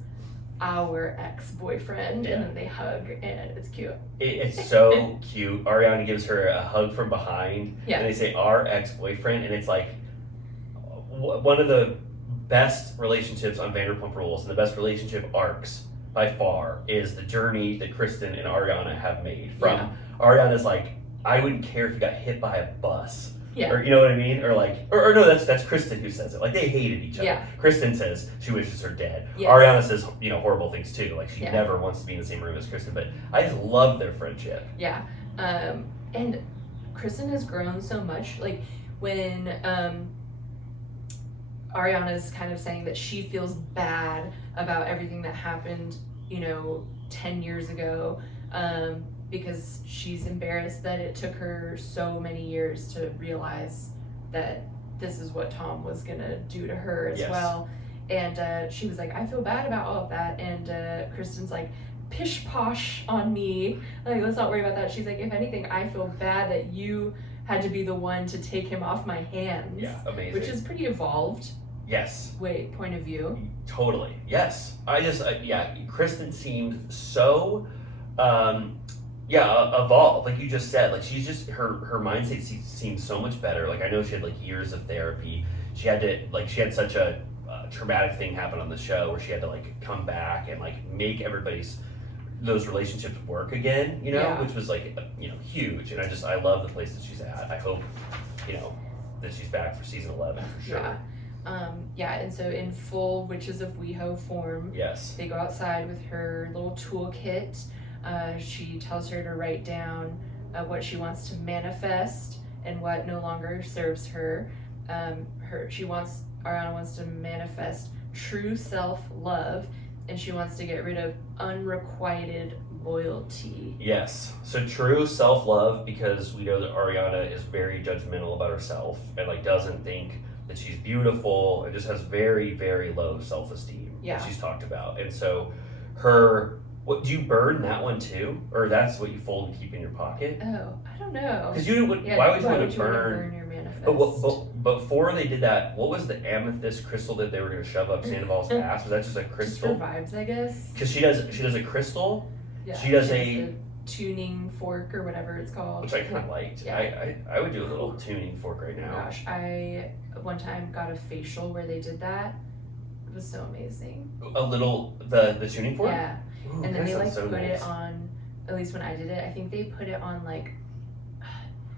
our ex-boyfriend, and then they hug, and it's cute. It's so cute. Ariana gives her a hug from behind, Yeah. and they say, our ex-boyfriend, and it's like one of the best relationships on Vanderpump Rules, and the best relationship arcs by far is the journey that Kristen and Ariana have made. Ariana's like, I wouldn't care if you got hit by a bus. Yeah. Or you know what I mean? Or like, or no, that's Kristen who says it. Like they hated each other. Yeah. Kristen says she wishes her dead. Yes. Ariana says, horrible things too. Like she never wants to be in the same room as Kristen. But I just love their friendship. Yeah. And Kristen has grown so much. Like when Ariana's kind of saying that she feels bad about everything that happened, 10 years ago, because she's embarrassed that it took her so many years to realize that this is what Tom was gonna do to her as well. And she was like, I feel bad about all of that. And Kristen's like, pish posh on me. Like, let's not worry about that. She's like, if anything, I feel bad that you had to be the one to take him off my hands. Yeah, amazing. Which is pretty evolved. Yes. Point of view. Totally. Yes. I just, Kristen seemed so, evolved. Like you just said, like she's just, her mindset seems so much better. Like I know she had like years of therapy. She had such a traumatic thing happen on the show where she had to like come back and like make those relationships work again, which was like, huge. And I love the place that she's at. I hope, that she's back for season 11 for sure. And so in full Witches of WeHo form, they go outside with her little toolkit. She tells her to write down what she wants to manifest and what no longer serves her. Ariana wants to manifest true self-love, and she wants to get rid of unrequited loyalty. Yes. So true self-love, because we know that Ariana is very judgmental about herself and like doesn't think that she's beautiful and just has very, very low self-esteem that she's talked about. And so what do you burn that one too? Or that's what you fold and keep in your pocket? Oh, I don't know. Because why would you want to burn your manifest? But before they did that, what was the amethyst crystal that they were going to shove up Sandoval's ass? Was that just a crystal? Just for vibes, I guess. Because she does a crystal. Yeah, she does a tuning fork or whatever it's called, which I kind of liked. Yeah. I would do a little tuning fork right now. Gosh, I one time got a facial where they did that. It was so amazing. A little the tuning fork. Yeah. Ooh, and then they like so put nice. it on. At least when I did it, I think they put it on like,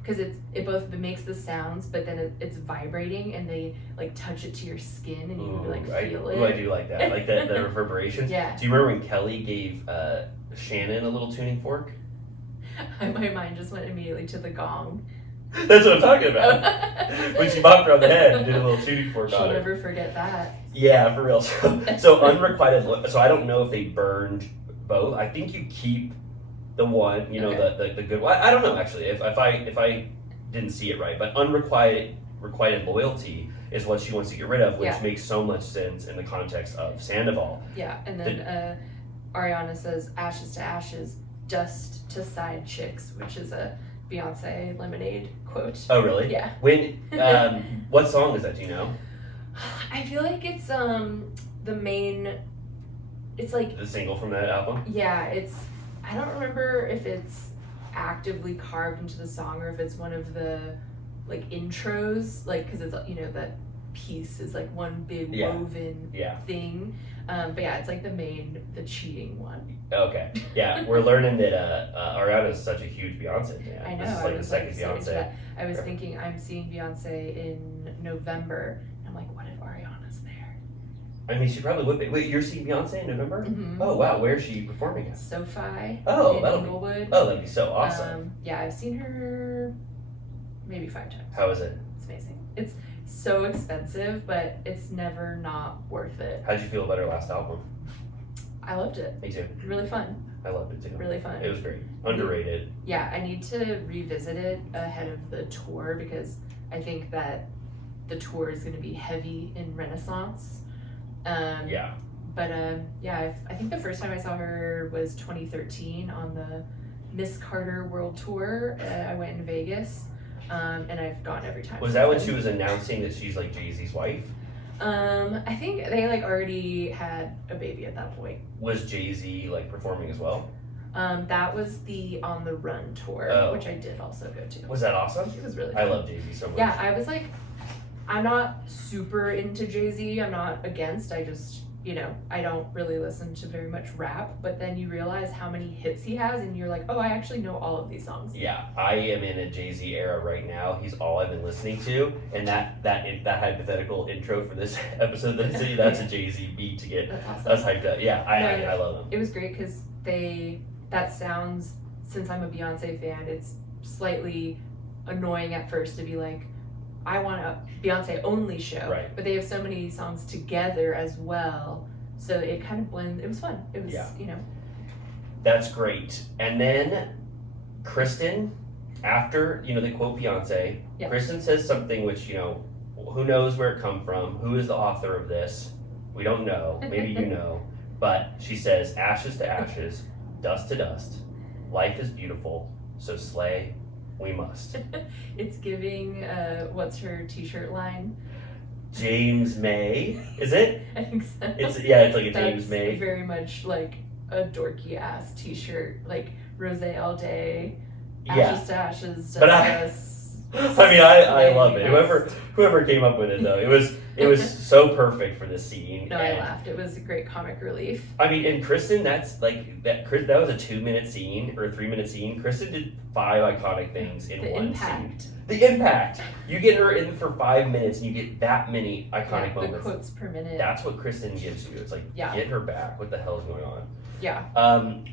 because it makes the sounds, but then it's vibrating, and they like touch it to your skin, and you like feel it. I do like that. I like the reverberations. Yeah. Do you remember when Kelly gave Shannon a little tuning fork? My mind just went immediately to the gong. That's what I'm talking about. When she bopped her on the head and did a little tuning fork on her. She'll never forget that. Yeah, for real. So unrequited. So I don't know if they burned both. I think you keep the one, you know, the good one. I don't know actually. If I didn't see it right, but requited loyalty is what she wants to get rid of, which makes so much sense in the context of Sandoval. Yeah, and then Ariana says ashes to ashes, dust to side chicks, which is a Beyonce Lemonade quote. Oh really? Yeah. When what song is that? Do you know? I feel like it's the main. It's like The single from that album. yeah. It's I don't remember if it's actively carved into the song or if it's one of the like intros, like because it's you know that piece is like one big woven thing. But yeah, it's like the cheating one. Okay. Yeah, we're learning that Ariana is such a huge Beyonce fan. I know. This is like the second Beyonce. I was thinking I'm seeing Beyonce in November. I'm like, what if Ariana's there? I mean, she probably would be. Wait, you're seeing Beyonce in November? Mm-hmm. Oh wow, where is she performing at? SoFi. Oh, in Inglewood. That'd be so awesome. Yeah, I've seen her maybe 5 times. How is it? It's amazing. It's so expensive, but it's never not worth it. How'd you feel about her last album? I loved it. Me too. Really fun. I loved it too. Really fun. It was great. Underrated. Yeah, I need to revisit it ahead of the tour because I think that the tour is going to be heavy in Renaissance. Yeah. But yeah, I think the first time I saw her was 2013 on the Miss Carter World Tour. I went in Vegas, and I've gone every time. Was that when she was announcing that she's like Jay-Z's wife? I think they like already had a baby at that point. Was Jay-Z like performing as well? That was the On the Run tour, which I did also go to. Was that awesome? It was really I fun. love Jay-Z so much. Yeah, I was like, I'm not super into Jay-Z. I'm not against. I just, you know, I don't really listen to very much rap. But then you realize how many hits he has, and you're like, oh, I actually know all of these songs. Yeah, I am in a Jay-Z era right now. He's all I've been listening to, and that hypothetical intro for this episode that I see, that's a Jay-Z beat to get us hyped up. Yeah, I love him. It was great because that sounds, since I'm a Beyonce fan, it's slightly annoying at first to be like, I want a Beyonce only show, right? But they have so many songs together as well, so it kind of blends. It was fun. It was, you know. That's great. And then Kristen, after they quote Beyonce, Kristen says something which who knows where it come from? Who is the author of this? We don't know. Maybe you know, but she says, "Ashes to ashes, dust to dust. Life is beautiful, so slay we must." It's giving, what's her t-shirt line? James May, is it? I think so. It's like a James May. Very much like a dorky ass t-shirt, like rose all day, ashes to ashes, but I love it. Whoever came up with it though, it was so perfect for this scene. No, I laughed. It was a great comic relief. I mean, and Kristen, that was a 2-minute scene or a 3-minute scene. Kristen did 5 iconic things in one scene. The impact. You get her in for 5 minutes and you get that many iconic moments. The quotes per minute. That's what Kristen gives you. It's like, get her back. What the hell is going on? Yeah.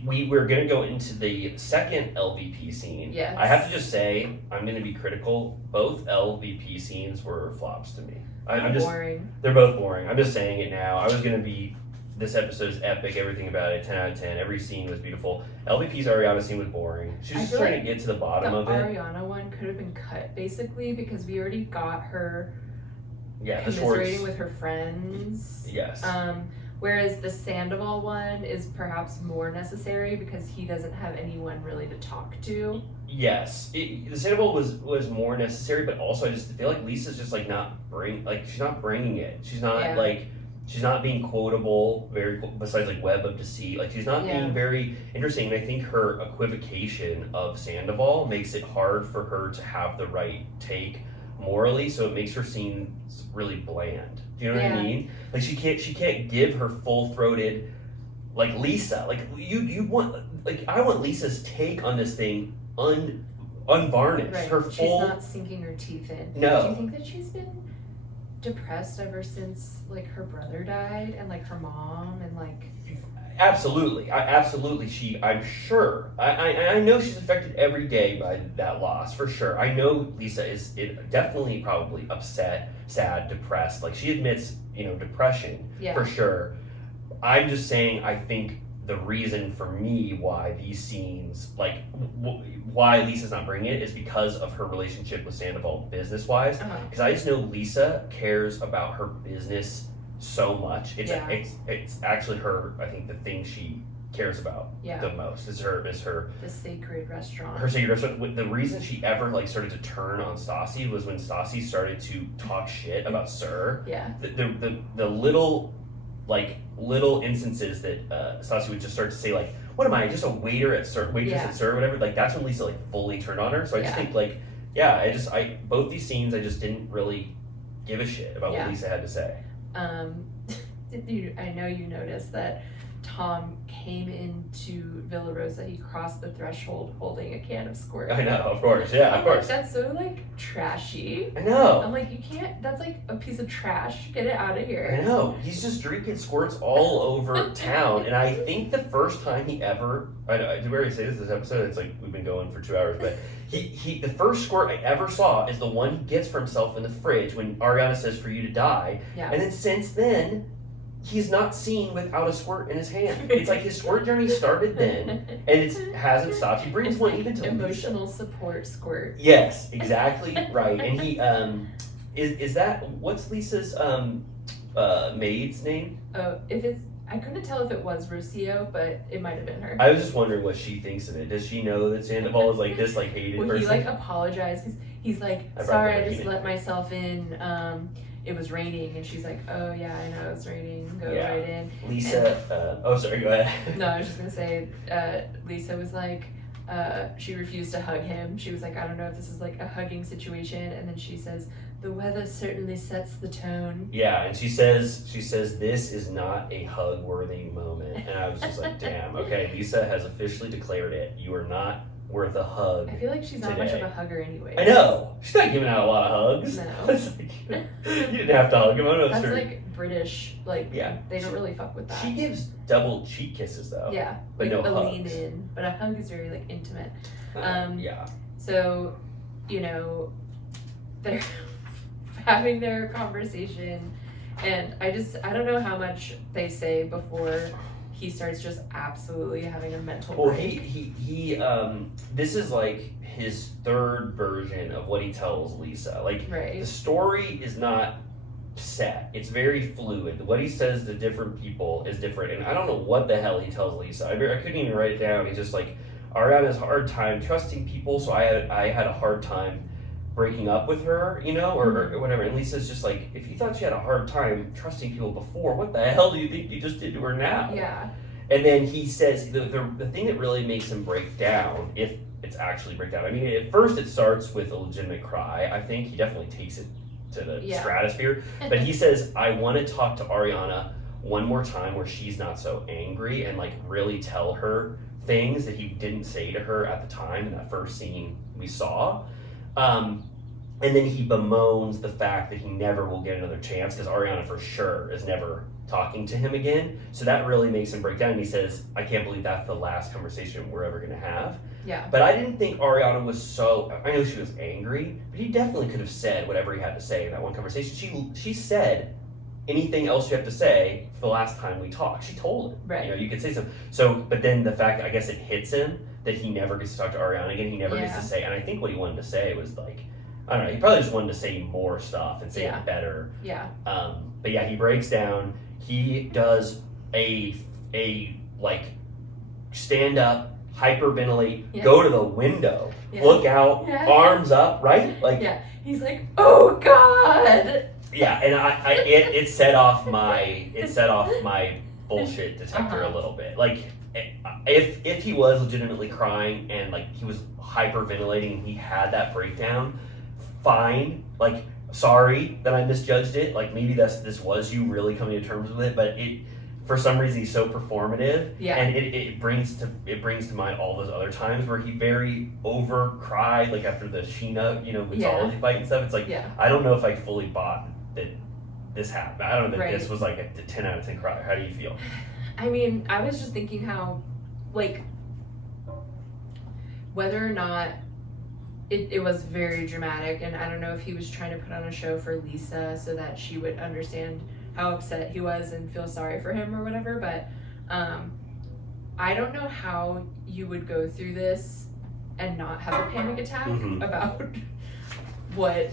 We're gonna go into the second LVP scene. Yes. I have to just say, I'm gonna be critical. Both LVP scenes were flops to me. Boring. They're both boring. I'm just saying it now. I was gonna be, this episode is epic, everything about it, 10 out of 10. Every scene was beautiful. LVP's Ariana scene was boring. She was just trying to get to the bottom of it. The Ariana one could have been cut basically because we already got her commiserating with her friends. Yes. Whereas the Sandoval one is perhaps more necessary because he doesn't have anyone really to talk to. Yes, the Sandoval was more necessary, but also I just feel like Lisa's just like she's not bringing it. She's not she's not being quotable. Besides like Web of Deceit, like she's not being very interesting. And I think her equivocation of Sandoval makes it hard for her to have the right take morally, so it makes her seem really bland. Do you know what I mean? Like she can't give her full-throated like Lisa. Like you want, like I want Lisa's take on this thing unvarnished. Right. Her she's full, not sinking her teeth in. No. Do you think that she's been depressed ever since like her brother died and like her mom and like? Absolutely. I'm sure. I know she's affected every day by that loss, for sure. I know Lisa is definitely probably upset sad, depressed. Like, she admits, depression Yeah. for sure. I'm just saying, I think the reason for me why these scenes, like, why Lisa's not bringing it is because of her relationship with Sandoval business-wise. Because I just know Lisa cares about her business so much. It's actually her, I think, the thing she cares about the most is her the sacred restaurant. Her sacred restaurant. The reason she ever started to turn on Stassi was when Stassi started to talk shit about Sir. Yeah. The little instances that Stassi would just start to say, like, what am I, just a waitress at Sir, whatever. Like, that's when Lisa fully turned on her. So I just think both these scenes I just didn't really give a shit about what Lisa had to say. I know you noticed that Tom came into Villa Rosa, he crossed the threshold holding a can of squirt. I know, of course, of course. That's so trashy. I know. I'm like, you can't, that's like a piece of trash. Get it out of here. I know. He's just drinking squirts all over town. And I think the first time he ever, did we already say this episode? It's like we've been going for 2 hours, but the first squirt I ever saw is the one he gets for himself in the fridge when Ariana says for you to die. Yeah. And then since then, he's not seen without a squirt in his hand. It's like his squirt journey started then, and it hasn't stopped. He brings one even to emotional support squirt. Yes, exactly right. And he is that what's Lisa's maid's name? Oh, I couldn't tell if it was Rocio, but it might have been her. I was just wondering what she thinks of it. Does she know that Sandoval is this hated person? He apologized because he's like, sorry, I just let myself in. It was raining, and she's like, oh yeah, I know it's raining, go right in. Lisa, sorry, go ahead. No, I was just gonna say, Lisa was like, she refused to hug him. She was like, I don't know if this is a hugging situation, and then she says, the weather certainly sets the tone. Yeah, and she says this is not a hug-worthy moment, and I was just like, damn, okay, Lisa has officially declared it. You are not worth a hug. I feel like she's not much of a hugger anyway. I know. She's not giving out a lot of hugs. No. You didn't have to hug him. That's British. They don't really fuck with that. She gives double cheek kisses though. Yeah. But no a hugs. lean in. But a hug is very intimate. Yeah. So, they're having their conversation, and I don't know how much they say before he starts just absolutely having a mental break. He this is his third version of what he tells Lisa. Right. The story is not set. It's very fluid. What he says to different people is different, and I don't know what the hell he tells Lisa. I couldn't even write it down. He's just like, Ariana has a hard time trusting people, so I had a hard time breaking up with her, or whatever. And Lisa's just like, if you thought she had a hard time trusting people before, what the hell do you think you just did to her now? Yeah. And then he says the thing that really makes him break down, if it's actually breakdown. I mean, at first it starts with a legitimate cry. I think he definitely takes it to the stratosphere. But he says, I want to talk to Ariana one more time where she's not so angry and really tell her things that he didn't say to her at the time in that first scene we saw. And then he bemoans the fact that he never will get another chance because Ariana for sure is never talking to him again. So that really makes him break down. And he says, I can't believe that's the last conversation we're ever going to have. Yeah. But I didn't think Ariana was I know she was angry, but he definitely could have said whatever he had to say in that one conversation. She said anything else you have to say the last time we talked. She told him. Right. You could say something. So, but then the fact, I guess it hits him that he never gets to talk to Ariana again. He never gets to say, and I think what he wanted to say was I don't know, he probably just wanted to say more stuff and say it better. Yeah. But yeah, he breaks down. He does a stand up, hyperventilate, go to the window, look out, arms up, right? He's like, oh God. Yeah, and it set off my bullshit detector a little bit. If he was legitimately crying and he was hyperventilating and he had that breakdown, fine. Sorry that I misjudged it. Maybe this was you really coming to terms with it, but for some reason he's so performative. Yeah. And it brings to mind all those other times where he very over cried, after the Sheena, mythology fight and stuff. It's I don't know if I fully bought that this happened. I don't know that this was a 10 out of 10 cry. How do you feel? I mean, I was just thinking how, whether or not it was very dramatic, and I don't know if he was trying to put on a show for Lisa so that she would understand how upset he was and feel sorry for him or whatever, but I don't know how you would go through this and not have a panic attack about what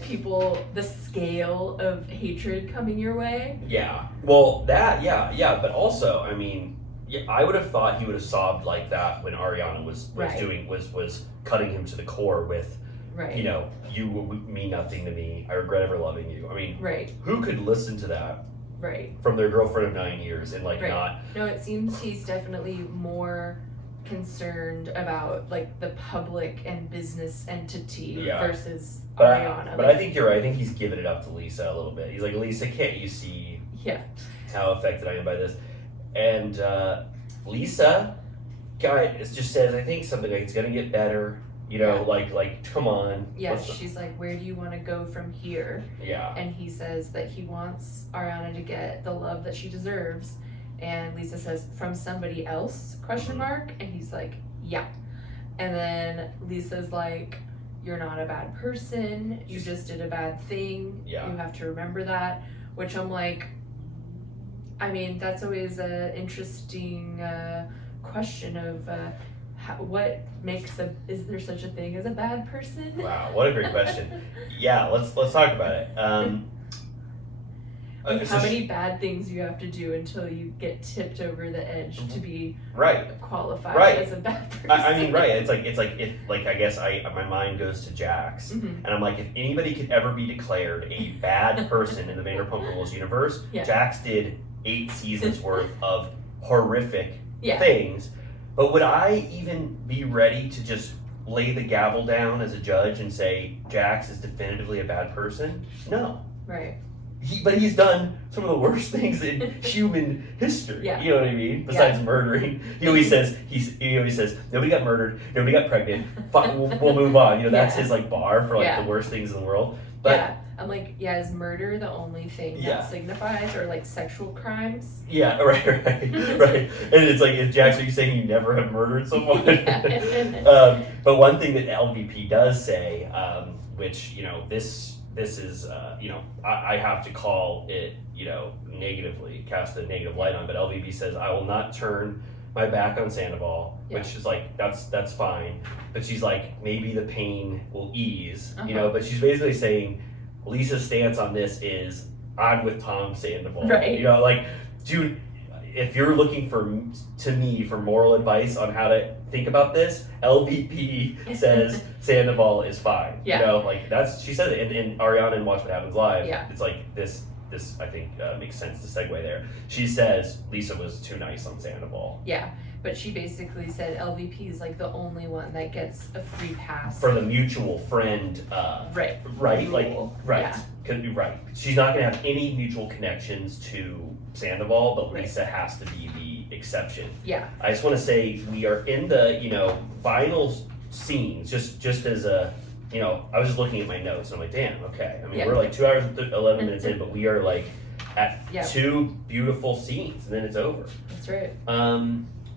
the scale of hatred coming your way. Yeah. Well, but also, I mean, I would have thought he would have sobbed like that when Ariana was cutting him to the core with, you know, you mean nothing to me. I regret ever loving you. I mean, who could listen to that? From their girlfriend of 9 years and not. No, it seems he's definitely more concerned about like the public and business entity versus Ariana. But I think you're right. I think he's giving it up to Lisa a little bit. He's like, Lisa, can't you see how affected I am by this? And Lisa, just says, I think something like it's gonna get better. You know, like come on. Yeah, she's like, where do you want to go from here? Yeah. And he says that he wants Ariana to get the love that she deserves. And Lisa says, from somebody else, ? And he's like, yeah. And then Lisa's like, you're not a bad person. You just did a bad thing. Yeah. You have to remember that. Which I'm like, I mean, that's always an interesting question of what makes is there such a thing as a bad person? Wow, what a great question. Yeah, let's talk about it. How many bad things you have to do until you get tipped over the edge to be qualified as a bad person? I mean, It's like if I guess my mind goes to Jax, and I'm like, if anybody could ever be declared a bad person in the Vanderpump Rules universe, Jax did 8 seasons worth of horrific things. But would I even be ready to just lay the gavel down as a judge and say Jax is definitively a bad person? No. Right. But he's done some of the worst things in human history. You know what I mean? Besides murdering, he always says nobody got murdered, nobody got pregnant. We'll move on. You know, that's his like bar for like the worst things in the world. But I'm like, is murder the only thing that signifies, or like sexual crimes? Yeah, right. And it's like, if Jax, are you saying you never have murdered someone? But one thing that LVP does say, which, you know, this is, you know, I have to call it, you know, negatively, cast a negative light on, but LVP says, I will not turn my back on Sandoval, which is like, that's fine. But she's like, maybe the pain will ease, you know, but she's basically saying, Lisa's stance on this is, I'm with Tom Sandoval. You know, like, dude, if you're looking for moral advice on how to think about this, LVP says Sandoval is fine. You know, like she said it in Ariana and Watch What Happens Live. It's like this I think makes sense to segue there. She says Lisa was too nice on Sandoval. Yeah, but she basically said LVP is like the only one that gets a free pass for the mutual friend. Right. Could be right. She's not going to have any mutual connections to Sandoval, but Lisa has to be the exception. Yeah. I just want to say we are in the, you know, final scenes, just as a, you know, I was just looking at my notes and I'm like, damn, okay. I mean, we're like 2 hours and 11 minutes in, but we are like at 2 beautiful scenes and then it's over. That's right.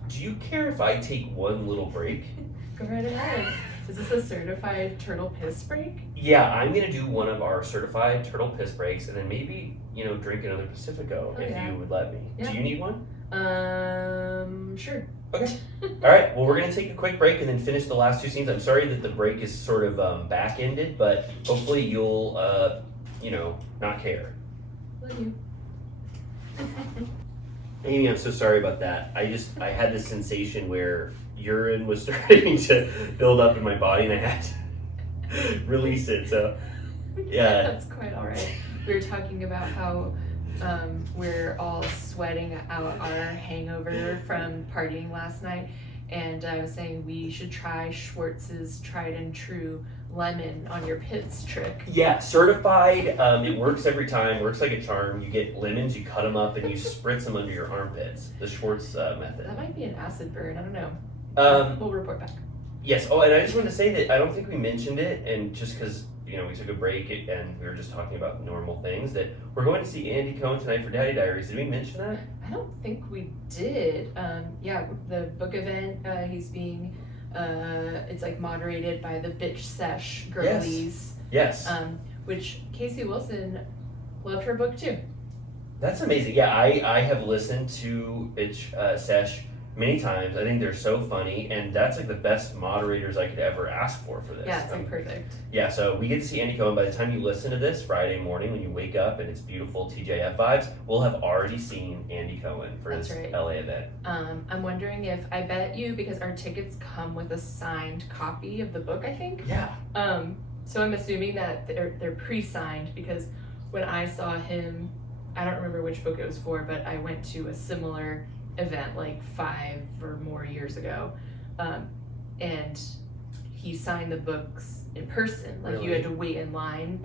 Do you care if I take one little break? Go right ahead. Is this a certified turtle piss break? Yeah, I'm gonna do one of our certified turtle piss breaks and then maybe, you know, drink another Pacifico if you would let me. Yeah. Do you need one? Sure. Okay. All right. Well, we're gonna take a quick break and then finish the last 2 scenes. I'm sorry that the break is sort of back-ended, but hopefully you'll, you know, not care. Love you. Amy, I'm so sorry about that. I had this sensation where urine was starting to build up in my body and I had to release it. So, yeah. That's quite all right. We were talking about how we're all sweating out our hangover from partying last night, and I was saying we should try Schwartz's tried and true lemon on your pits trick. Yeah, certified. It works every time. Works like a charm. You get lemons, you cut them up, and you spritz them under your armpits. The Schwartz method. That might be an acid burn. I don't know. We'll report back. Yes. Oh, and I just wanted to say that I don't think we mentioned it, and just because, you know, we took a break and we were just talking about normal things, that we're going to see Andy Cohen tonight for Daddy Diaries. Did we mention that? I don't think we did. Yeah, the book event, he's being It's like moderated by the Bitch Sesh girlies. Yes. Which Casey Wilson loved her book too. That's amazing. Yeah, I have listened to Bitch Sesh many times. I think they're so funny, and that's like the best moderators I could ever ask for this. Yeah, it's like perfect. Yeah, so we get to see Andy Cohen. By the time you listen to this Friday morning when you wake up and it's beautiful TJF vibes, we'll have already seen Andy Cohen for That's his right. LA event. I'm wondering if, I bet you, because our tickets come with a signed copy of the book, I think. Yeah. So I'm assuming that they're pre-signed, because when I saw him, I don't remember which book it was for, but I went to a similar event like 5 or more years ago, and he signed the books in person. Like, you had to wait in line,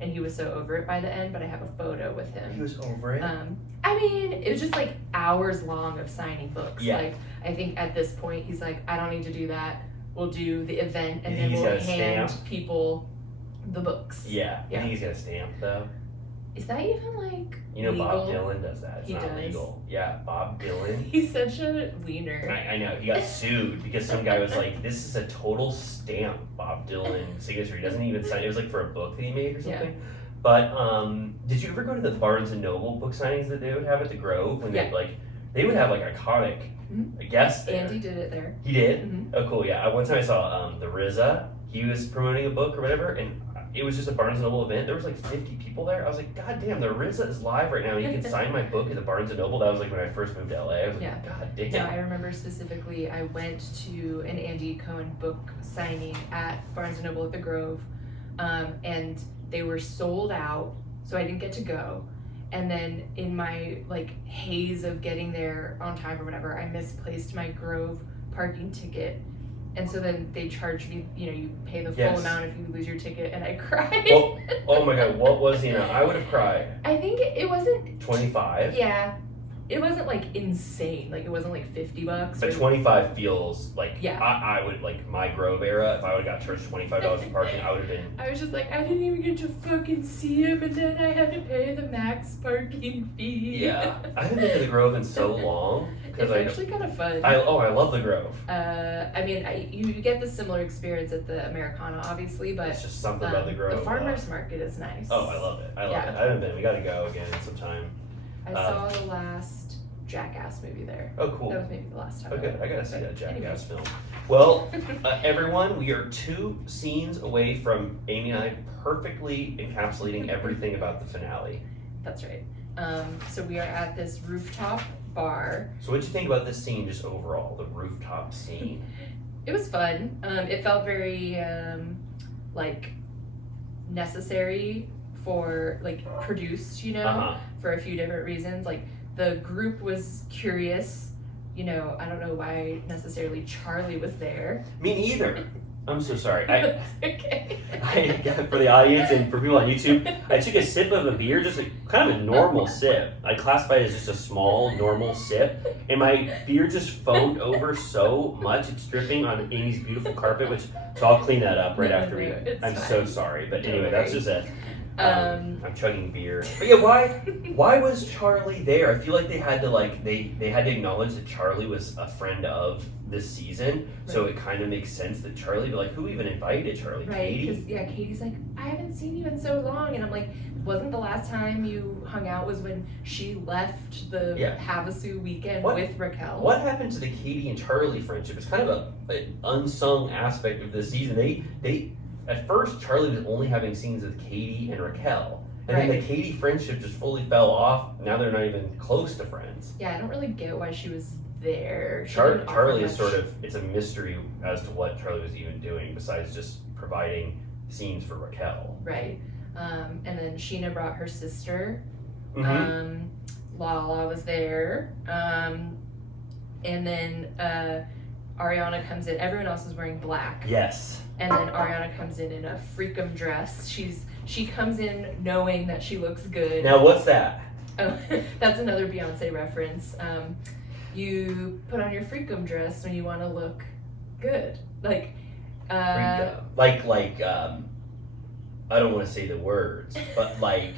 and he was so over it by the end. But I have a photo with him. He was over it. I mean, it was just like hours long of signing books. Yeah. Like, I think at this point he's like, I don't need to do that. We'll do the event, and then He's we'll got a hand stamp? people the books. Yeah. Yeah. I think he's got a stamp though. Is that even like You know, legal? Bob Dylan does that. It's He not does. legal. Yeah, Bob Dylan. He's such a wiener. I know. He got sued because some guy was like, "This is a total stamp, Bob Dylan signature." He doesn't even sign. It was like for a book that he made or something. Yeah. But did you ever go to the Barnes and Noble book signings that they would have at the Grove when they would have like iconic guests there? Andy did it there. He did. Mhm. Oh, cool. Yeah. One time I saw the RZA. He was promoting a book or whatever, and it was just a Barnes and Noble event. There was like 50 people there. I was like, God damn, the RZA is live right now. And he can sign my book at the Barnes and Noble. That was like when I first moved to LA. I was like, Yeah. God damn. Yeah, I remember specifically I went to an Andy Cohen book signing at Barnes & Noble at the Grove, and they were sold out, so I didn't get to go. And then in my like haze of getting there on time or whatever, I misplaced my Grove parking ticket. And so then they charged me, you pay the full Yes. amount if you lose your ticket, and I cried. Well, oh my God, what was the amount? I would have cried. I think it wasn't, 25. yeah, it wasn't like insane. Like, it wasn't like $50. But 25 feels like, Yeah. I would, like my Grove era, if I would have got charged $25 for parking, I would have been. I was just like, I didn't even get to fucking see him, and then I had to pay the max parking fee. Yeah. I haven't been to the Grove in so long. It's actually kind of fun. I love the Grove. I mean, you get the similar experience at the Americana, obviously, but It's just something about the Grove. the farmers market is nice. Oh, I love it. I love Yeah. it. I haven't been. We got to go again sometime. I saw the last Jackass movie there. Oh, cool. That was maybe the last time. Okay, I gotta see But that anyway. Jackass film. Well, everyone, we are 2 scenes away from Amy and I perfectly encapsulating everything about the finale. That's right. So we are at this rooftop bar. So what'd you think about this scene just overall, the rooftop scene? It was fun. It felt very like necessary for like produced, Uh-huh. for a few different reasons. Like, the group was curious. I don't know why necessarily Charlie was there. Me neither. I'm so sorry. That's okay. For the audience and for people on YouTube, I took a sip of a beer, just kind of a normal sip. I classify it as just a small, normal sip, and my beer just foamed over so much. It's dripping on Amy's beautiful carpet, so I'll clean that up right No, after it's I'm fine. so sorry, but Don't anyway, that's worry. just it. Um, I'm chugging beer. But yeah, why was Charlie there? I feel like they had to they had to acknowledge that Charlie was a friend of this season, so it kind of makes sense that Charlie, but like, who even invited Charlie? Right, Katie? because Katie's like, I haven't seen you in so long, and I'm like, wasn't the last time you hung out was when she left the Havasu weekend with Raquel? What happened to the Katie and Charlie friendship? It's kind of an unsung aspect of this season. They at first Charlie was only having scenes with Katie and Raquel, and then the Katie friendship just fully fell off. Now they're not even close to friends. Yeah, I don't really get why she was there. Charlie is it's a mystery as to what Charlie was even doing besides just providing scenes for Raquel. Right. And then Sheena brought her sister. Mm-hmm. Lala was there. And then Ariana comes in. Everyone else is wearing black. Yes. And then Ariana comes in a freakum dress. She comes in knowing that she looks good. Now what's that? Oh, that's another Beyonce reference. You put on your freakum dress when you want to look good. Like, I don't want to say the words, but like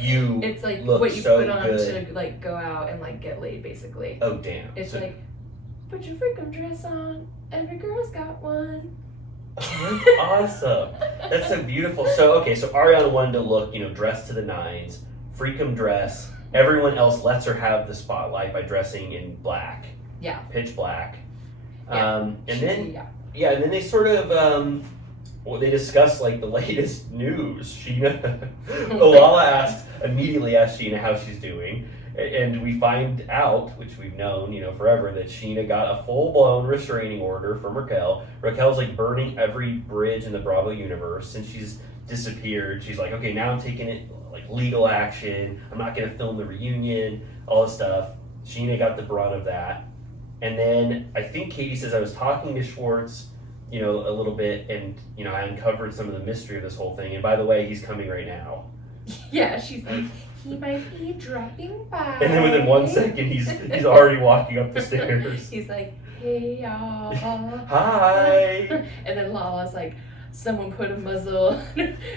you it's like look what you so put on good. to like go out and like get laid, basically. Oh damn! It's So like put your freakum dress on. Every girl's got one. That's awesome. That's so beautiful. So Ariana wanted to look, dressed to the nines, freakum dress. Everyone else lets her have the spotlight by dressing in black. Yeah. Pitch black. Yeah. And then they sort of, they discuss like the latest news. Lala immediately asked Sheena how she's doing. And we find out, which we've known, forever, that Sheena got a full-blown restraining order from Raquel. Raquel's like burning every bridge in the Bravo universe since she's disappeared. She's like, okay, now I'm taking it like legal action. I'm not gonna film the reunion, all this stuff. Sheena got the brunt of that. And then I think Katie says I was talking to Schwartz, a little bit, and I uncovered some of the mystery of this whole thing. And by the way, he's coming right now. Yeah, she's like, he might be dropping by. And then within 1 second, he's already walking up the stairs. He's like, hey y'all. Hi. And then Lala's like, someone put a muzzle.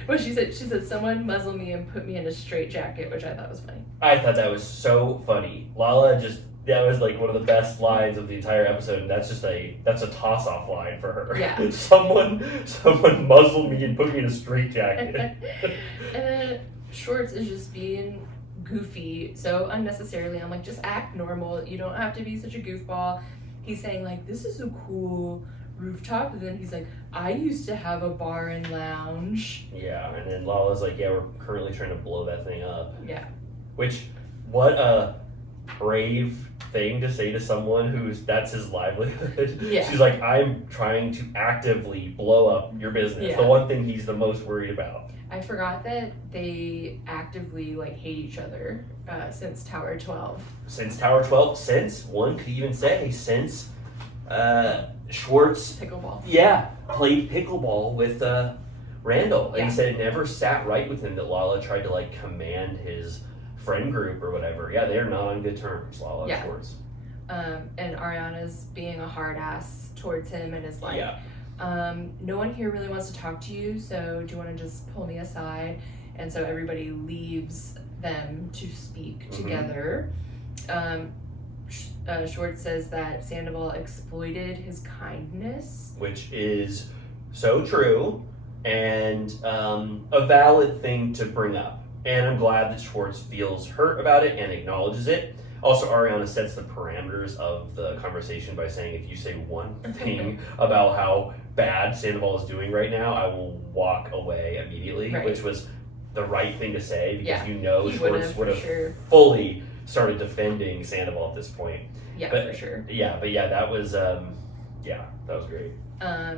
Well, she said someone muzzle me and put me in a straitjacket, which I thought was funny. I thought that was so funny. Lala that was like one of the best lines of the entire episode, and that's a toss-off line for her. Yeah. someone muzzled me and put me in a straitjacket. And then Schwartz is just being goofy so unnecessarily. I'm like, just act normal. You don't have to be such a goofball. He's saying like, this is a cool rooftop, and then he's like, I used to have a bar and lounge. Yeah, and then Lala's like, yeah, we're currently trying to blow that thing up. Yeah. Which, what a brave thing to say to someone that's his livelihood. Yeah. She's like, I'm trying to actively blow up your business. Yeah. The one thing he's the most worried about. I forgot that they actively like hate each other since Tower 12. Since Tower 12, since one could even say since Schwartz, Pickleball. yeah, played pickleball with Randall, and Yeah. he said it never sat right with him that Lala tried to like command his friend group or whatever. Yeah, they're not on good terms, Lala and Schwartz. And Ariana's being a hard ass towards him and is like, Yeah. No one here really wants to talk to you, so do you want to just pull me aside? And so everybody leaves them to speak together. Schwartz says that Sandoval exploited his kindness. Which is so true and a valid thing to bring up. And I'm glad that Schwartz feels hurt about it and acknowledges it. Also, Ariana sets the parameters of the conversation by saying, if you say one thing about how bad Sandoval is doing right now, I will walk away immediately, Right. which was the right thing to say because He Schwartz would have sure. fully started defending Sandoval at this point. Yeah, But- for sure. Yeah, but yeah, that was great.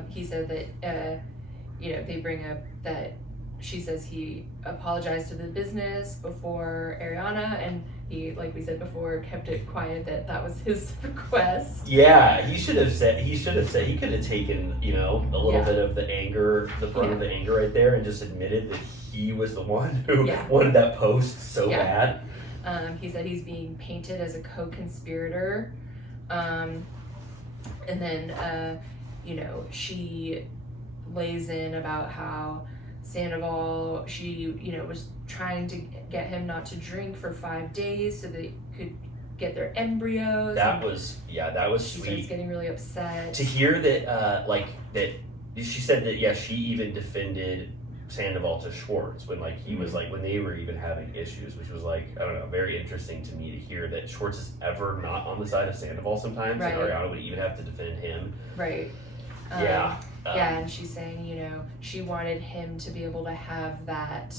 He said that, they bring up that she says he apologized to the business before Ariana, and he, like we said before, kept it quiet that was his request. Yeah, he could have taken, a little bit of the anger, the brunt of the anger right there, and just admitted that he was the one who wanted that post so bad. He said he's being painted as a co-conspirator. And then, she lays in about how Sandoval, she, was trying to get him not to drink for 5 days so they could get their embryos. That was She sweet. starts getting really upset. To hear that, that she said that, she even defended Sandoval to Schwartz when, he was, when they were even having issues, which was, I don't know, very interesting to me to hear that Schwartz is ever not on the side of Sandoval sometimes, Right. and Ariana would even have to defend him. Right. And she's saying, she wanted him to be able to have that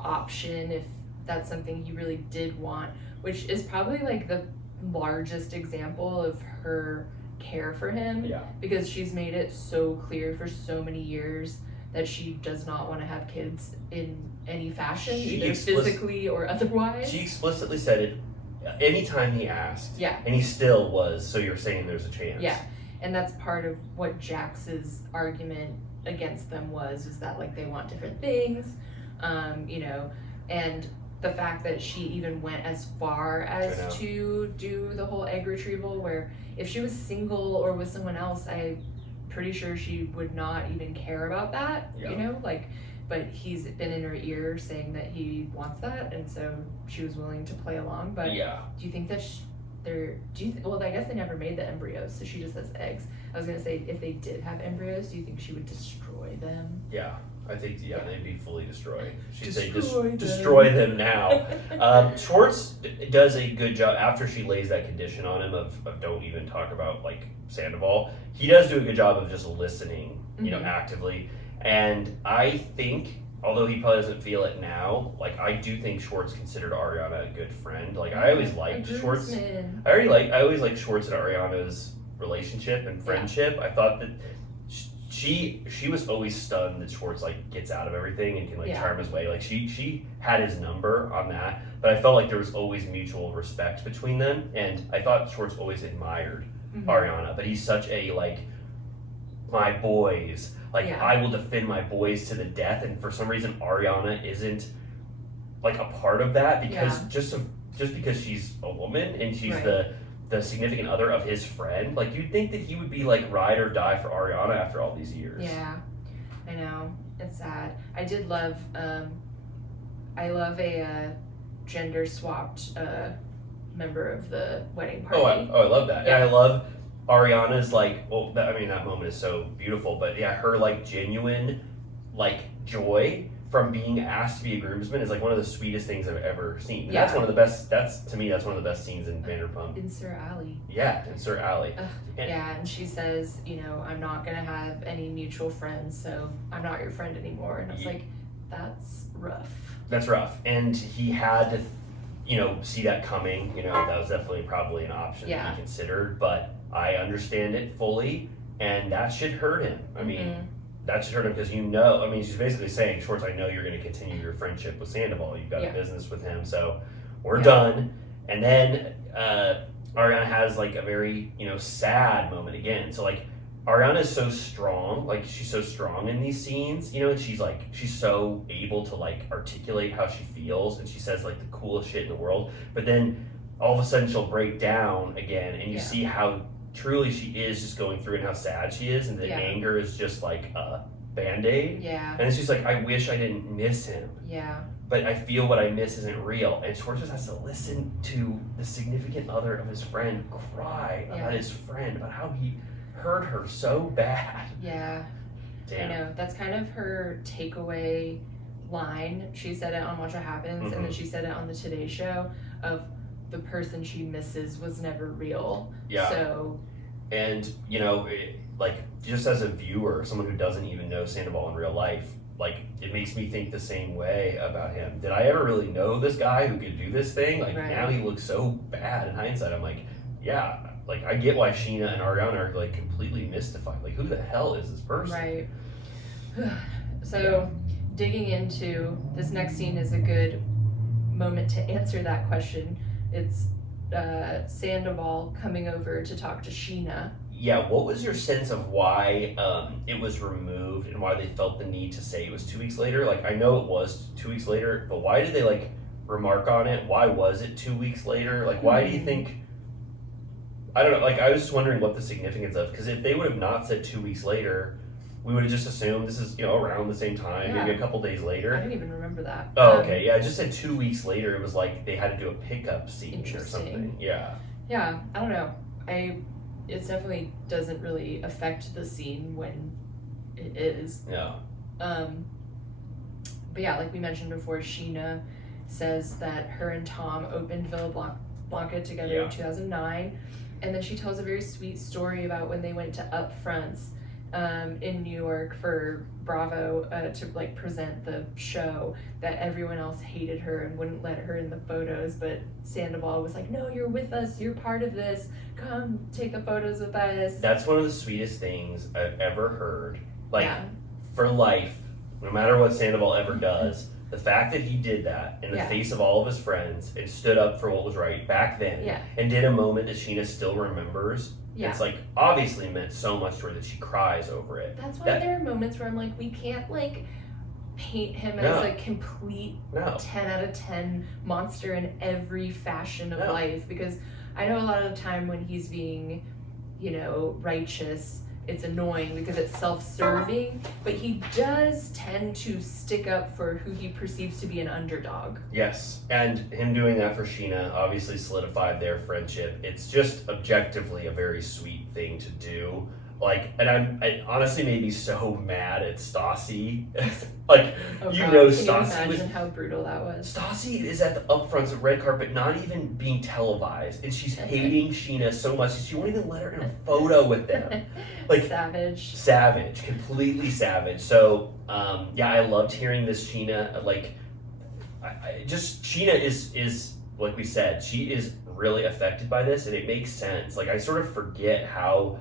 option if that's something he really did want, which is probably the largest example of her care for him, because she's made it so clear for so many years that she does not want to have kids in any fashion, either physically or otherwise. She explicitly said it anytime he asked. Yeah. And he still was, so you're saying there's a chance. Yeah. And that's part of what Jax's argument against them is that they want different things, and the fact that she even went as far as to do the whole egg retrieval, where if she was single or with someone else, I'm pretty sure she would not even care about that, but he's been in her ear saying that he wants that, and so she was willing to play along. But do you think that well, I guess they never made the embryos, so she just has eggs. I was gonna say, if they did have embryos, do you think she would destroy them? Yeah, I think, they'd be fully destroyed. She'd say, Destroy them. destroy them now. Schwartz does a good job, after she lays that condition on him of don't even talk about, like, Sandoval. He does do a good job of just listening, actively. And I think, although he probably doesn't feel it now, like, I do think Schwartz considered Ariana a good friend. Like, I always liked Schwartz. I always liked Schwartz and Ariana's relationship and friendship. I thought that she was always stunned that Schwartz, like, gets out of everything and can, like, charm his way. Like, she had his number on that, but I felt like there was always mutual respect between them, and I thought Schwartz always admired Ariana, but he's such a, like, my boys, like, I will defend my boys to the death, and for some reason Ariana isn't, like, a part of that, because just because she's a woman and she's the significant other of his friend, like, you'd think that he would be, like, ride or die for Ariana after all these years. Yeah, I know, it's sad. I did love I love a gender swapped member of the wedding party. I love that. And I love Ariana's, like, that moment is so beautiful, but her, like, genuine, like, joy from being asked to be a groomsman is, like, one of the sweetest things I've ever seen. And that's one of the best, to me, that's one of the best scenes in Vanderpump. In Sir Alley. Yeah, in Sir Alley. And she says, I'm not gonna have any mutual friends, so I'm not your friend anymore. And I was like, that's rough. That's rough. And he had to, see that coming. That was definitely probably an option that he considered, but I understand it fully, and that should hurt him. I mean, that should hurt him because she's basically saying, Schwartz, I know you're going to continue your friendship with Sandoval. You've got a business with him, so we're done. And then Ariana has, like, a very, sad moment again. So, like, Ariana is so strong, like, she's so strong in these scenes, and she's so able to, like, articulate how she feels, and she says, like, the coolest shit in the world. But then all of a sudden she'll break down again, and you see how truly she is just going through and how sad she is, and the anger is just like a band-aid. Yeah. And it's just like, I wish I didn't miss him. Yeah. But I feel what I miss isn't real. And Schwartz just has to listen to the significant other of his friend cry about his friend, about how he hurt her so bad. Yeah. Damn. I know. That's kind of her takeaway line. She said it on Watch What Happens, and then she said it on the Today Show of the person she misses was never real. Yeah. So. And, like, just as a viewer, someone who doesn't even know Sandoval in real life, like, it makes me think the same way about him. Did I ever really know this guy who could do this thing? Like, now he looks so bad in hindsight. I'm like, like, I get why Sheena and Ariana are, like, completely mystified. Like, who the hell is this person? Right. So, digging into this next scene is a good moment to answer that question. It's Sandoval coming over to talk to Sheena. Yeah, what was your sense of why it was removed and why they felt the need to say it was 2 weeks later? Like, I know it was 2 weeks later, but why did they, like, remark on it? Why was it 2 weeks later? Like, why do you think... I don't know, like, I was just wondering what the significance of, because if they would have not said 2 weeks later, we would have just assumed this is, around the same time, maybe a couple days later. I didn't even remember that. Oh, okay, yeah, I just said 2 weeks later. It was like they had to do a pickup scene or something. Yeah. Yeah, I don't know. It definitely doesn't really affect the scene when it is. Yeah. But yeah, like we mentioned before, Sheena says that her and Tom opened Villa Blanca together in 2009. And then she tells a very sweet story about when they went to Upfronts in New York for Bravo to, like, present the show, that everyone else hated her and wouldn't let her in the photos, but Sandoval was like, no, you're with us, you're part of this, come take the photos with us. That's one of the sweetest things I've ever heard. Like, for life, no matter what Sandoval ever does, the fact that he did that in the face of all of his friends and stood up for what was right back then and did a moment that Sheena still remembers, it's, like, obviously meant so much to her that she cries over it. That's why there are moments where I'm like, we can't, like, paint him as a complete 10 out of 10 monster in every fashion of life, because I know a lot of the time when he's being, righteous, it's annoying because it's self-serving, but he does tend to stick up for who he perceives to be an underdog. Yes, and him doing that for Sheena obviously solidified their friendship. It's just objectively a very sweet thing to do. Like, and I honestly made me so mad at Stassi. Like, Oh, you God. know, Can you Stassi was. imagine how brutal that was? Stassi is at the upfronts of red carpet, not even being televised, and she's hating Sheena so much that she won't even let her in a photo with them. Like, savage, completely savage. So, yeah, I loved hearing this Sheena. Like, Sheena is like we said, she is really affected by this, and it makes sense. Like, I sort of forget how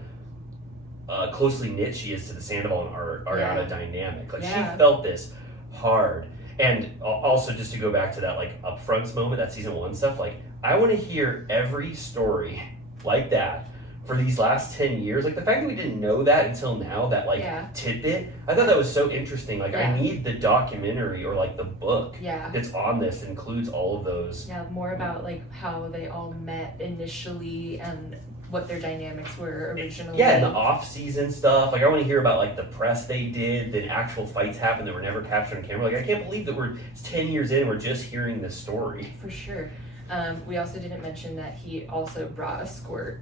closely knit she is to the Sandoval and Ariana dynamic. Like, she felt this hard. And also, just to go back to that, like, upfronts moment, that season 1 stuff, like, I want to hear every story like that for these last 10 years. Like, the fact that we didn't know that until now, that, like, tidbit, I thought that was so interesting. Like, I need the documentary or, like, the book that's on this that includes all of those. Yeah, more about, like, how they all met initially and what their dynamics were originally. Yeah, and the off-season stuff. Like, I want to hear about, like, the press they did, the actual fights happened that were never captured on camera. Like, I can't believe that it's 10 years in and we're just hearing this story. For sure. We also didn't mention that he also brought a squirt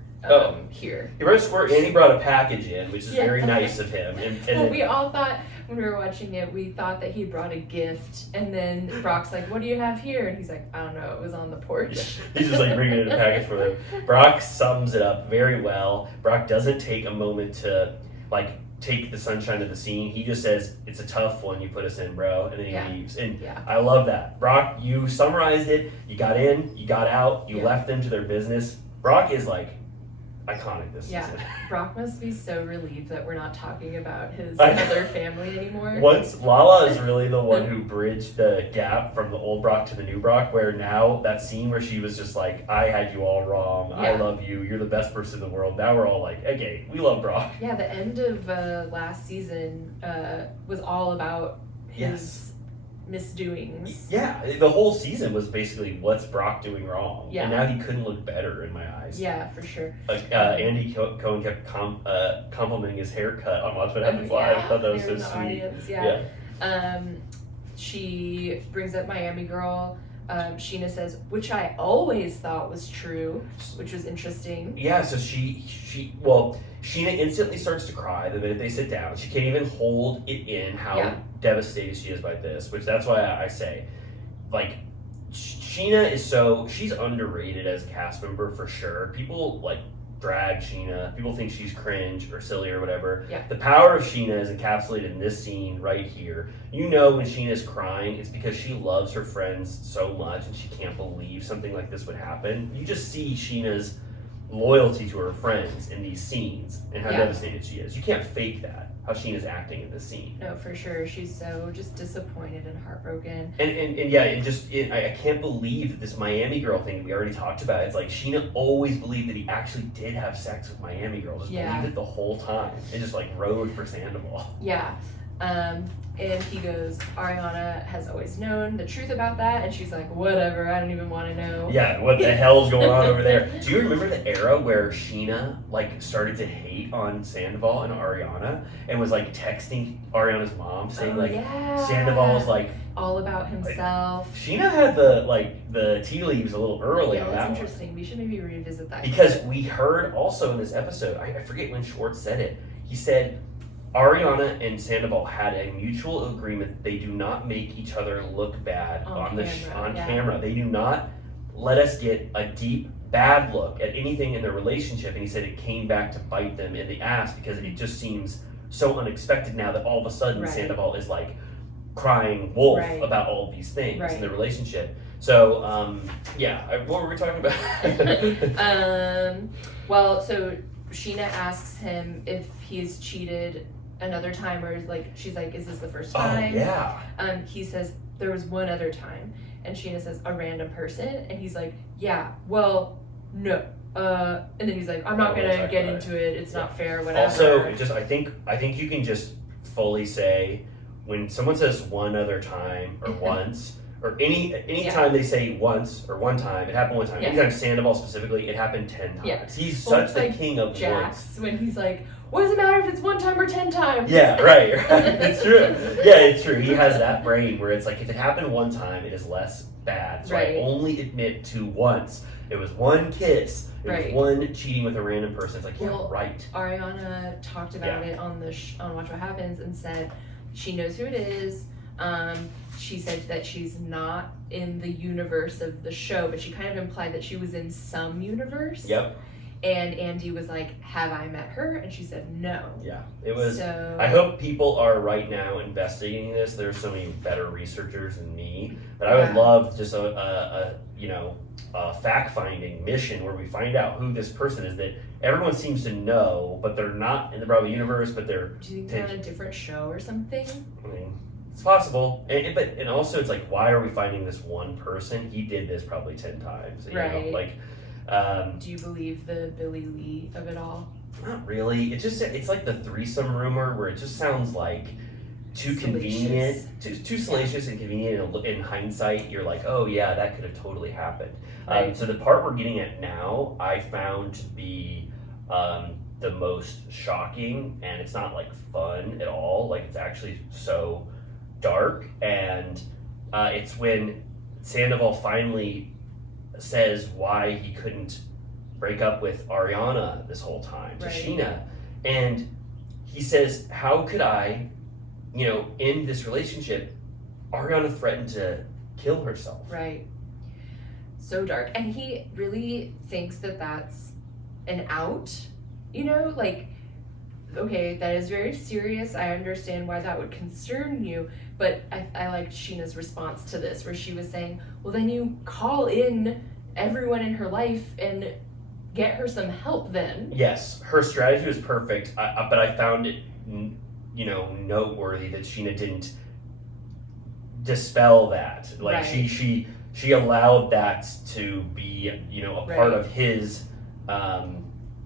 here. He brought a squirt and he brought a package in, which is very nice of him. And well, we all thought, when we were watching it, we thought that he brought a gift, and then Brock's like, what do you have here? And he's like, I don't know, it was on the porch. Yeah. He's just like bringing in a package for them. Brock sums it up very well. Brock doesn't take a moment to, like, take the sunshine of the scene. He just says, it's a tough one you put us in, bro, and then he leaves. And I love that. Brock, you summarized it. You got in, you got out, you left them to their business. Brock is, like, iconic this season. Brock must be so relieved that we're not talking about his other family anymore. Once Lala is really the one who bridged the gap from the old Brock to the new Brock, where now that scene where she was just like, I had you all wrong, I love you, you're the best person in the world. Now we're all like, okay, we love Brock. Yeah, the end of last season was all about his misdoings. Yeah, the whole season was basically what's Brock doing wrong. Yeah. And now he couldn't look better in my eyes. Yeah, for sure. Like, Andy Cohen kept complimenting his haircut on Watch What Happens Live. I thought that was so sweet. Audience, she brings up Miami Girl. Sheena says, which I always thought was true, which was interesting. Yeah, so Sheena instantly starts to cry the minute they sit down. She can't even hold it in how devastated she is by this, which that's why I say, like, Sheena she's underrated as a cast member for sure. People, like, drag Sheena. People think she's cringe or silly or whatever. Yeah. The power of Sheena is encapsulated in this scene right here. You know when Sheena's crying, it's because she loves her friends so much and she can't believe something like this would happen. You just see Sheena's loyalty to her friends in these scenes and how devastated she is. You can't fake that, how Sheena's acting in this scene. No, for sure. She's so just disappointed and heartbroken. I can't believe that this Miami Girl thing that we already talked about, it's like Sheena always believed that he actually did have sex with Miami Girl. Just believed it the whole time. And just, like, rode for Sandoval. Yeah. And he goes, Ariana has always known the truth about that, and she's like, whatever, I don't even want to know. Yeah, what the hell's going on over there? Do you remember the era where Sheena, like, started to hate on Sandoval and Ariana and was, like, texting Ariana's mom saying, Sandoval's, like, all about himself. Like, Sheena had the tea leaves a little early on that one. That's interesting. We should maybe revisit that. Because we heard also in this episode, I forget when Schwartz said it, he said, Ariana and Sandoval had a mutual agreement they do not make each other look bad on camera. They do not let us get a deep, bad look at anything in their relationship. And he said it came back to bite them in the ass because it just seems so unexpected now that all of a sudden Sandoval is, like, crying wolf about all of these things in the relationship. So, what were we talking about? Well, so Sheena asks him if he's cheated another time, or, like, she's like, is this the first time? He says there was one other time, and Sheena says a random person, and he's like, well, no. And then he's like, I'm not gonna get into it, it's not fair, whatever. Also, I think you can just fully say, when someone says one other time or once, or any time they say once or one time, it happened one time. Anytime Sandoval specifically, it happened 10 times. He's such the king of Jax, once. when he's like, what does it matter if it's 1 time or 10 times? Yeah, right. It's true. Yeah, it's true. He has that brain where it's like, if it happened one time, it is less bad. So Right. I only admit to once. It was one kiss. It Right. was one cheating with a random person. It's like, Well, yeah, right. Ariana talked about it on the on Watch What Happens and said she knows who it is. She said that she's not in the universe of the show, but she kind of implied that she was in some universe. Yep. And Andy was like, "Have I met her?" And she said, "No." Yeah. It was. So I hope people are right now investigating this. There's so many better researchers than me, but I would Yeah. love just a fact-finding mission where we find out who this person is that everyone seems to know, but they're not in the Bravo universe, but they're. Do you think they're on a different show or something? I mean, it's possible, and also it's like, why are we finding this one person? He did this probably 10 times, you know? Right. Like, Do you believe the Billy Lee of it all? not really. It's like the threesome rumor where it just sounds like too Salacious. convenient, too salacious and convenient. In hindsight, you're like, oh yeah, that could have totally happened. Right. So the part we're getting at now, I found to be the most shocking, and it's not like fun at all. Like, it's actually so dark, and it's when Sandoval finally says why he couldn't break up with Ariana this whole time to Right. Sheena, and he says, how could I, end this relationship? Ariana threatened to kill herself. Right. So dark. And he really thinks that that's an out, like, okay, that is very serious. I understand why that would concern you. But I liked Sheena's response to this, where she was saying, well, then you call in everyone in her life and get her some help then. Yes, her strategy was perfect, but I found it, noteworthy that Sheena didn't dispel that. Like, Right. she allowed that to be, a part Right. of his,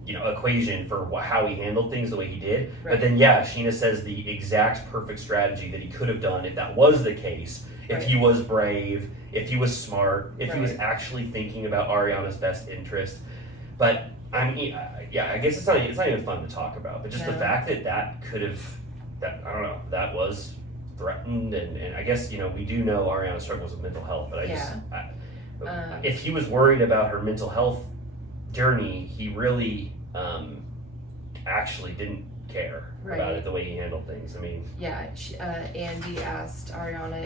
equation for how he handled things the way he did. Right. But then, yeah, Sheena says the exact perfect strategy that he could have done if that was the case. If Right. he was brave, if he was smart, if he was Right. actually thinking about Ariana's best interest. But I mean, yeah, I guess it's not even fun to talk about. But just the No. fact that could have, I don't know, that was threatened, and I guess we do know Ariana struggles with mental health, but if he was worried about her mental health journey, he really actually didn't care about Right. it the way he handled things. I mean, Yeah, Andy asked Ariana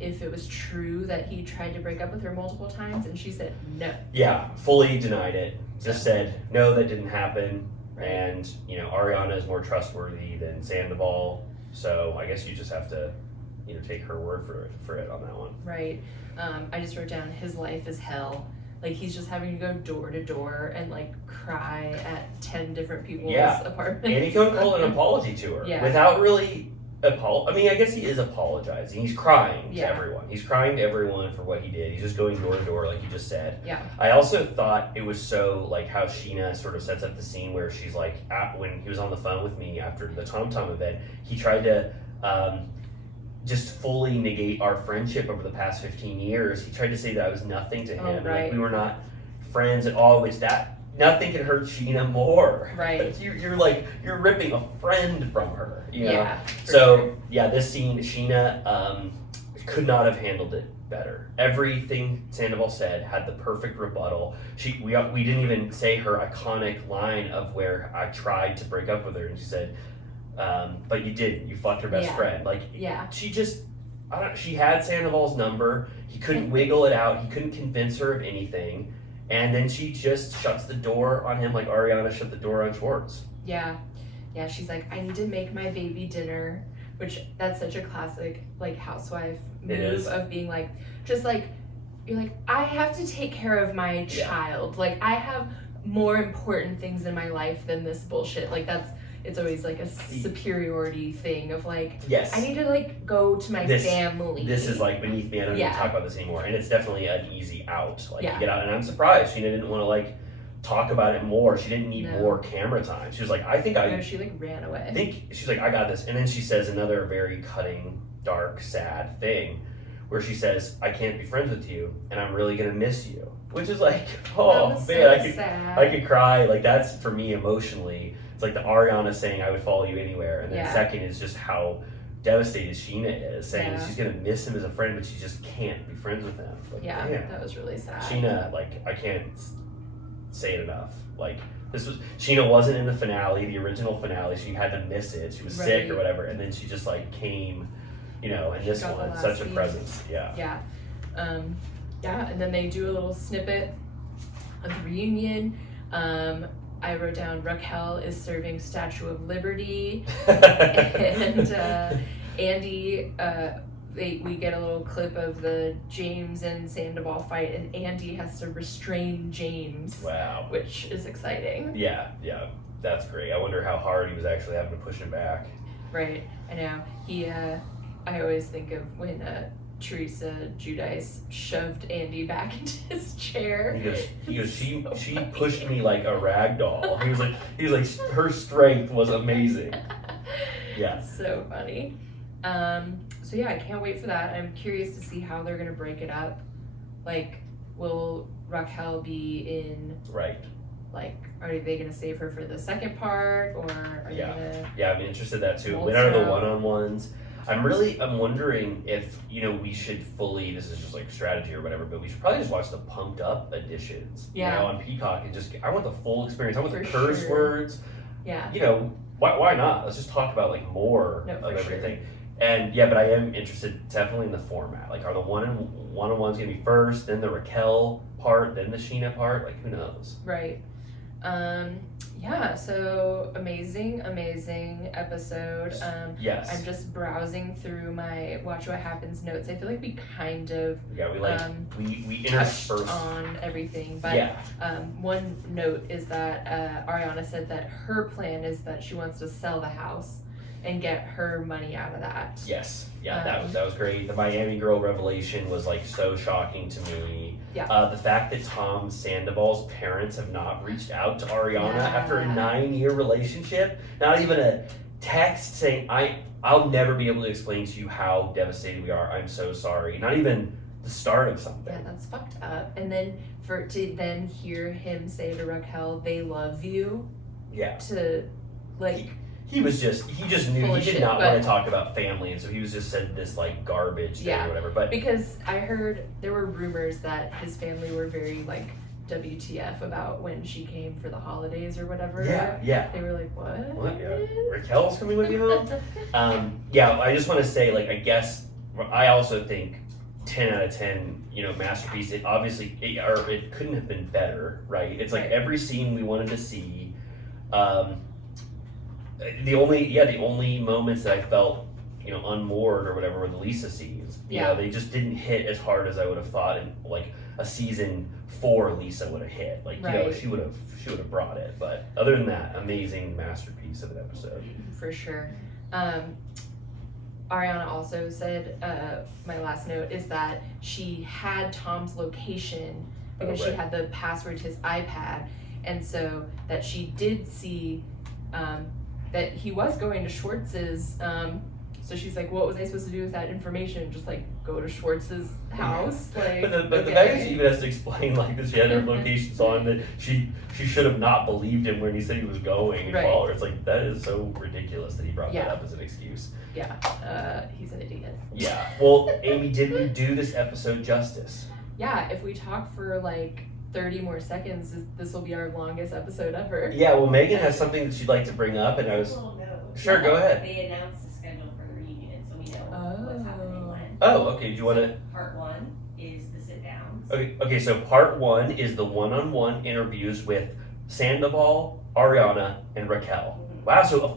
if it was true that he tried to break up with her multiple times, and she said no. yeah, fully denied it. Just said no, that didn't happen. Right. And Ariana is more trustworthy than Sandoval, so I guess you just have to take her word for it on that one. Right. I just wrote down his life is hell. Like, he's just having to go door to door and like cry at 10 different people's apartments. And he couldn't call an apology to her without really I mean, I guess he is apologizing. He's crying to everyone. He's crying to everyone for what he did. He's just going door to door, like you just said. Yeah. I also thought it was so, like, how Sheena sort of sets up the scene where she's like, when he was on the phone with me after the Tom Tom event, he tried to just fully negate our friendship over the past 15 years. He tried to say that I was nothing to him. Right. Like, we were not friends at all, which nothing can hurt Sheena more. Right. You're ripping a friend from her. Yeah. So this scene, Sheena could not have handled it better. Everything Sandoval said had the perfect rebuttal. We didn't even say her iconic line of where I tried to break up with her, and she said, "But you didn't. You fucked her best friend." Like, she just. She had Sandoval's number. He couldn't wiggle it out. He couldn't convince her of anything. And then she just shuts the door on him like Ariana shut the door on Schwartz. Yeah. Yeah, she's like, I need to make my baby dinner, which that's such a classic, like, housewife move of being like, just like, you're like, I have to take care of my child. Like, I have more important things in my life than this bullshit. Like, it's always like a superiority thing of like, I need to like go to my family. This is like beneath me. I don't need to talk about this anymore. And it's definitely an easy out. Like, to get out. And I'm surprised Sheena didn't want to like talk about it more. She didn't need more camera time. She was like, she like ran away. I think she's like, I got this. And then she says another very cutting, dark, sad thing where she says, "I can't be friends with you, and I'm really gonna miss you," which is like, That oh was man, so sad. I could cry. Like that's for me emotionally. It's like the Ariana saying, "I would follow you anywhere," and then Yeah. second is just how devastated Sheena is, saying Yeah. she's gonna miss him as a friend, but she just can't be friends with him. Like, Yeah, damn. that was really sad. Sheena, like I can't say it enough. Like Sheena wasn't in the finale, the original finale. She had to miss it. She was sick Right. or whatever, and then she just like came, in this got the one, last such a scene. presence. Yeah. Yeah. And then they do a little snippet of the reunion. I wrote down Raquel is serving Statue of Liberty, and Andy. We get a little clip of the James and Sandoval fight, and Andy has to restrain James, Wow. which is exciting. Yeah, that's great. I wonder how hard he was actually having to push him back. Right, I know. I always think of when Teresa Giudice shoved Andy back into his chair. He goes, she pushed me like a rag doll. He was like, her strength was amazing. Yeah. So funny. So yeah, I can't wait for that. I'm curious to see how they're gonna break it up. Like, will Raquel be in, Right. like, are they gonna save her for the second part, or are they Yeah. gonna? Yeah, I'm interested in that too. Waltz When are the out. one-on-ones? I'm wondering if, we should fully, this is just like strategy or whatever, but we should probably just watch the pumped up editions, Yeah. on Peacock and I want the full experience. I want the For curse sure. words. Yeah. Why not? Let's just talk about like more No, of for sure. everything. And yeah, but I am interested definitely in the format. Like, are the one-on-ones gonna be first, then the Raquel part, then the Sheena part? Like, who knows? Right. Yeah. So amazing episode. Yes. I'm just browsing through my Watch What Happens notes. I feel like we kind of Yeah, we touched interspersed. on everything, but Yeah. one note is that Ariana said that her plan is that she wants to sell the house and get her money out of that. Yes, yeah, that was great. The Miami Girl revelation was like so shocking to me. Yeah. The fact that Tom Sandoval's parents have not reached out to Ariana Yeah. after a 9-year relationship, not even a text saying I'll never be able to explain to you how devastated we are. I'm so sorry. Not even the start of something. Yeah, that's fucked up. And then to then hear him say to Raquel, "They love you," Yeah. to like. He just knew Full he of did shit, not but- want to talk about family, and so he was just said this like garbage thing Yeah. or whatever. But Because I heard there were rumors that his family were very like WTF about when she came for the holidays or whatever. yeah. They were like, what? What? Yeah. Raquel's coming with you home? Yeah, I just want to say, like, I guess I also think 10 out of 10, masterpiece. It obviously, it couldn't have been better, right? It's like Right. every scene we wanted to see. The only moments that I felt, unmoored or whatever were the Lisa scenes. Yeah. They just didn't hit as hard as I would have thought in like a season 4 Lisa would have hit. Like, Right. she would have brought it. But other than that, amazing masterpiece of an episode. For sure. Ariana also said, my last note is that she had Tom's location because she right. had the password to his iPad, and so that she did see that he was going to Schwartz's. So she's like, what was I supposed to do with that information? Just like go to Schwartz's house? Like, But the okay. fact that she even has to explain like that she had her locations on, that she should have not believed him when he said he was going and Right. follow her. It's like, that is so ridiculous that he brought Yeah. that up as an excuse. Yeah, he's an idiot. Yeah. Well, Amy, did we do this episode justice? Yeah, if we talk for like 30 more seconds, this will be our longest episode ever. Yeah, well, Megan has something that she'd like to bring up, and I was... Little note. Sure, go ahead. They announced the schedule for the reunion, so we know what's happening when. Oh, okay, do you want to... So part 1 is the sit downs. Okay, so part 1 is the one-on-one interviews with Sandoval, Ariana, and Raquel. Wow, so the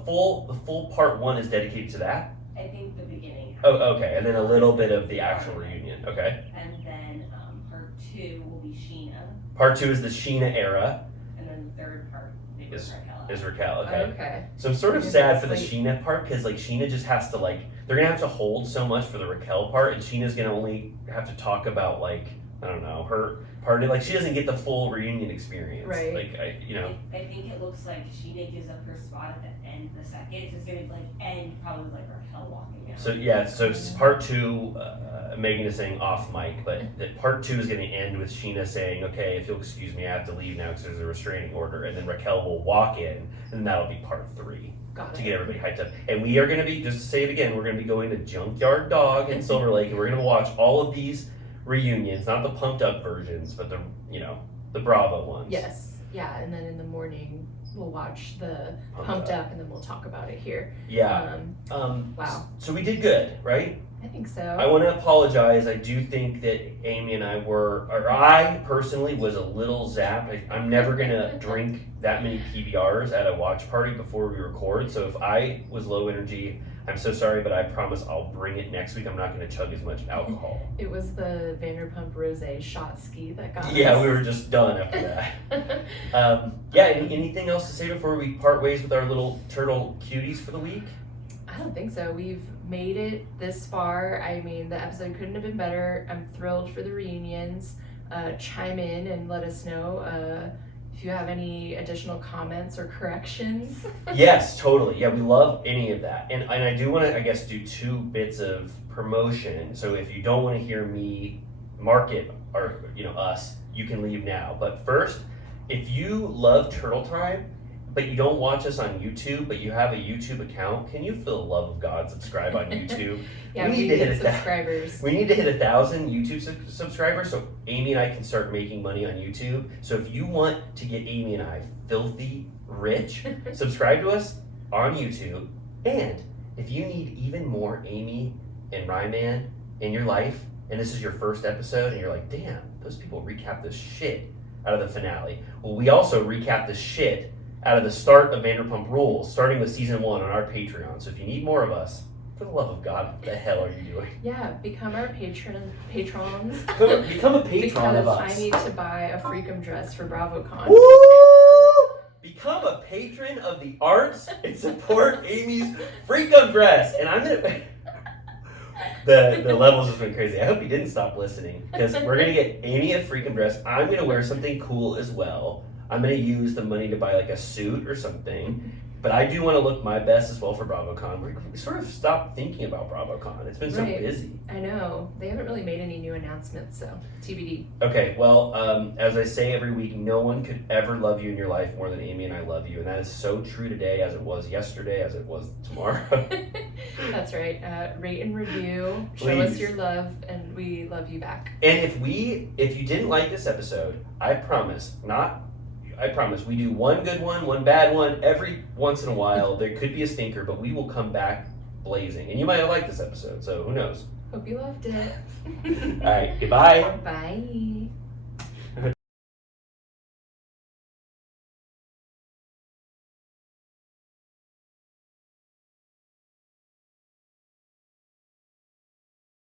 full part 1 is dedicated to that? I think the beginning. Oh, okay, and then a little bit of the actual reunion, okay. And then part 2 will be Sheena, Part 2 is the Sheena era, and then the third part Is- Raquel. is Raquel, okay. Okay. So I'm sort of Because sad for the it's Sheena part, because like Sheena just has to like, they're gonna have to hold so much for the Raquel part, and Sheena's gonna only have to talk about like I don't know, her party, like she doesn't get the full reunion experience. Right. Like I think it looks like Sheena gives up her spot at the end of the second, so it's gonna like end probably with like Raquel walking out. So yeah, so it's part 2, Megan is saying off mic, but part 2 is going to end with Sheena saying, okay, if you'll excuse me, I have to leave now because there's a restraining order, and then Raquel will walk in, and that'll be part 3 to get everybody hyped up. And we are going to be, just to say it again, we're going to be going to Junkyard Dog in Silver Lake, and we're going to watch all of these reunions, not the pumped up versions, but the Bravo ones. Yes. Yeah, and then in the morning we'll watch the pumped up, and then we'll talk about it here. Yeah. Wow. So we did good, right? I think so. I want to apologize. I do think that Amy and I personally was a little zapped. I'm never going to drink that many PBRs at a watch party before we record. So if I was low energy, I'm so sorry, but I promise I'll bring it next week. I'm not going to chug as much alcohol. It was the Vanderpump Rules shot ski that got us. Yeah, we were just done after that. Anything else to say before we part ways with our little turtle cuties for the week? I don't think so. We've made it this far. I mean, the episode couldn't have been better. I'm thrilled for the reunions. Chime in and let us know if you have any additional comments or corrections. Yes, totally. Yeah, we love any of that. And I do want to, I guess, do 2 bits of promotion. So if you don't want to hear me market or us, you can leave now. But first, if you love Turtle Time, but you don't watch us on YouTube, but you have a YouTube account, can you, for the love of God, subscribe on YouTube? Yeah, we need to hit subscribers. We need to hit 1,000 YouTube subscribers so Amy and I can start making money on YouTube. So if you want to get Amy and I filthy rich, subscribe to us on YouTube. And if you need even more Amy and Ryman in your life, and this is your first episode, and you're like, damn, those people recap the shit out of the finale. Well, we also recap the shit out of the start of Vanderpump Rules, starting with season 1 on our Patreon. So if you need more of us, for the love of God, what the hell are you doing? Yeah, become our patrons. Become a patron of us. I need to buy a Freakum dress for BravoCon. Woo! Become a patron of the arts and support Amy's Freakum dress. And I'm gonna. The levels just went crazy. I hope you didn't stop listening because we're gonna get Amy a Freakum dress. I'm gonna wear something cool as well. I'm going to use the money to buy like a suit or something. But I do want to look my best as well for BravoCon. We sort of stopped thinking about BravoCon. It's been so busy. I know. They haven't really made any new announcements, so TBD. Okay, well, as I say every week, no one could ever love you in your life more than Amy and I love you. And that is so true today as it was yesterday, as it was tomorrow. That's right. Rate and review. Show us your love, and we love you back. And if you didn't like this episode, I promise, we do one good one bad one every once in a while. There could be a stinker, but we will come back blazing. And you might have liked this episode, so who knows? Hope you loved it. All right, goodbye. Bye.